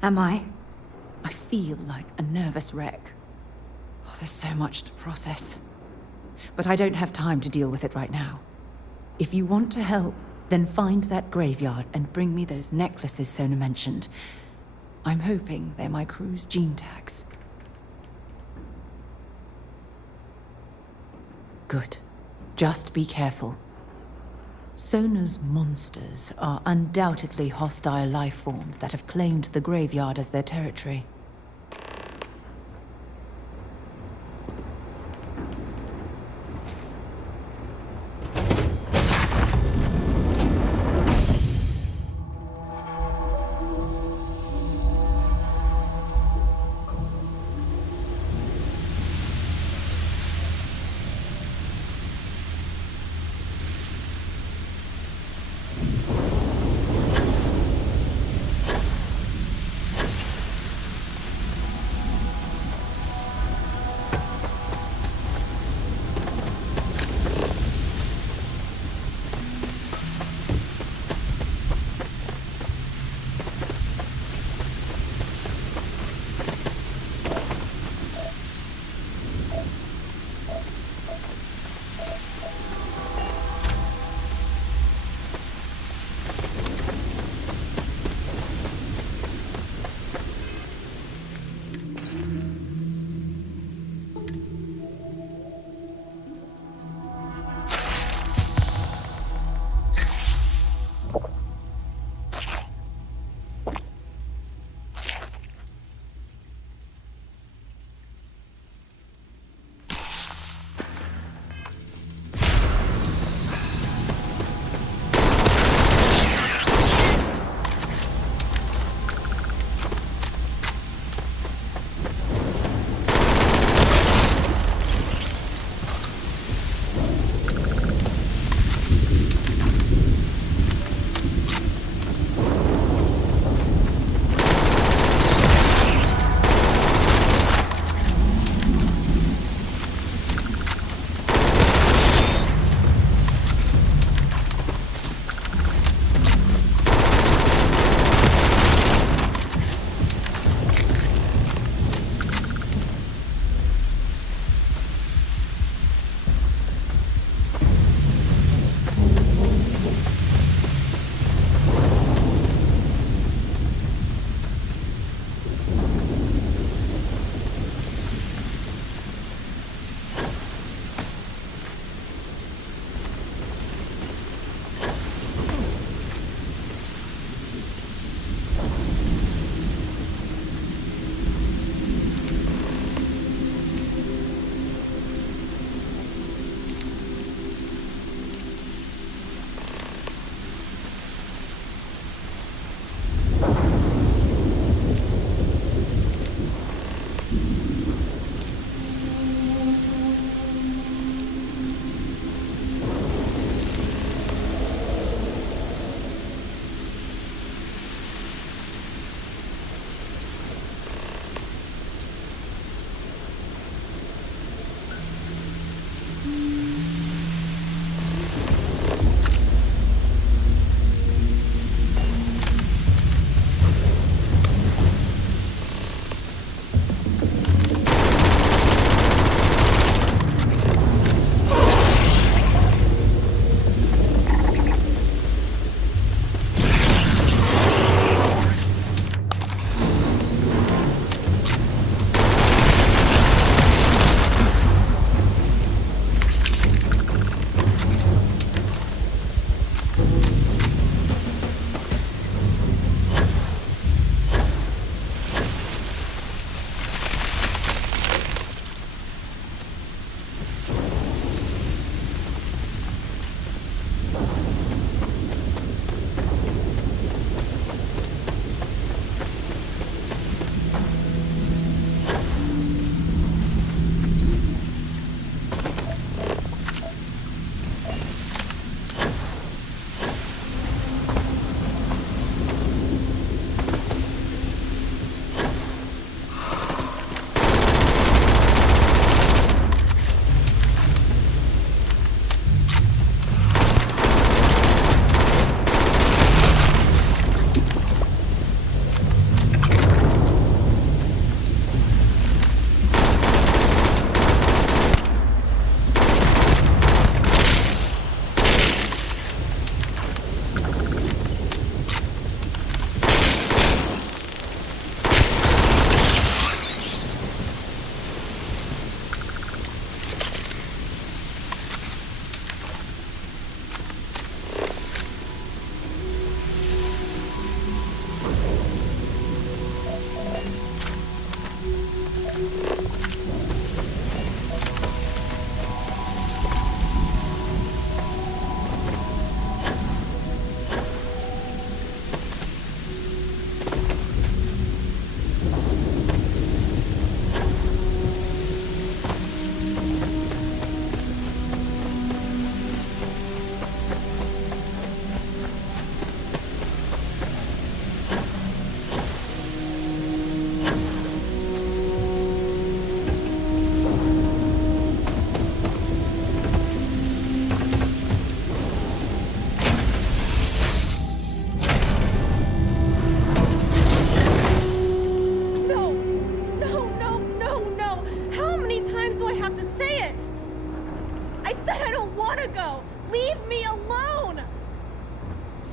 Am I? I feel like a nervous wreck. Oh, there's so much to process. But I don't have time to deal with it right now. If you want to help, then find that graveyard and bring me those necklaces Sona mentioned. I'm hoping they're my crew's gene tags. Good. Just be careful. Sona's monsters are undoubtedly hostile life forms that have claimed the graveyard as their territory.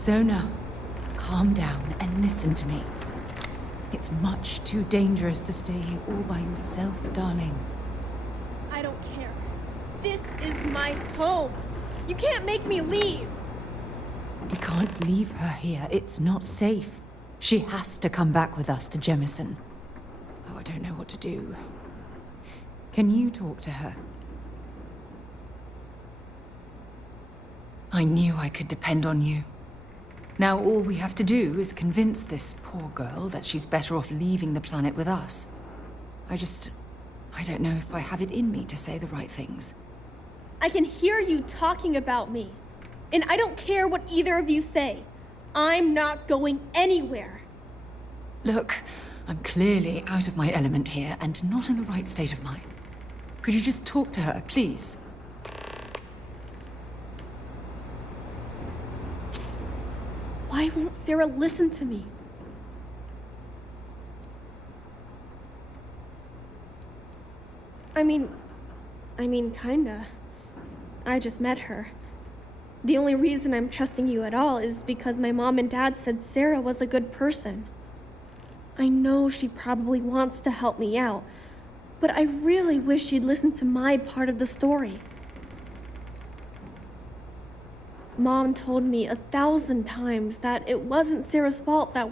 Sona, calm down and listen to me. It's much too dangerous to stay here all by yourself, darling. I don't care. This is my home. You can't make me leave. We can't leave her here. It's not safe. She has to come back with us to Jemison. Oh, I don't know what to do. Can you talk to her? I knew I could depend on you. Now all we have to do is convince this poor girl that she's better off leaving the planet with us. I don't know if I have it in me to say the right things. I can hear you talking about me. And I don't care what either of you say. I'm not going anywhere. Look, I'm clearly out of my element here and not in the right state of mind. Could you just talk to her, please? Why won't Sarah listen to me? I mean, kinda. I just met her. The only reason I'm trusting you at all is because my mom and dad said Sarah was a good person. I know she probably wants to help me out, but I really wish she'd listen to my part of the story. Mom told me 1,000 times that it wasn't Sarah's fault that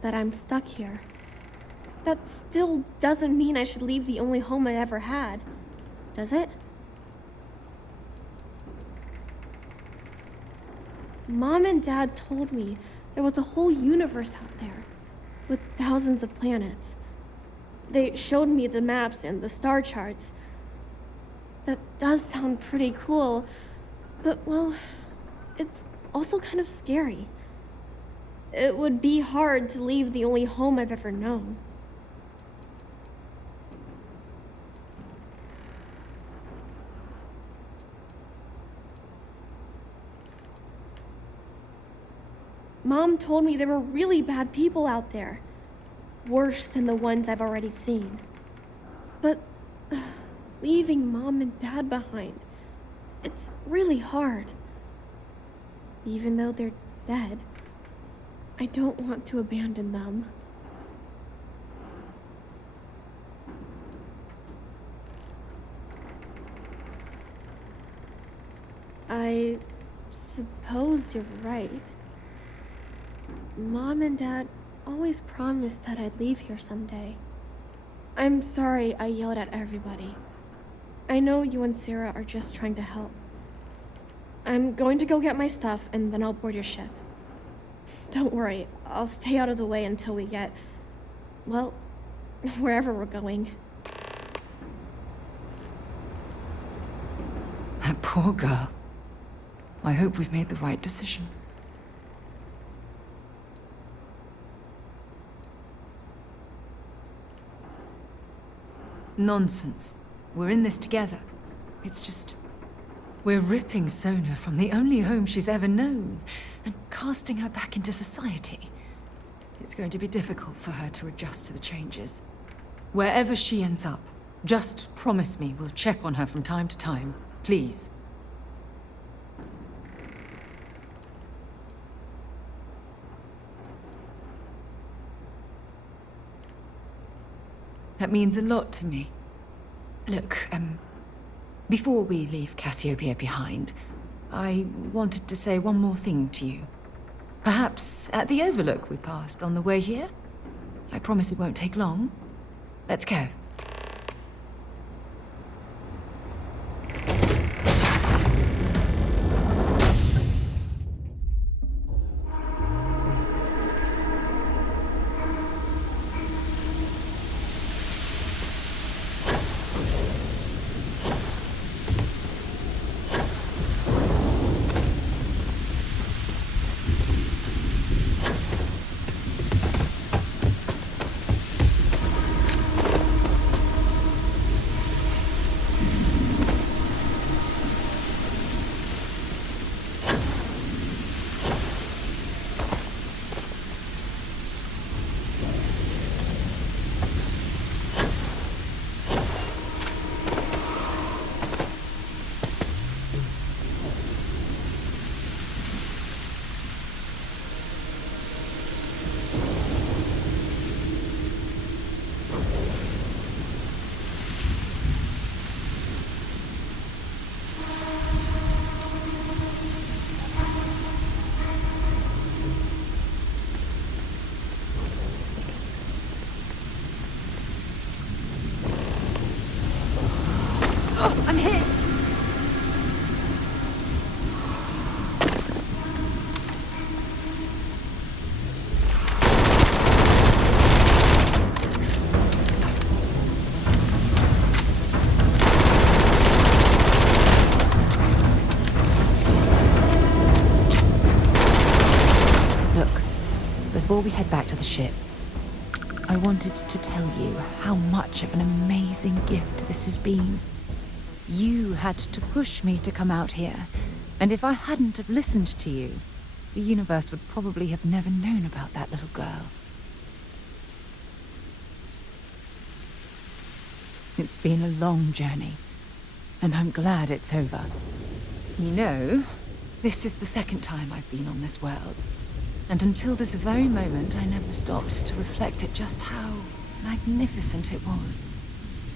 that I'm stuck here. That still doesn't mean I should leave the only home I ever had, does it? Mom and Dad told me there was a whole universe out there, with thousands of planets. They showed me the maps and the star charts. That does sound pretty cool, but it's also kind of scary. It would be hard to leave the only home I've ever known. Mom told me there were really bad people out there. Worse than the ones I've already seen. But leaving Mom and Dad behind, it's really hard. Even though they're dead, I don't want to abandon them. I suppose you're right. Mom and Dad always promised that I'd leave here someday. I'm sorry I yelled at everybody. I know you and Sarah are just trying to help. I'm going to go get my stuff and then I'll board your ship. Don't worry, I'll stay out of the way until we get, wherever we're going. That poor girl. I hope we've made the right decision. Nonsense. We're in this together. It's just... we're ripping Sona from the only home she's ever known and casting her back into society. It's going to be difficult for her to adjust to the changes. Wherever she ends up, just promise me we'll check on her from time to time. Please. That means a lot to me. Look, before we leave Cassiopeia behind, I wanted to say one more thing to you. Perhaps at the overlook we passed on the way here? I promise it won't take long. Let's go. before we head back to the ship, I wanted to tell you how much of an amazing gift this has been. You had to push me to come out here, and if I hadn't have listened to you, the universe would probably have never known about that little girl. It's been a long journey, and I'm glad it's over. You know, this is the second time I've been on this world, and until this very moment I never stopped to reflect at just how magnificent it was.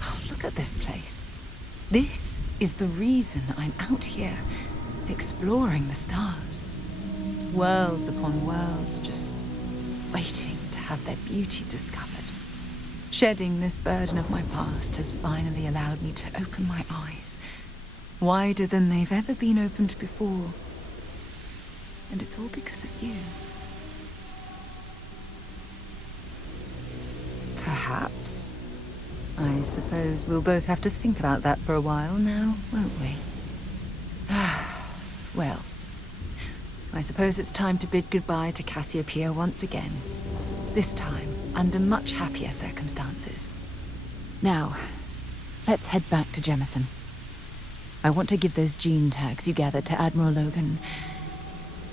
Oh, look at this place. This is the reason I'm out here, exploring the stars. Worlds upon worlds, just waiting to have their beauty discovered. Shedding this burden of my past has finally allowed me to open my eyes, wider than they've ever been opened before. And it's all because of you. Perhaps. I suppose we'll both have to think about that for a while now, won't we? Well, I suppose it's time to bid goodbye to Cassiopeia once again. This time, under much happier circumstances. Now, let's head back to Jemison. I want to give those gene tags you gathered to Admiral Logan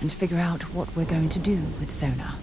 and figure out what we're going to do with Sona.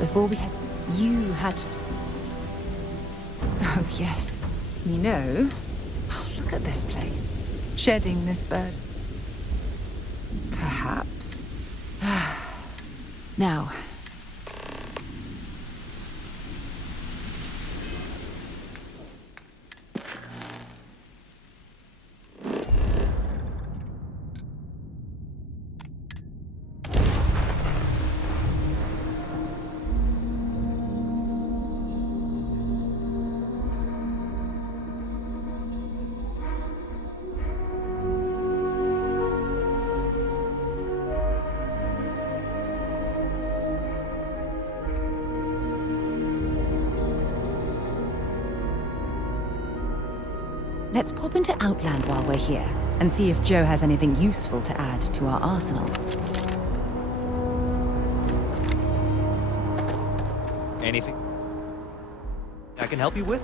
Before we had... You had... Oh, yes. You know... Oh, look at this place. Shedding this bird. Perhaps. Now... Let's pop into Outland while we're here, and see if Joe has anything useful to add to our arsenal. Anything I can help you with?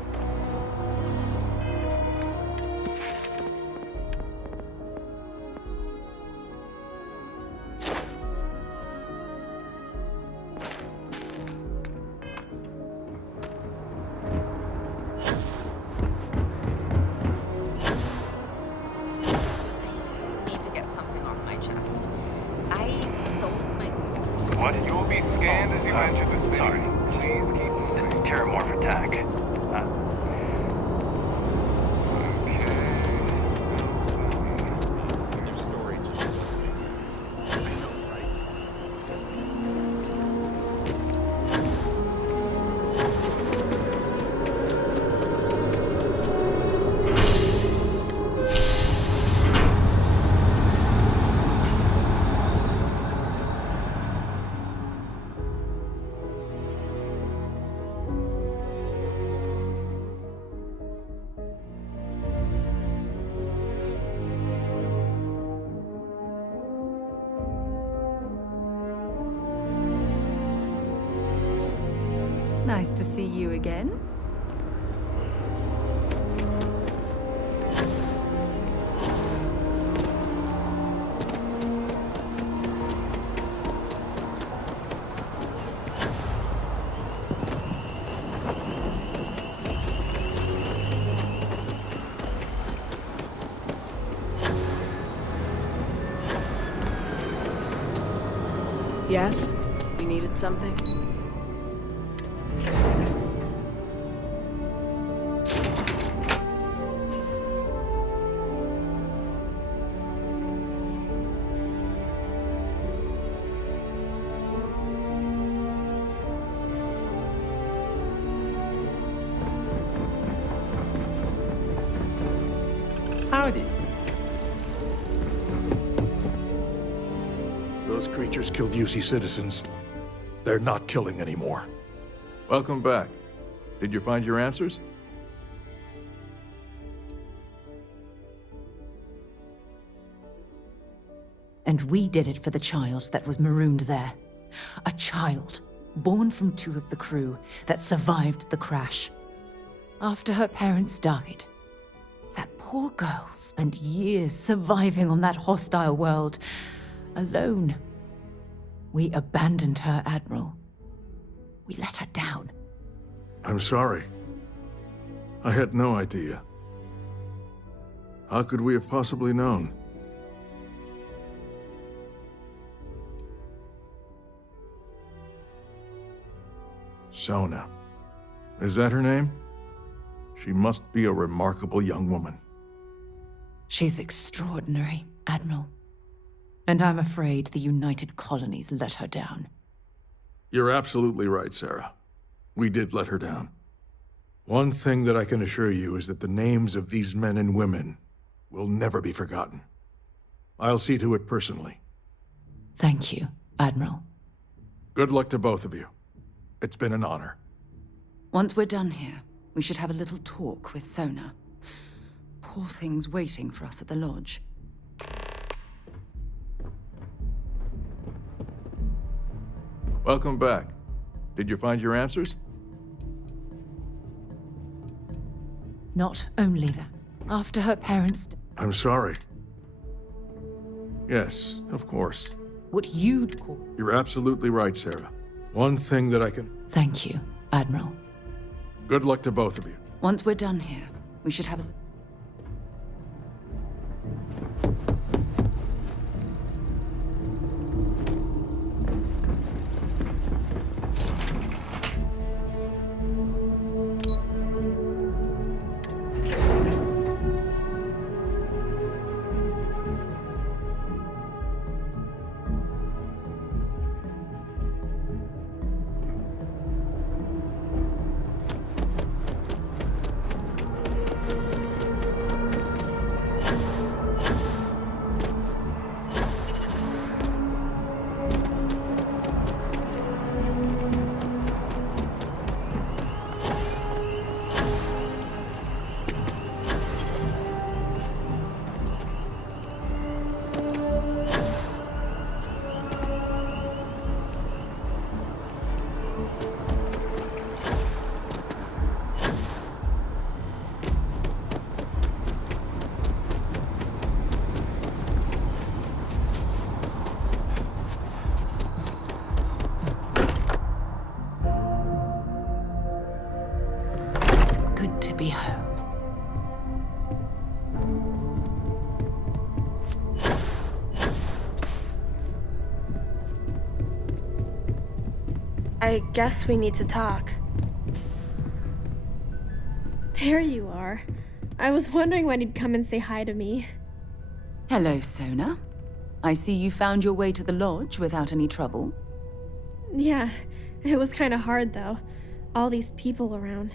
Need to get something off my chest. I sold my sister. What? You will be scanned as you enter the city. Sorry. Please keep moving. The terramorph attack. Your story just doesn't make sense. I know, right? Nice to see you again. Yes? You needed something? Howdy. Those creatures killed UC citizens. They're not killing anymore. Welcome back. Did you find your answers? And we did it for the child that was marooned there. A child, born from 2 of the crew, that survived the crash. After her parents died, that poor girl spent years surviving on that hostile world, alone. We abandoned her, Admiral. We let her down. I'm sorry. I had no idea. How could we have possibly known? Sona. Is that her name? She must be a remarkable young woman. She's extraordinary, Admiral. And I'm afraid the United Colonies let her down. You're absolutely right, Sarah. We did let her down. One thing that I can assure you is that the names of these men and women will never be forgotten. I'll see to it personally. Thank you, Admiral. Good luck to both of you. It's been an honor. Once we're done here, we should have a little talk with Sona. Poor thing's waiting for us at the lodge. Welcome back. Did you find your answers? Not only that, after her parents... I'm sorry. Yes, of course. What you'd call... You're absolutely right, Sarah. One thing that I can... Thank you, Admiral. Good luck to both of you. Once we're done here, we should have a... I guess we need to talk. There you are. I was wondering when you'd come and say hi to me. Hello, Sona. I see you found your way to the lodge without any trouble. Yeah, it was kind of hard though. All these people around.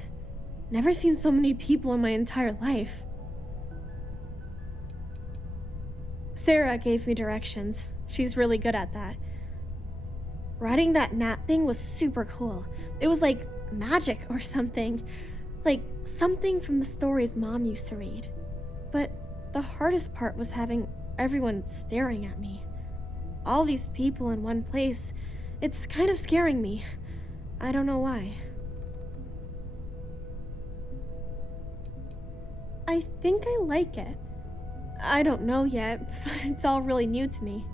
Never seen so many people in my entire life. Sarah gave me directions. She's really good at that. Riding that gnat thing was super cool. It was like magic or something. Like something from the stories Mom used to read. But the hardest part was having everyone staring at me. All these people in one place. It's kind of scaring me. I don't know why. I think I like it. I don't know yet. It's all really new to me.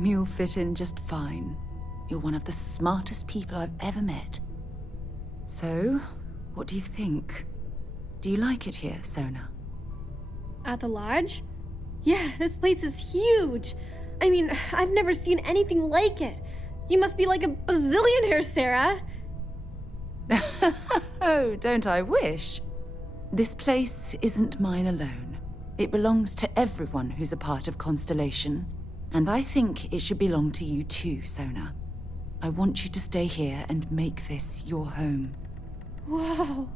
You'll fit in just fine. You're one of the smartest people I've ever met. So, what do you think? Do you like it here, Sona? At the lodge? Yeah, this place is huge. I mean, I've never seen anything like it. You must be like a bazillionaire, Sarah. Oh, don't I wish? This place isn't mine alone. It belongs to everyone who's a part of Constellation. And I think it should belong to you too, Sona. I want you to stay here and make this your home. Whoa.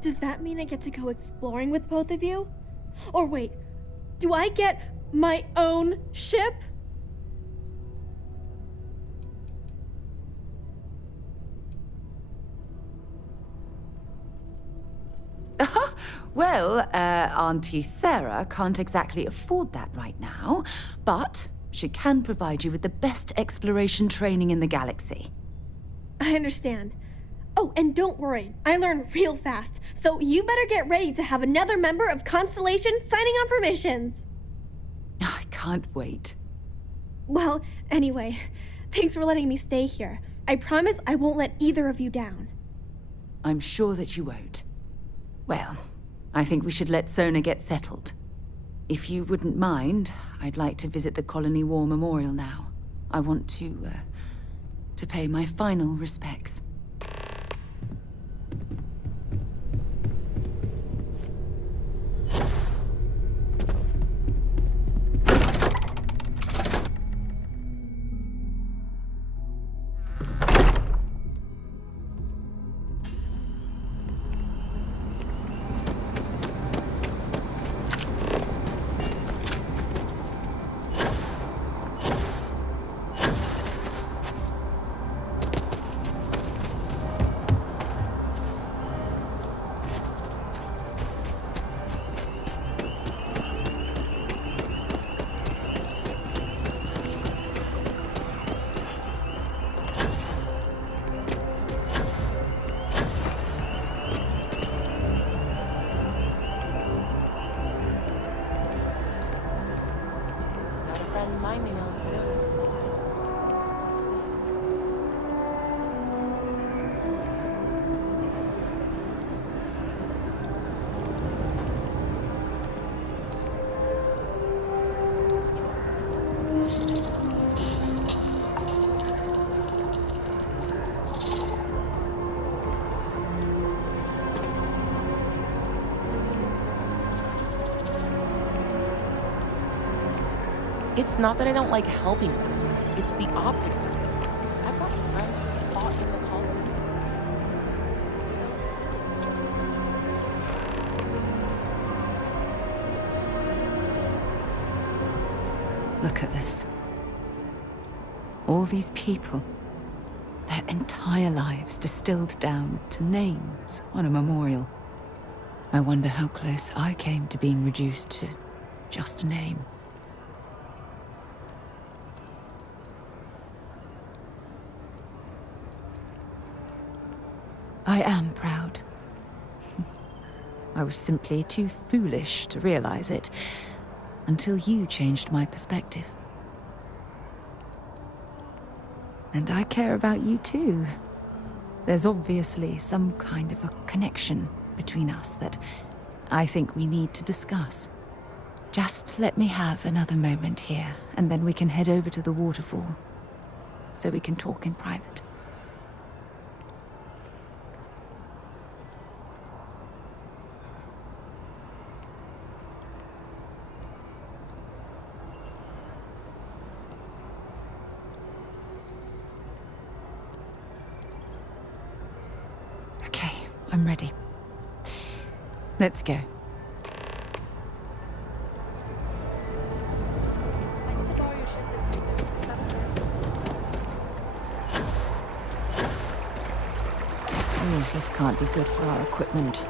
Does that mean I get to go exploring with both of you? Or wait, do I get my own ship? Well, Auntie Sarah can't exactly afford that right now, but she can provide you with the best exploration training in the galaxy. I understand. Oh, and don't worry, I learn real fast, so you better get ready to have another member of Constellation signing on for missions. I can't wait. Well, anyway, thanks for letting me stay here. I promise I won't let either of you down. I'm sure that you won't. Well, I think we should let Sona get settled. If you wouldn't mind, I'd like to visit the Colony War Memorial now. I want to pay my final respects. It's not that I don't like helping them. It's the optics of it. I've got friends who fought in the colony. Look at this. All these people. Their entire lives distilled down to names on a memorial. I wonder how close I came to being reduced to just a name. I am proud. I was simply too foolish to realize it until you changed my perspective. And I care about you too. There's obviously some kind of a connection between us that I think we need to discuss. Just let me have another moment here, and then we can head over to the waterfall, so we can talk in private. I'm ready. Let's go. Oh, this can't be good for our equipment.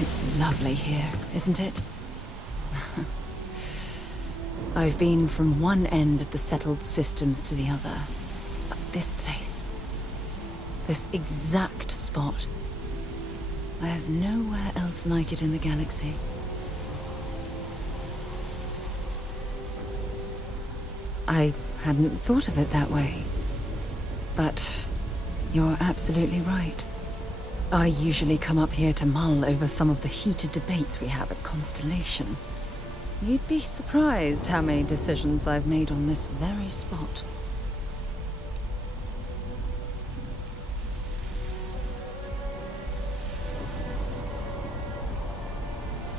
It's lovely here, isn't it? I've been from one end of the settled systems to the other. But this place, this exact spot, there's nowhere else like it in the galaxy. I hadn't thought of it that way. But you're absolutely right. I usually come up here to mull over some of the heated debates we have at Constellation. You'd be surprised how many decisions I've made on this very spot.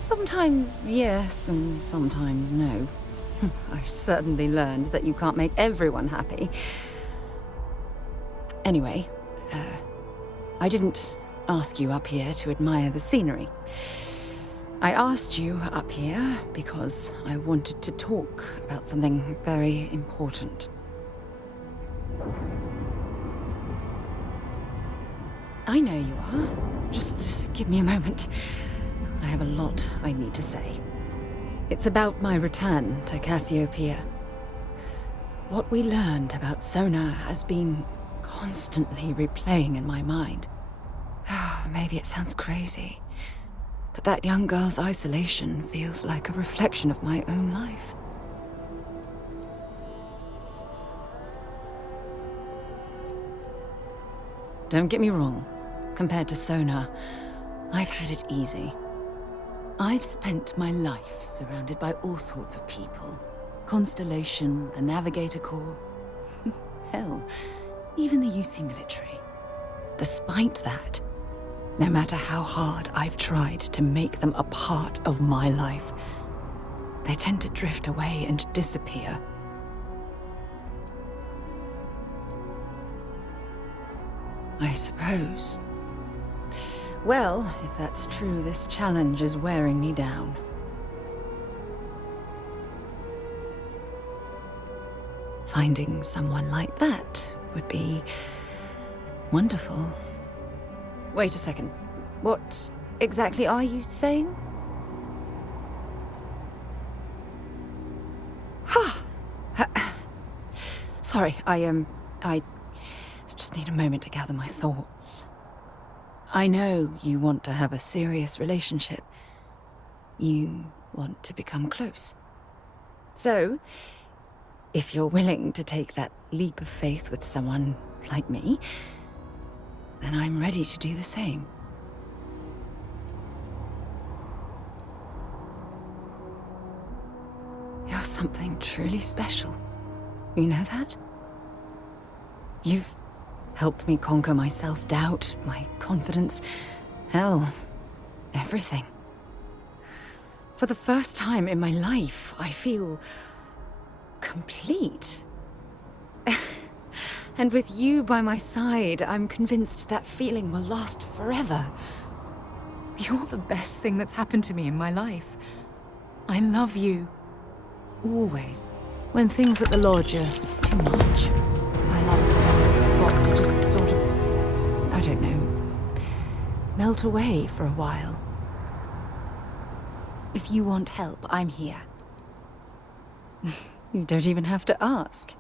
Sometimes yes, and sometimes no. I've certainly learned that you can't make everyone happy. Anyway, I didn't ask you up here to admire the scenery. I asked you up here because I wanted to talk about something very important. I know you are. Just give me a moment. I have a lot I need to say. It's about my return to Cassiopeia. What we learned about Sona has been constantly replaying in my mind. Maybe it sounds crazy, but that young girl's isolation feels like a reflection of my own life. Don't get me wrong. Compared to Sona, I've had it easy. I've spent my life surrounded by all sorts of people. Constellation, the Navigator Corps. Hell, even the UC military. Despite that, no matter how hard I've tried to make them a part of my life, they tend to drift away and disappear. I suppose. Well, if that's true, this challenge is wearing me down. Finding someone like that would be wonderful. Wait a second. What exactly are you saying? Ha! Sorry, I just need a moment to gather my thoughts. I know you want to have a serious relationship, You want to become close. So, if you're willing to take that leap of faith with someone like me, then I'm ready to do the same. You're something truly special. You know that? You've helped me conquer my self-doubt, my confidence, hell, everything. For the first time in my life, I feel complete. And with you by my side, I'm convinced that feeling will last forever. You're the best thing that's happened to me in my life. I love you. Always. When things at the lodge are too much, I love coming to this spot to just sort of, I don't know, melt away for a while. If you want help, I'm here. You don't even have to ask.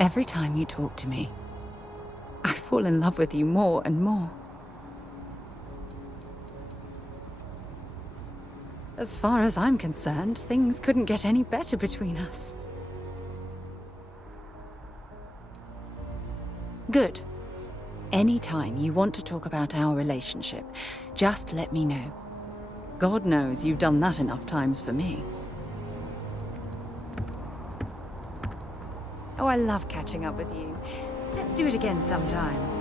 Every time you talk to me, I fall in love with you more and more. As far as I'm concerned, things couldn't get any better between us. Good. Anytime you want to talk about our relationship, just let me know. God knows you've done that enough times for me. Oh, I love catching up with you. Let's do it again sometime.